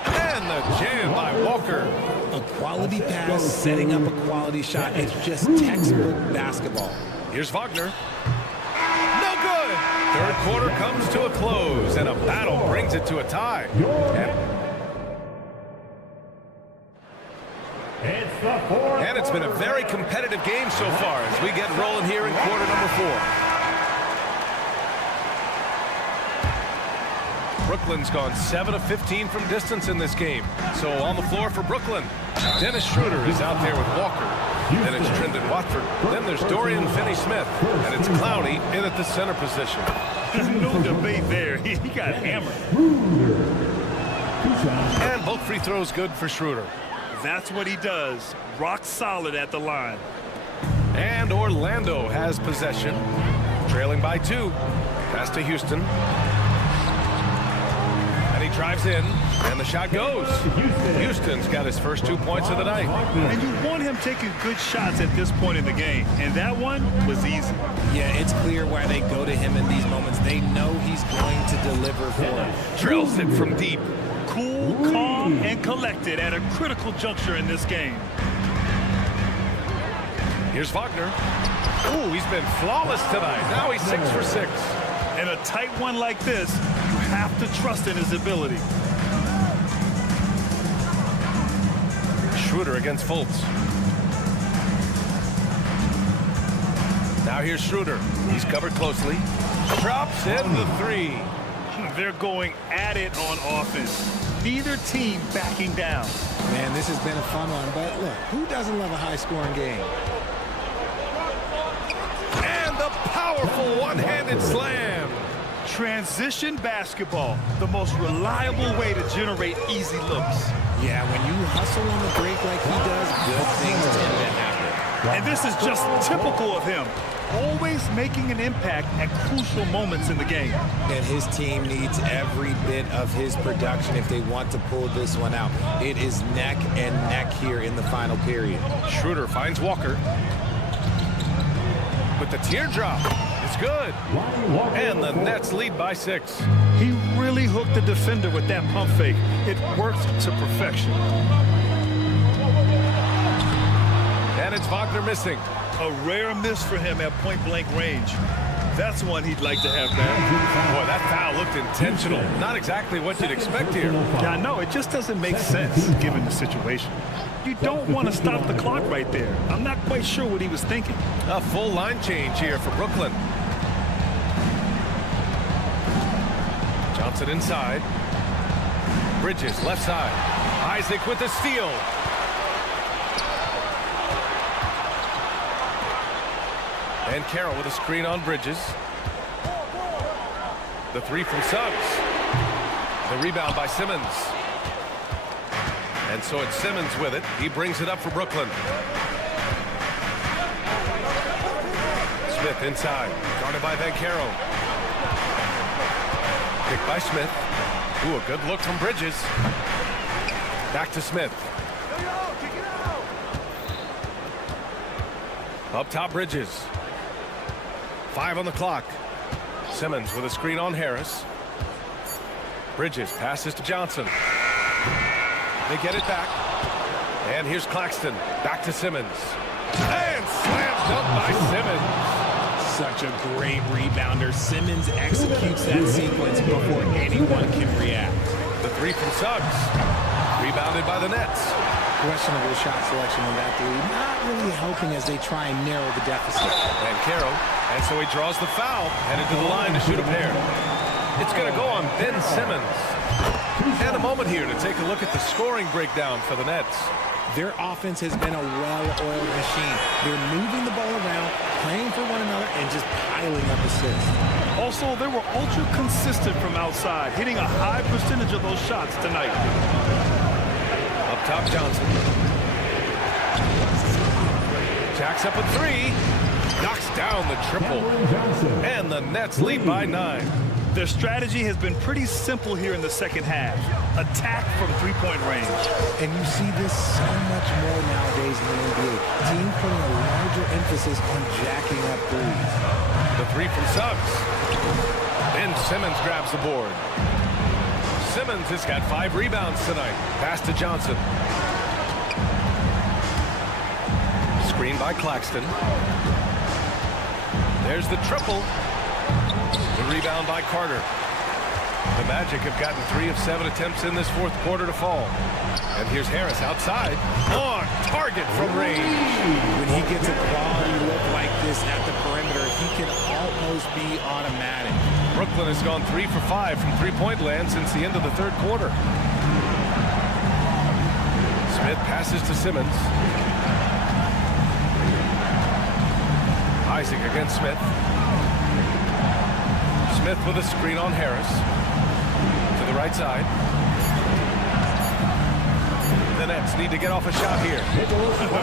And the jam by Walker. A quality pass, setting up a quality shot. It's just textbook basketball. Here's Wagner. No good. Third quarter comes to a close, and a battle brings it to a tie. And it's been a very competitive game so far as we get rolling here in quarter number 4. Brooklyn's gone 7 of 15 from distance in this game. So on the floor for Brooklyn, Dennis Schroeder is out there with Walker. Then it's Trendon Watford. Then there's Dorian Finney-Smith. And it's Clowney in at the center position. No debate there. He got hammered. And both free throws good for Schroeder. That's what he does. Rock solid at the line. And Orlando has possession. Trailing by 2. Pass to Houston. And he drives in. And the shot goes. Houston's got his first 2 points of the night. And you want him taking good shots at this point in the game. And that one was easy. Yeah, it's clear why they go to him in these moments. They know he's going to deliver for them. Drills it from deep. Cool, calm, and collected at a critical juncture in this game. Here's Wagner. Ooh, he's been flawless tonight. Now he's 6 for 6. In a tight one like this, you have to trust in his ability. Schroeder against Fultz. Now here's Schroeder. He's covered closely. Drops in the 3. They're going at it on offense. Neither team backing down. Man, this has been a fun one, but look, who doesn't love a high-scoring game? And the powerful one-handed slam. Transition basketball, the most reliable way to generate easy looks. Yeah, when you hustle on the break like he does, good things tend to happen. And this is just typical of him. Always making an impact at crucial moments in the game. And his team needs every bit of his production if they want to pull this one out. It is neck and neck here in the final period. Schroeder finds Walker. With the teardrop. It's good. And the Nets lead by 6. He really hooked the defender with that pump fake. It worked to perfection. And it's Wagner missing. A rare miss for him at point-blank range. That's one he'd like to have back. Boy, that foul looked intentional. Not exactly what you'd expect here. Yeah, I know. It just doesn't make sense given the situation. You don't want to stop the clock right there. I'm not quite sure what he was thinking. A full line change here for Brooklyn. Johnson inside. Bridges left side. Isaac with the steal. And Carroll with a screen on Bridges. The 3 from Suggs. The rebound by Simmons. And so it's Simmons with it. He brings it up for Brooklyn. Smith inside. Guarded by Vancaro. Picked by Smith. Ooh, a good look from Bridges. Back to Smith. Up top, Bridges. 5 on the clock. Simmons with a screen on Harris. Bridges passes to Johnson. They get it back. And here's Claxton. Back to Simmons. And slam dunk by Simmons. Such a great rebounder. Simmons executes that sequence before anyone can react. The 3 from Suggs. Rebounded by the Nets. Questionable shot selection on that 3. Not really helping as they try and narrow the deficit. And Caro. And so he draws the foul. Headed to the line to shoot a pair. It's going to go on Ben Simmons. And a moment here to take a look at the scoring breakdown for the Nets. Their offense has been a well-oiled machine. They're moving the ball around, playing for one another, and just piling up assists. Also, they were ultra consistent from outside, hitting a high percentage of those shots tonight. Up top, Johnson. Jacks up a 3. Knocks down the triple. And the Nets lead by 9. Their strategy has been pretty simple here in the second half. Attack from three-point range. And you see this so much more nowadays in the NBA. Team putting a larger emphasis on jacking up threes. The 3 from Suggs. Ben Simmons grabs the board. Simmons has got 5 rebounds tonight. Pass to Johnson. Screen by Claxton. There's the triple. The rebound by Carter. The Magic have gotten 3 of 7 attempts in this fourth quarter to fall. And here's Harris outside. On target from range. When he gets a quality look like this at the perimeter, he can almost be automatic. Brooklyn has gone 3 for 5 from three-point land since the end of the third quarter. Smith passes to Simmons. Isaac against Smith. Smith with a screen on Harris. To the right side. The Nets need to get off a shot here.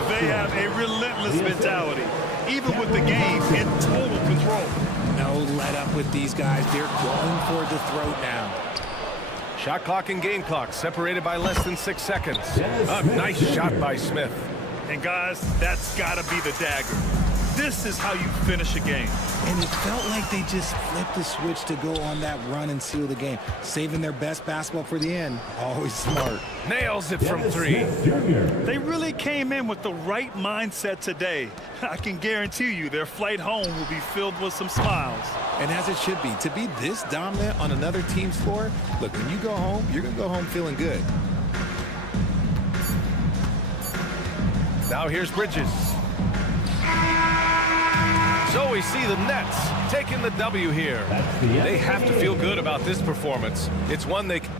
They have a relentless mentality, even with the game in total control. No let up with these guys. They're going for the throat now. Shot clock and game clock separated by less than 6 seconds. A nice shot by Smith. And guys, that's got to be the dagger. This is how you finish a game. And it felt like they just flipped the switch to go on that run and seal the game. Saving their best basketball for the end. Always smart. Nails it from 3. They really came in with the right mindset today. I can guarantee you their flight home will be filled with some smiles. And as it should be. To be this dominant on another team's floor, look, when you go home, you're going to go home feeling good. Now here's Bridges. So we see the Nets taking the W here. They have to feel good about this performance. It's one they can.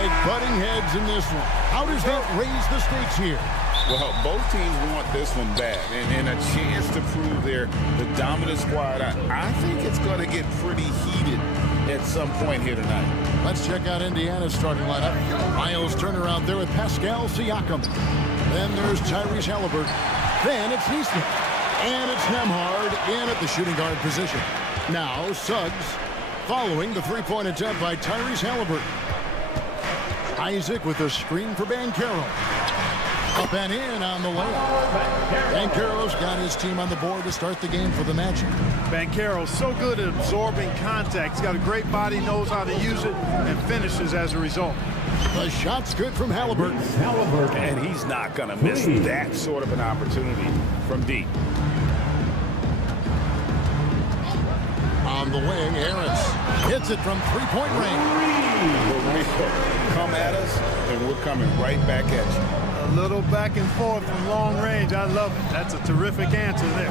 like budding heads in this one. How does that raise the stakes here? Well, both teams want this one bad, and a chance to prove they're the dominant squad. I think it's going to get pretty heated at some point here tonight. Let's check out Indiana's starting lineup. Miles Turner out there with Pascal Siakam. Then there's Tyrese Halliburton. Then it's Neesmith. And it's Nembhard in at the shooting guard position. Now Suggs following the three-point attempt by Tyrese Halliburton. Isaac with a screen for Banchero. Up and in on the layup. Banchero's got his team on the board to start the game for the Magic. Banchero's so good at absorbing contact. He's got a great body, knows how to use it, and finishes as a result. The shot's good from Halliburton. And he's not going to miss that sort of an opportunity from deep. On the wing, Harris hits it from three-point range. Come at us, and we're coming right back at you. A little back and forth from long range. I love it. That's a terrific answer there.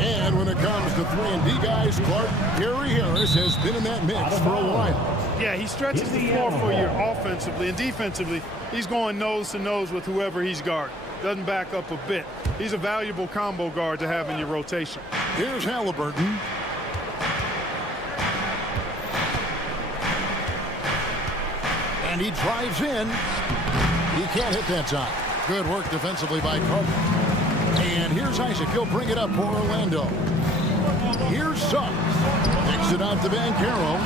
And when it comes to 3-and-D guys, Clark, Gary Harris has been in that mix for a while. Yeah, he stretches the floor for you offensively and defensively. He's going nose to nose with whoever he's guarding. Doesn't back up a bit. He's a valuable combo guard to have in your rotation. Here's Halliburton. And he drives in. He can't hit that time. Good work defensively by Karson. And here's Isaac. He'll bring it up for Orlando. Here's Suggs. Takes it out to Banchero.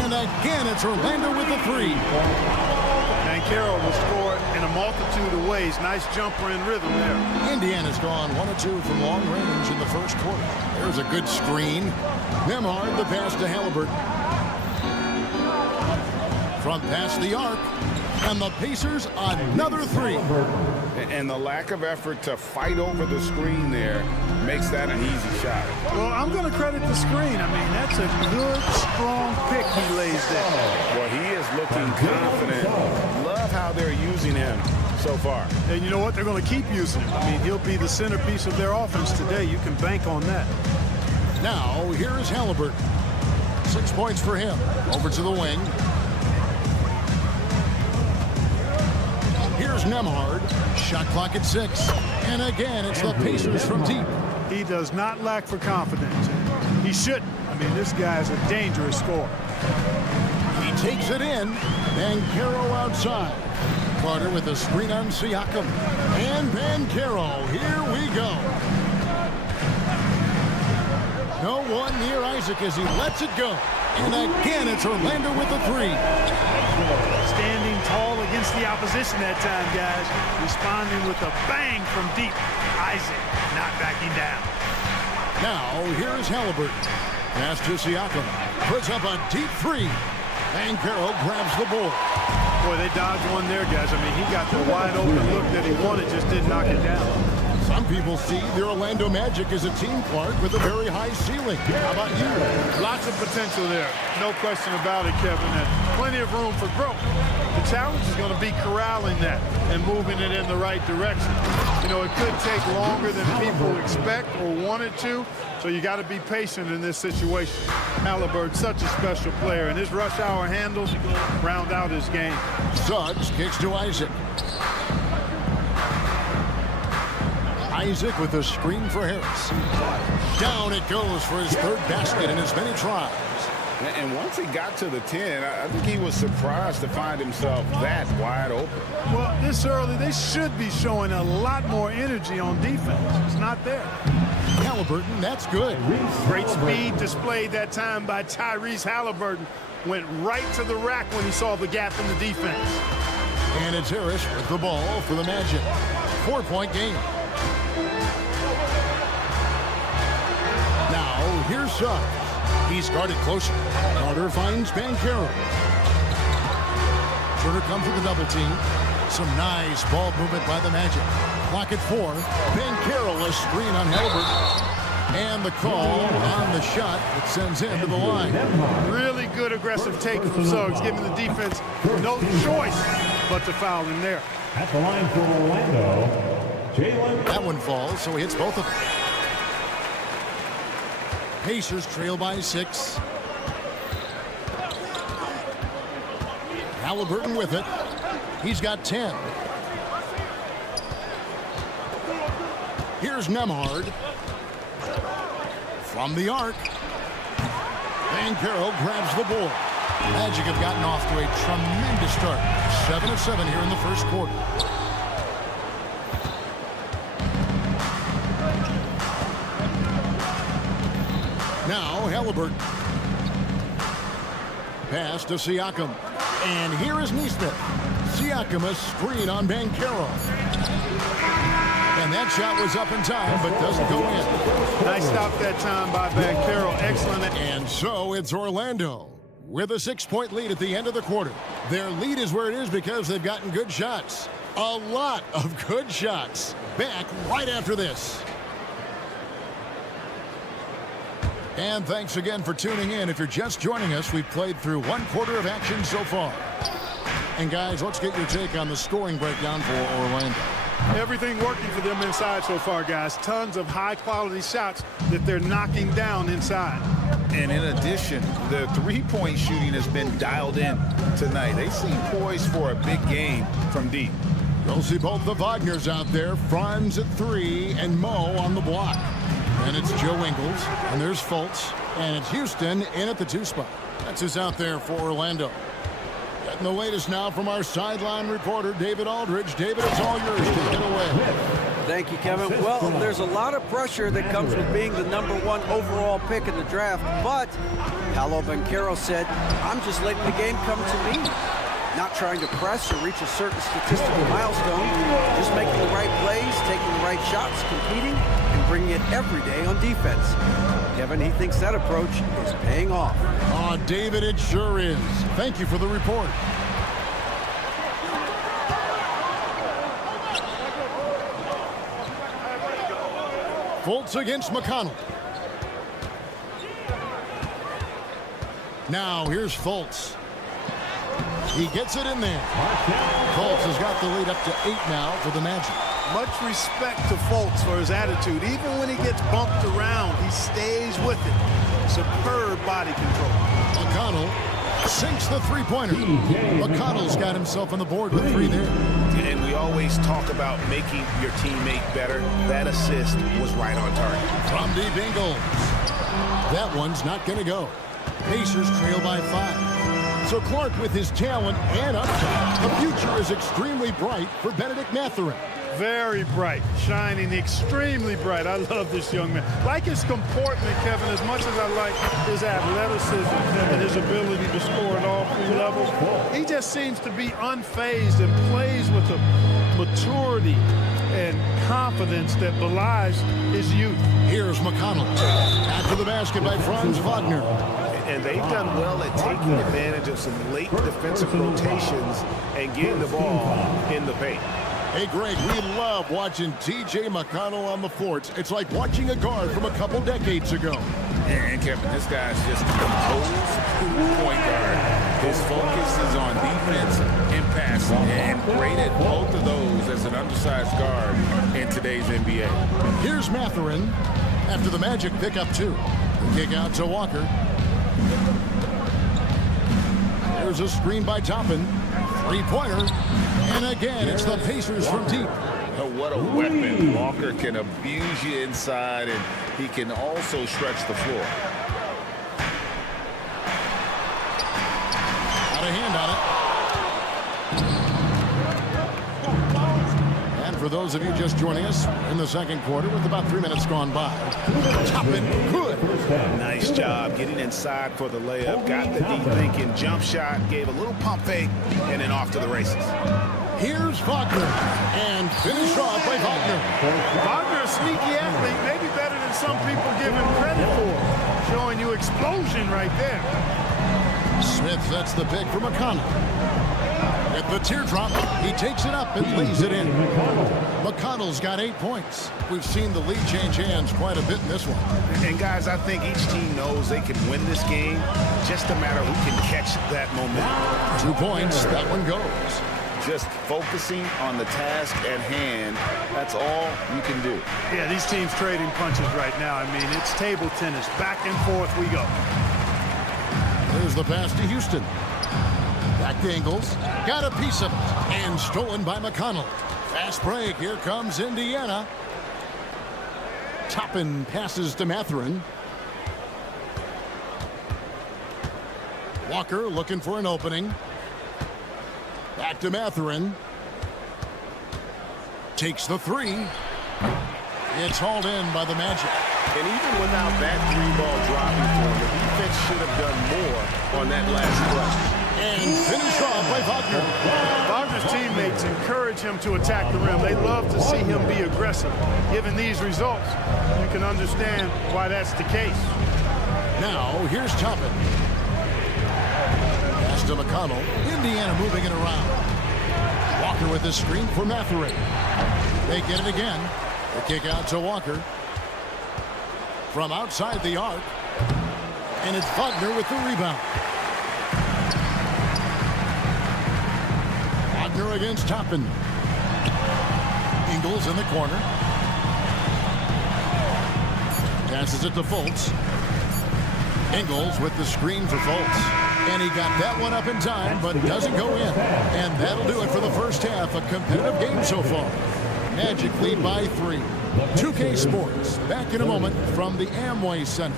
And again, it's Orlando with the three. Banchero will score in a multitude of ways. Nice jumper in rhythm there. Indiana's gone 1 of 2 from long range in the first quarter. There's a good screen. Nembhard the pass to Halliburton. From past the arc. And the Pacers another three. And the lack of effort to fight over the screen there makes that an easy shot. Well, I'm going to credit the screen. I mean, that's a good, strong pick he lays there. Well, he is looking confident. Love how they're using him so far. And you know what? They're going to keep using him. I mean, he'll be the centerpiece of their offense today. You can bank on that. Now, here is Halliburton. 6 points for him. Over to the wing. Here's Nembhard. Shot clock at 6. And again, it's the Pacers from deep. He does not lack for confidence. He shouldn't. I mean, this guy's a dangerous scorer. He takes it in. Banchero outside. Carter with a screen on Siakam. And Banchero. Here we go. No one near Isaac as he lets it go. And again, it's Orlando with the three. Standing tall against the opposition that time, guys. Responding with a bang from deep. Isaac not backing down. Now, here's Halliburton. Pass to Siakam. Puts up a deep three. Banchero grabs the board. Boy, they dodged one there, guys. I mean, he got the wide open look that he wanted, just didn't knock it down. Some people see the Orlando Magic as a team, Clark, with a very high ceiling. How about you? Lots of potential there. No question about it, Kevin. And plenty of room for growth. The challenge is going to be corralling that and moving it in the right direction. You know, it could take longer than people expect or wanted to, so you got to be patient in this situation. Halliburton, such a special player, and his rush hour handles round out his game. Suggs kicks to Isaac. Isaac with a screen for Harris. Down it goes for his third basket in as many tries. And once he got to the 10, I think he was surprised to find himself that wide open. Well, this early, they should be showing a lot more energy on defense. It's not there. Halliburton, that's good. Great speed displayed that time by Tyrese Halliburton. Went right to the rack when he saw the gap in the defense. And it's Harris with the ball for the Magic. 4-point game. Now, here's Suggs. He's guarded closer. Carter finds Banchero. Turner comes with a double team. Some nice ball movement by the Magic. Clock at 4. Banchero a screen on Halliburton. And the call on the shot that sends him to the line. Really good aggressive take from Suggs, giving the defense no choice but to foul him there. At the line for Orlando, Jalen. That one falls, so he hits both of them. Pacers trail by 6. Halliburton with it. He's got 10. Here's Nemhard. From the arc. Bankero grabs the board. Magic have gotten off to a tremendous start. 7 of 7 here in the first quarter. Now Halliburton. Pass to Siakam. And here is Neesmith. Siakam a screen on Bankero. And that shot was up in time, but doesn't go in. Nice stop that time by Bankero. Excellent. And so it's Orlando with a 6-point lead at the end of the quarter. Their lead is where it is because they've gotten good shots. A lot of good shots. Back right after this. And thanks again for tuning in. If you're just joining us, we've played through 1 quarter of action so far. And guys, let's get your take on the scoring breakdown for Orlando. Everything working for them inside so far, guys. Tons of high-quality shots that they're knocking down inside. And in addition, the three-point shooting has been dialed in tonight. They seem poised for a big game from deep. You'll see both the Wagners out there. Franz at 3 and Mo on the block. And it's Joe Ingles, and there's Fultz, and it's Houston in at the 2 spot. That's who's out there for Orlando. Getting the latest now from our sideline reporter, David Aldridge. David, it's all yours. Take it away. Thank you, Kevin. Well, there's a lot of pressure that comes with being the #1 overall pick in the draft, but Paolo Banchero said, I'm just letting the game come to me. Not trying to press or reach a certain statistical milestone, just making the right plays, taking the right shots, competing, and bringing it every day on defense. Kevin, he thinks that approach is paying off. Oh, David, it sure is. Thank you for the report. Fultz against McConnell. Now here's Fultz. He gets it in there. Fultz has got the lead up to 8 now for the Magic. Much respect to Fultz for his attitude. Even when he gets bumped around, he stays with it. Superb body control. McConnell sinks the three-pointer. McConnell's got himself on the board with 3 there. And we always talk about making your teammate better. That assist was right on target. From deep Ingles. That one's not going to go. Pacers trail by 5. So Clark with his talent and upside. The future is extremely bright for Benedict Mathurin. Very bright, shining extremely bright. I love this young man. Like his comportment, Kevin, as much as I like his athleticism and his ability to score at all 3 levels, he just seems to be unfazed and plays with a maturity and confidence that belies his youth. Here's McConnell. After the basket by Franz Wagner. And they've done well at taking advantage of some late defensive rotations and getting the ball in the paint. Hey, Greg, we love watching T.J. McConnell on the floor. It's like watching a guard from a couple decades ago. And Kevin, this guy's just a composed point guard. His focus is on defense and passing, and great at both of those as an undersized guard in today's NBA. Here's Mathurin after the Magic pick up 2. Kick out to Walker. There's a screen by Toppin. 3-pointer. And again, it's the Pacers from deep. Oh, what a weapon. Walker can abuse you inside, and he can also stretch the floor. Got a hand on it. And for those of you just joining us, in the second quarter with about 3 minutes gone by. Toppin, good. Nice job getting inside for the layup. Got the deep thinking jump shot, gave a little pump fake, and then off to the races. Here's Wagner, and finished off by Wagner. Wagner, a sneaky athlete, maybe better than some people give him credit for. Showing you explosion right there. Smith sets the pick for McConnell. At the teardrop, he takes it up and lays it in. McConnell's got 8 points. We've seen the lead change hands quite a bit in this one. And guys, I think each team knows they can win this game. Just a matter who can catch that momentum. 2 points, that one goes. Just focusing on the task at hand, that's all you can do. Yeah, these teams trading punches right now. I mean, it's table tennis. Back and forth we go. There's the pass to Houston. Back to Ingles. Got a piece of it. And stolen by McConnell. Fast break. Here comes Indiana. Toppin passes to Mathurin. Walker looking for an opening. Back to Mathurin. Takes the three. It's hauled in by the Magic. And even without that three-ball dropping for him, the defense should have done more on that last clutch. And finished off by Wagner. Wagner's teammates encourage him to attack the rim. They love to see him be aggressive. Given these results, you can understand why that's the case. Now, here's Toppin. Pass to McConnell. Indiana moving it around. Walker with the screen for Mathurin. They get it again. The kick out to Walker. From outside the arc. And it's Wagner with the rebound. Wagner against Toppin. Ingles in the corner. Passes it to Fultz. Ingles with the screen for Fultz. And he got that one up in time, but doesn't go in. And that'll do it for the first half. A competitive game so far. Magic lead by 3. 2K Sports, back in a moment from the Amway Center.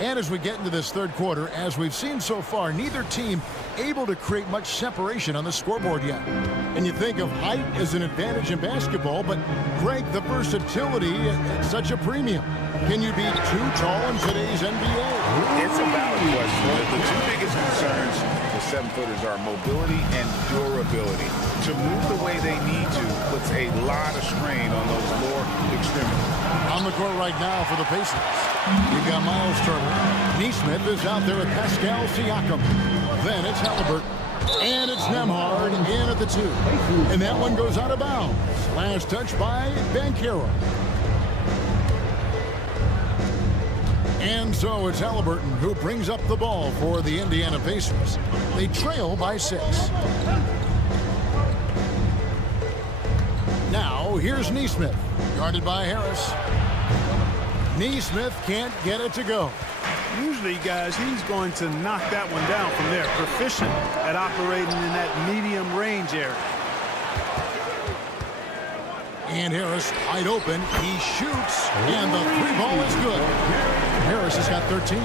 And as we get into this third quarter, as we've seen so far, neither team able to create much separation on the scoreboard yet. And you think of height as an advantage in basketball, but Greg, the versatility at such a premium. Can you be too tall in today's NBA? It's a valid question. The two biggest concerns for 7-footers are mobility and durability. To move the way they need to puts a lot of strain on those lower extremities. On the court right now for the Pacers. You've got Miles Turner. Neesmith is out there with Pascal Siakam. Then it's Halliburton. And it's Nembhard in at the 2. And that one goes out of bounds. Last touch by Banchero. And so it's Halliburton who brings up the ball for the Indiana Pacers. They trail by 6. Now here's Neesmith, guarded by Harris. Neesmith can't get it to go. Usually, guys, he's going to knock that one down from there. Proficient at operating in that medium range area. And Harris wide open. He shoots, and the 3-ball is good. Harris has got 13.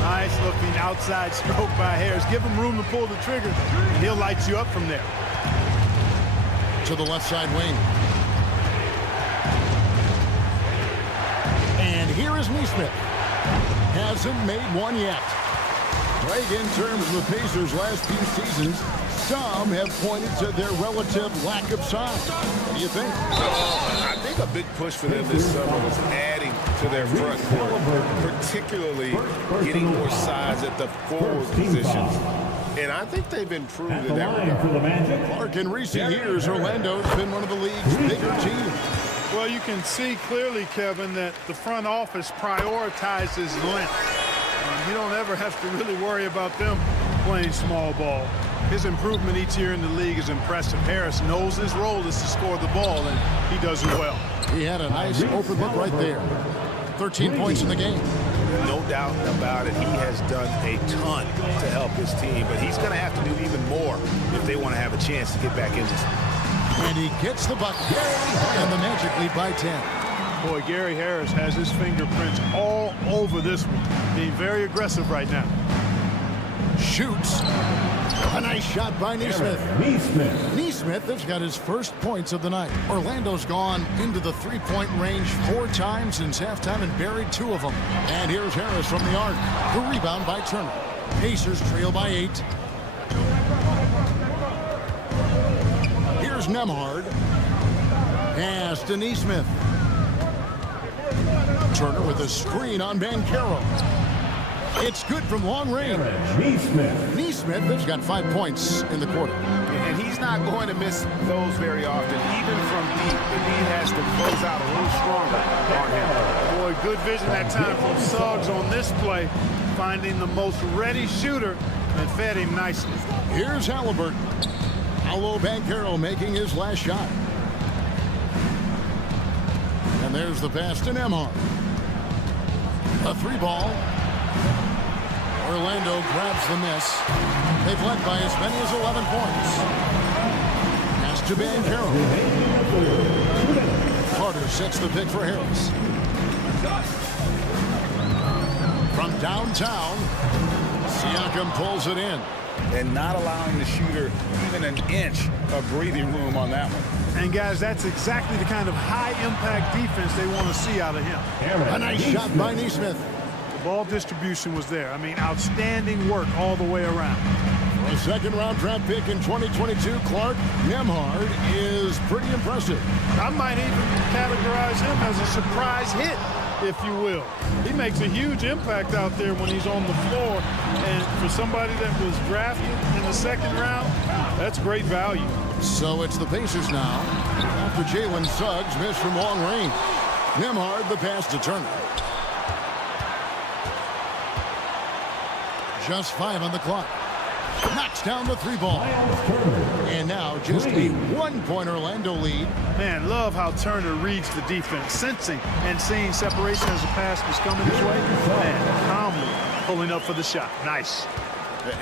Nice looking outside stroke by Harris. Give him room to pull the trigger. He'll light you up from there. To the left side wing. And here is Neesmith. Hasn't made one yet. Greg, in terms of the Pacers' last few seasons, some have pointed to their relative lack of size. What do you think? I think a big push for them this summer was adding to their front court, particularly getting more size at the forward positions. And I think they've improved in that regard. Clark, in recent years, Orlando's been one of the league's bigger teams. Well, you can see clearly, Kevin, that the front office prioritizes length. You don't ever have to really worry about them playing small ball. His improvement each year in the league is impressive. Harris knows his role is to score the ball, and he does it well. He had a nice open look right there. 13 points in the game. No doubt about it. He has done a ton to help his team, but he's going to have to do even more if they want to have a chance to get back in this. And he gets the bucket, and the Magic lead by 10. Boy, Gary Harris has his fingerprints all over this one, being very aggressive right now. Shoots. A nice shot by Neesmith. Neesmith has got his first points of the night. Orlando's gone into the three-point range 4 times since halftime and buried 2 of them. And here's Harris from the arc. The rebound by Turner. Pacers trail by 8. Here's Nembhard. Pass to Neesmith. Turner with a screen on Banchero. It's good from long range. Neesmith has got 5 points in the quarter. And he's not going to miss those very often, even from deep. The D has to close out a little stronger on him. Boy, good vision that time from Suggs on this play, finding the most ready shooter and fed him nicely. Here's Halliburton. Paolo Banchero making his last shot. And there's the pass to Nembhard. A 3-ball. Orlando grabs the miss. They've led by as many as 11 points. Pass to Banchero. Carter sets the pick for Harris. From downtown, Siakam pulls it in. And not allowing the shooter even an inch of breathing room on that one. And guys, that's exactly the kind of high-impact defense they want to see out of him. A nice shot by Neesmith. The ball distribution was there. I mean, outstanding work all the way around. For a second-round draft pick in 2022, Clark, Nembhard is pretty impressive. I might even categorize him as a surprise hit, if you will. He makes a huge impact out there when he's on the floor. And for somebody that was drafted in the second round, that's great value. So it's the Pacers now. After Jalen Suggs missed from long range. Nembhard the pass to Turner. Just 5 on the clock. Knocks down the 3-ball. And now just a 1-point Orlando lead. Man, love how Turner reads the defense, sensing and seeing separation as the pass was coming his way. Man, calmly pulling up for the shot. Nice.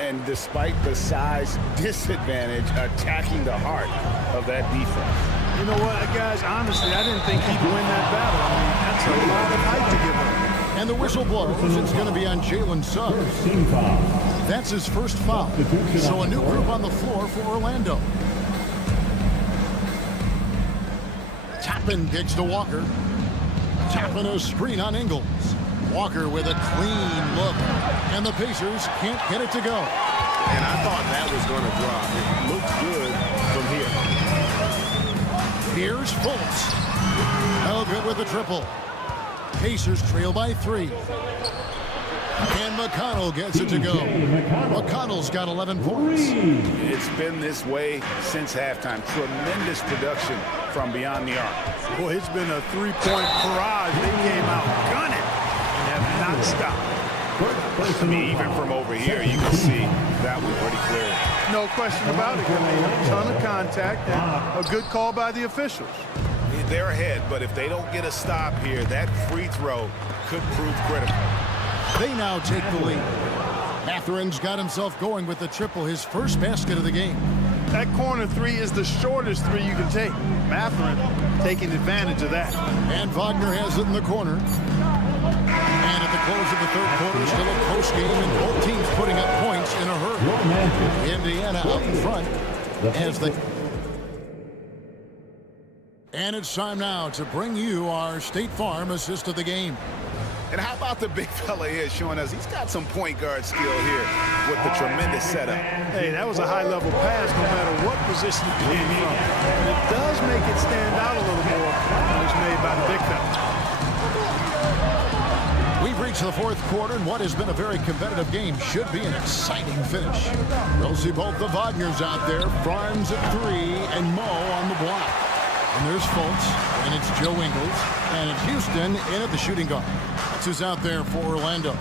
And despite the size disadvantage, attacking the heart of that defense. You know what, guys, honestly, I didn't think he'd win that battle. I mean, that's a lot of height to give him. And the whistle blows. It's going to be on Jalen Suggs. That's his first foul. So a new group on the floor for Orlando. Toppin kicks to Walker. Toppin a screen on Ingles. Walker with a clean look. And the Pacers can't get it to go. And I thought that was going to drop. It looked good from here. Here's Fultz. No good with the triple. Pacers trail by 3. And McConnell gets it to go. McConnell's got 11 points. It's been this way since halftime. Tremendous production from beyond the arc. Boy, it's been a 3-point barrage. They came out gunning and have not stopped. I mean, even from over here, you can see that was pretty clear. No question about it. I mean, a ton of contact and a good call by the officials. They're ahead, but if they don't get a stop here, that free throw could prove critical. They now take the lead. Matherin's got himself going with the triple, his first basket of the game. That corner 3 is the shortest 3 you can take. Matherin taking advantage of that. And Wagner has it in the corner. And at the close of the third quarter, still a close game, and both teams putting up points in a hurry. Indiana out in front as they... And it's time now to bring you our State Farm assist of the game. And how about the big fella here showing us he's got some point guard skill here with the tremendous setup. Hey, that was a high-level pass no matter what position it came from. And it does make it stand out a little more when it's made by the big fella. We've reached the fourth quarter, and what has been a very competitive game should be an exciting finish. We'll see both the Wagners out there, Farms at 3 and Mo on the block. And there's Fultz, and it's Joe Ingles, and it's Houston in at the shooting guard. That's who's out there for Orlando.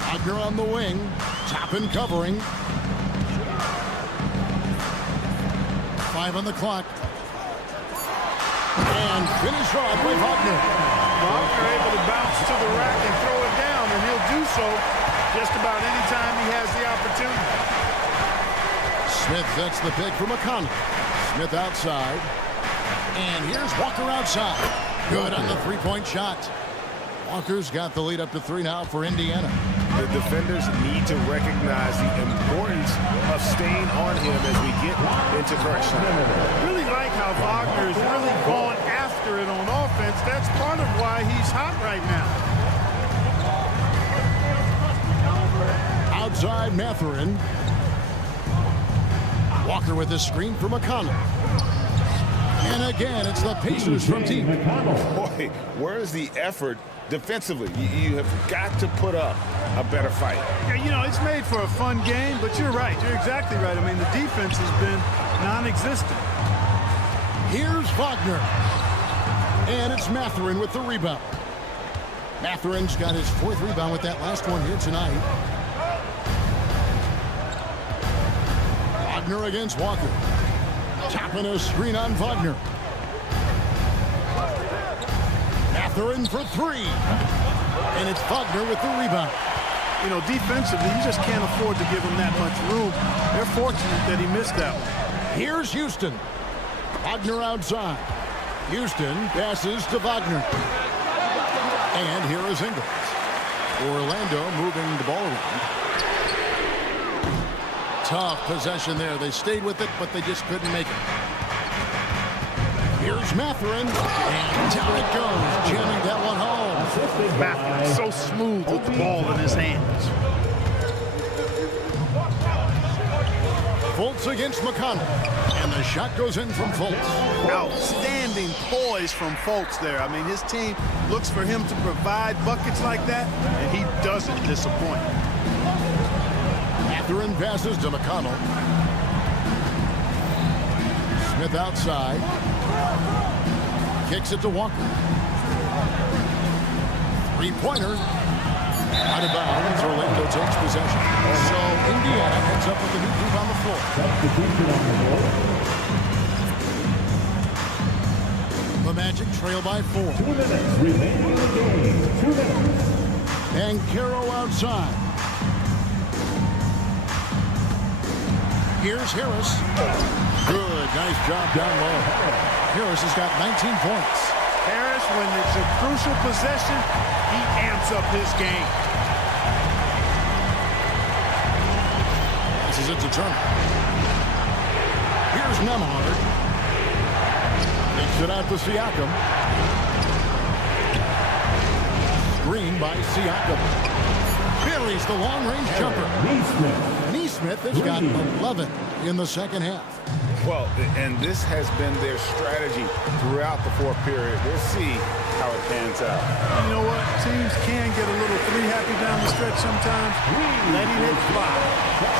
Wagner on the wing, Toppin covering. 5 on the clock. And finished off by Wagner. Wagner able to bounce to the rack and throw it down, and he'll do so just about any time he has the opportunity. Smith sets the pick for McConnell. Smith outside. And here's Walker outside. Good on the 3-point shot. Walker's got the lead up to 3 now for Indiana. The defenders need to recognize the importance of staying on him as we get into correction. Really like how Wagner is really going after it on offense. That's part of why he's hot right now. Outside Matherin. Walker with a screen for McConnell. And again, it's the Pacers from deep. Boy, where is the effort defensively? You have got to put up a better fight. Yeah, you know, it's made for a fun game, but you're right. You're exactly right. I mean, the defense has been non-existent. Here's Wagner. And it's Mathurin with the rebound. Mathurin's got his 4th rebound with that last one here tonight. Wagner against Walker. Tapping a screen on Wagner. Mathurin for 3. And it's Wagner with the rebound. You know, defensively, you just can't afford to give him that much room. They're fortunate that he missed that one. Here's Houston. Wagner outside. Houston passes to Wagner. And here is Ingles. Orlando moving the ball around. Tough possession there. They stayed with it, but they just couldn't make it. Here's Mathurin. And down it goes. Jamming that one home. Mathurin so smooth with the ball in his hands. Fultz against McConnell. And the shot goes in from Fultz. Outstanding poise from Fultz there. I mean, his team looks for him to provide buckets like that, and he doesn't disappoint. Mathurin passes to McConnell. Smith outside. Kicks it to Walker. 3-pointer. Out of bounds. Orlando takes possession. So Indiana ends up with a new group on the floor. The Magic trail by 4. 2 minutes remaining in the game. 2 minutes. And Caro outside. Here's Harris. Good. Nice job down low. Harris has got 19 points. Harris, when it's a crucial possession, he amps up his game. This is it to Turner. Here's Nembhard. Takes it out to Siakam. Screen by Siakam. Buries the long-range jumper. Nesmith has got 11 in the second half. Well, and this has been their strategy throughout the 4th period. We'll see how it pans out. You know what? Teams can get a little three-happy down the stretch sometimes. Letting it fly.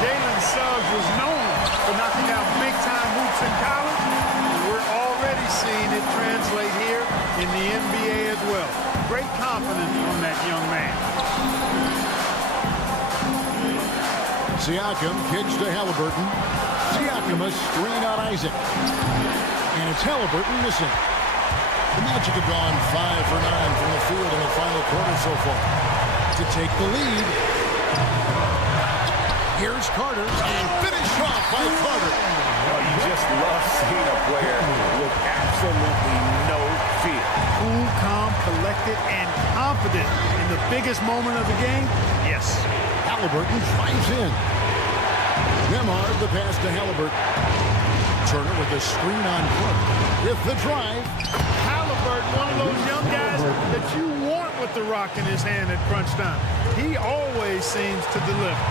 Jalen Suggs was known for knocking out big-time hoops in college. And we're already seeing it translate here in the NBA as well. Great confidence from that young man. Siakam kicks to Halliburton. Siakam a screen on Isaac. And it's Halliburton missing. The Magic have gone 5 for 9 from the field in the final quarter so far. To take the lead. Here's Carter. And finished off by Carter. Well, you just love seeing a player with absolutely no fear. Cool, calm, collected, and confident in the biggest moment of the game. Yes. Halliburton drives in. Nembhard the pass to Halliburton. Turner with a screen on Cook. With the drive. Halliburton, one of those young guys that you want with the rock in his hand at crunch time. He always seems to deliver.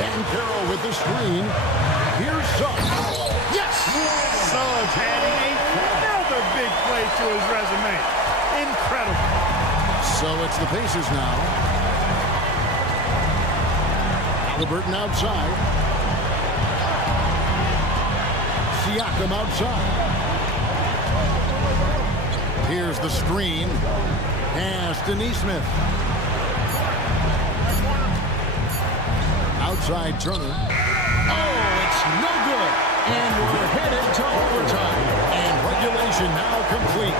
Dan Carroll with the screen. Here's Suggs. Yes! Suggs adding another big play to his resume. Incredible. So it's the Pacers now. Halliburton outside. Siakam outside. Here's the screen. Pass to Nesmith. Outside Turner. Oh, it's no good. And we're headed to overtime. And regulation now complete.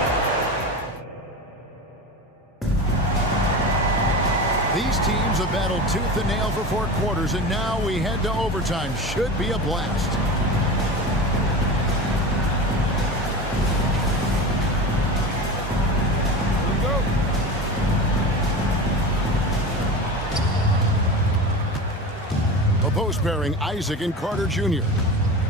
These teams have battled tooth and nail for 4 quarters, and now we head to overtime. Should be a blast. A post pairing, Isaac and Carter Jr.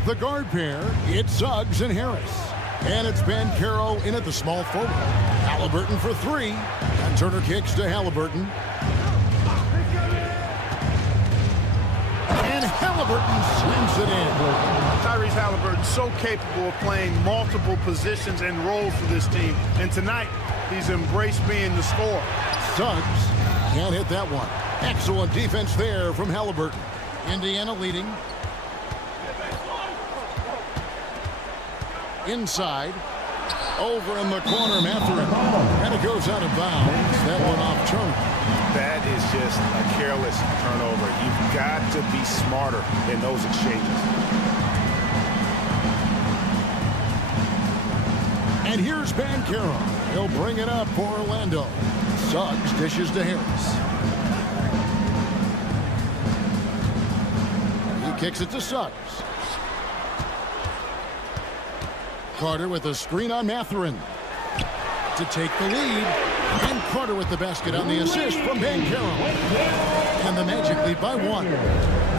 The guard pair, it's Suggs and Harris. And it's Banchero in at the small forward. Halliburton for 3. And Turner kicks to Halliburton. And Halliburton slams banks it in. Tyrese Halliburton so capable of playing multiple positions and roles for this team. And tonight, he's embraced being the scorer. Suggs can't hit that one. Excellent defense there from Halliburton. Indiana leading. Inside. Over in the corner, Mathurin. And it goes out of bounds. That one off Turner. That is just a careless turnover. You've got to be smarter in those exchanges. And here's Bancaro. He'll bring it up for Orlando. Suggs dishes to Harris. He kicks it to Suggs. Carter with a screen on Mathurin to take the lead. And Carter with the basket on the assist from Bancaro. And the Magic lead by 1.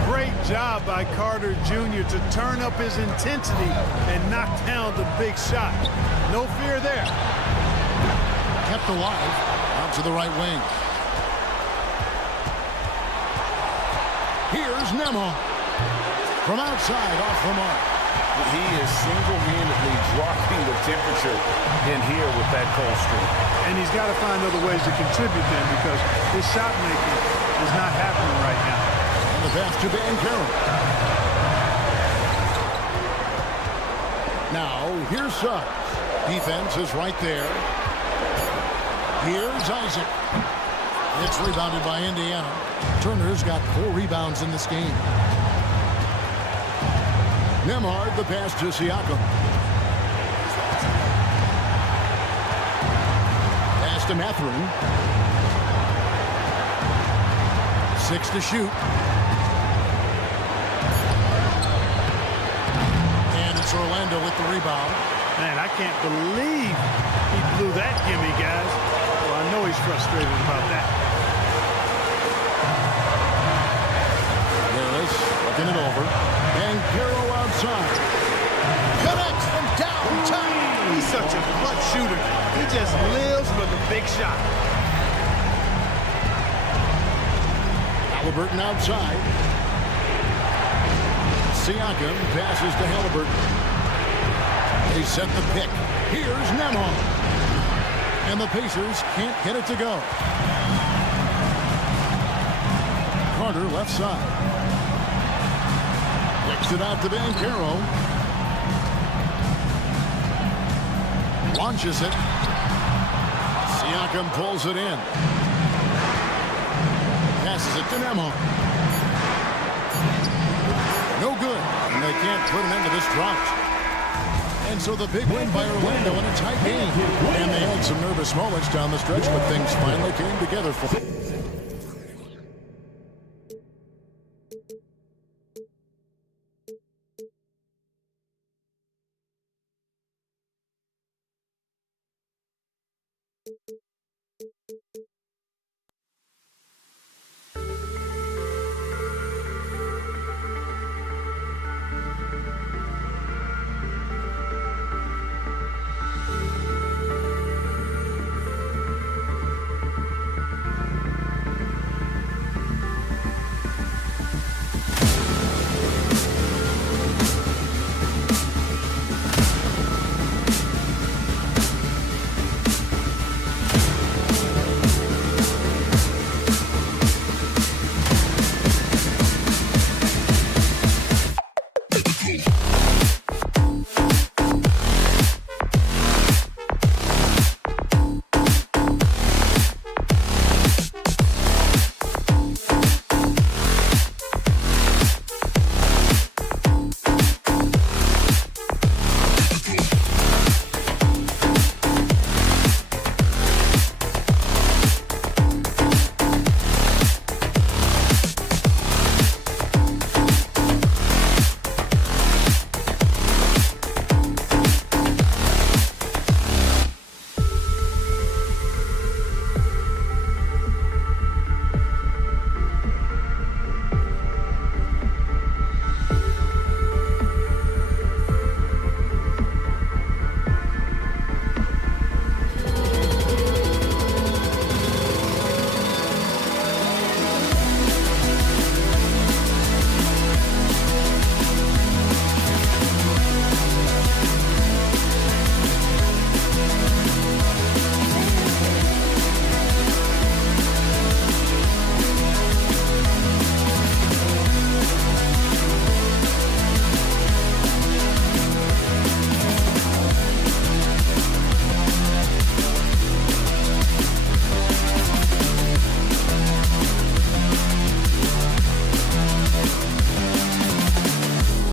Great job by Carter Jr. to turn up his intensity and knock down the big shot. No fear there. Kept alive. Out to the right wing. Here's Nemo. From outside, off the mark. He is single-handedly dropping the temperature in here with that cold streak. And he's got to find other ways to contribute then, because his shot making is not happening right now. And the pass to Bancaro. Now, here's Suggs. Defense is right there. Here's Isaac. It's rebounded by Indiana. Turner's got 4 rebounds in this game. Nembhard, the pass to Siakam. Pass to Mathurin. 6 to shoot. And it's Orlando with the rebound. Man, I can't believe he blew that gimme, guys. Well, I know he's frustrated about that. Harris looking it over. Bancaro outside. Connects from downtown. He's such a clutch shooter. He just lives for the big shot. Halliburton outside. Siakam passes to Halliburton. They set the pick. Here's Nembhard. And the Pacers can't get it to go. Carter left side. Kicks it out to Bancaro. Launches it. Siakam pulls it in. Passes it to Nembhard. No good. And they can't put an end to this drought. And so the big win by Orlando in a tight game. And they had some nervous moments down the stretch, but things finally came together for them.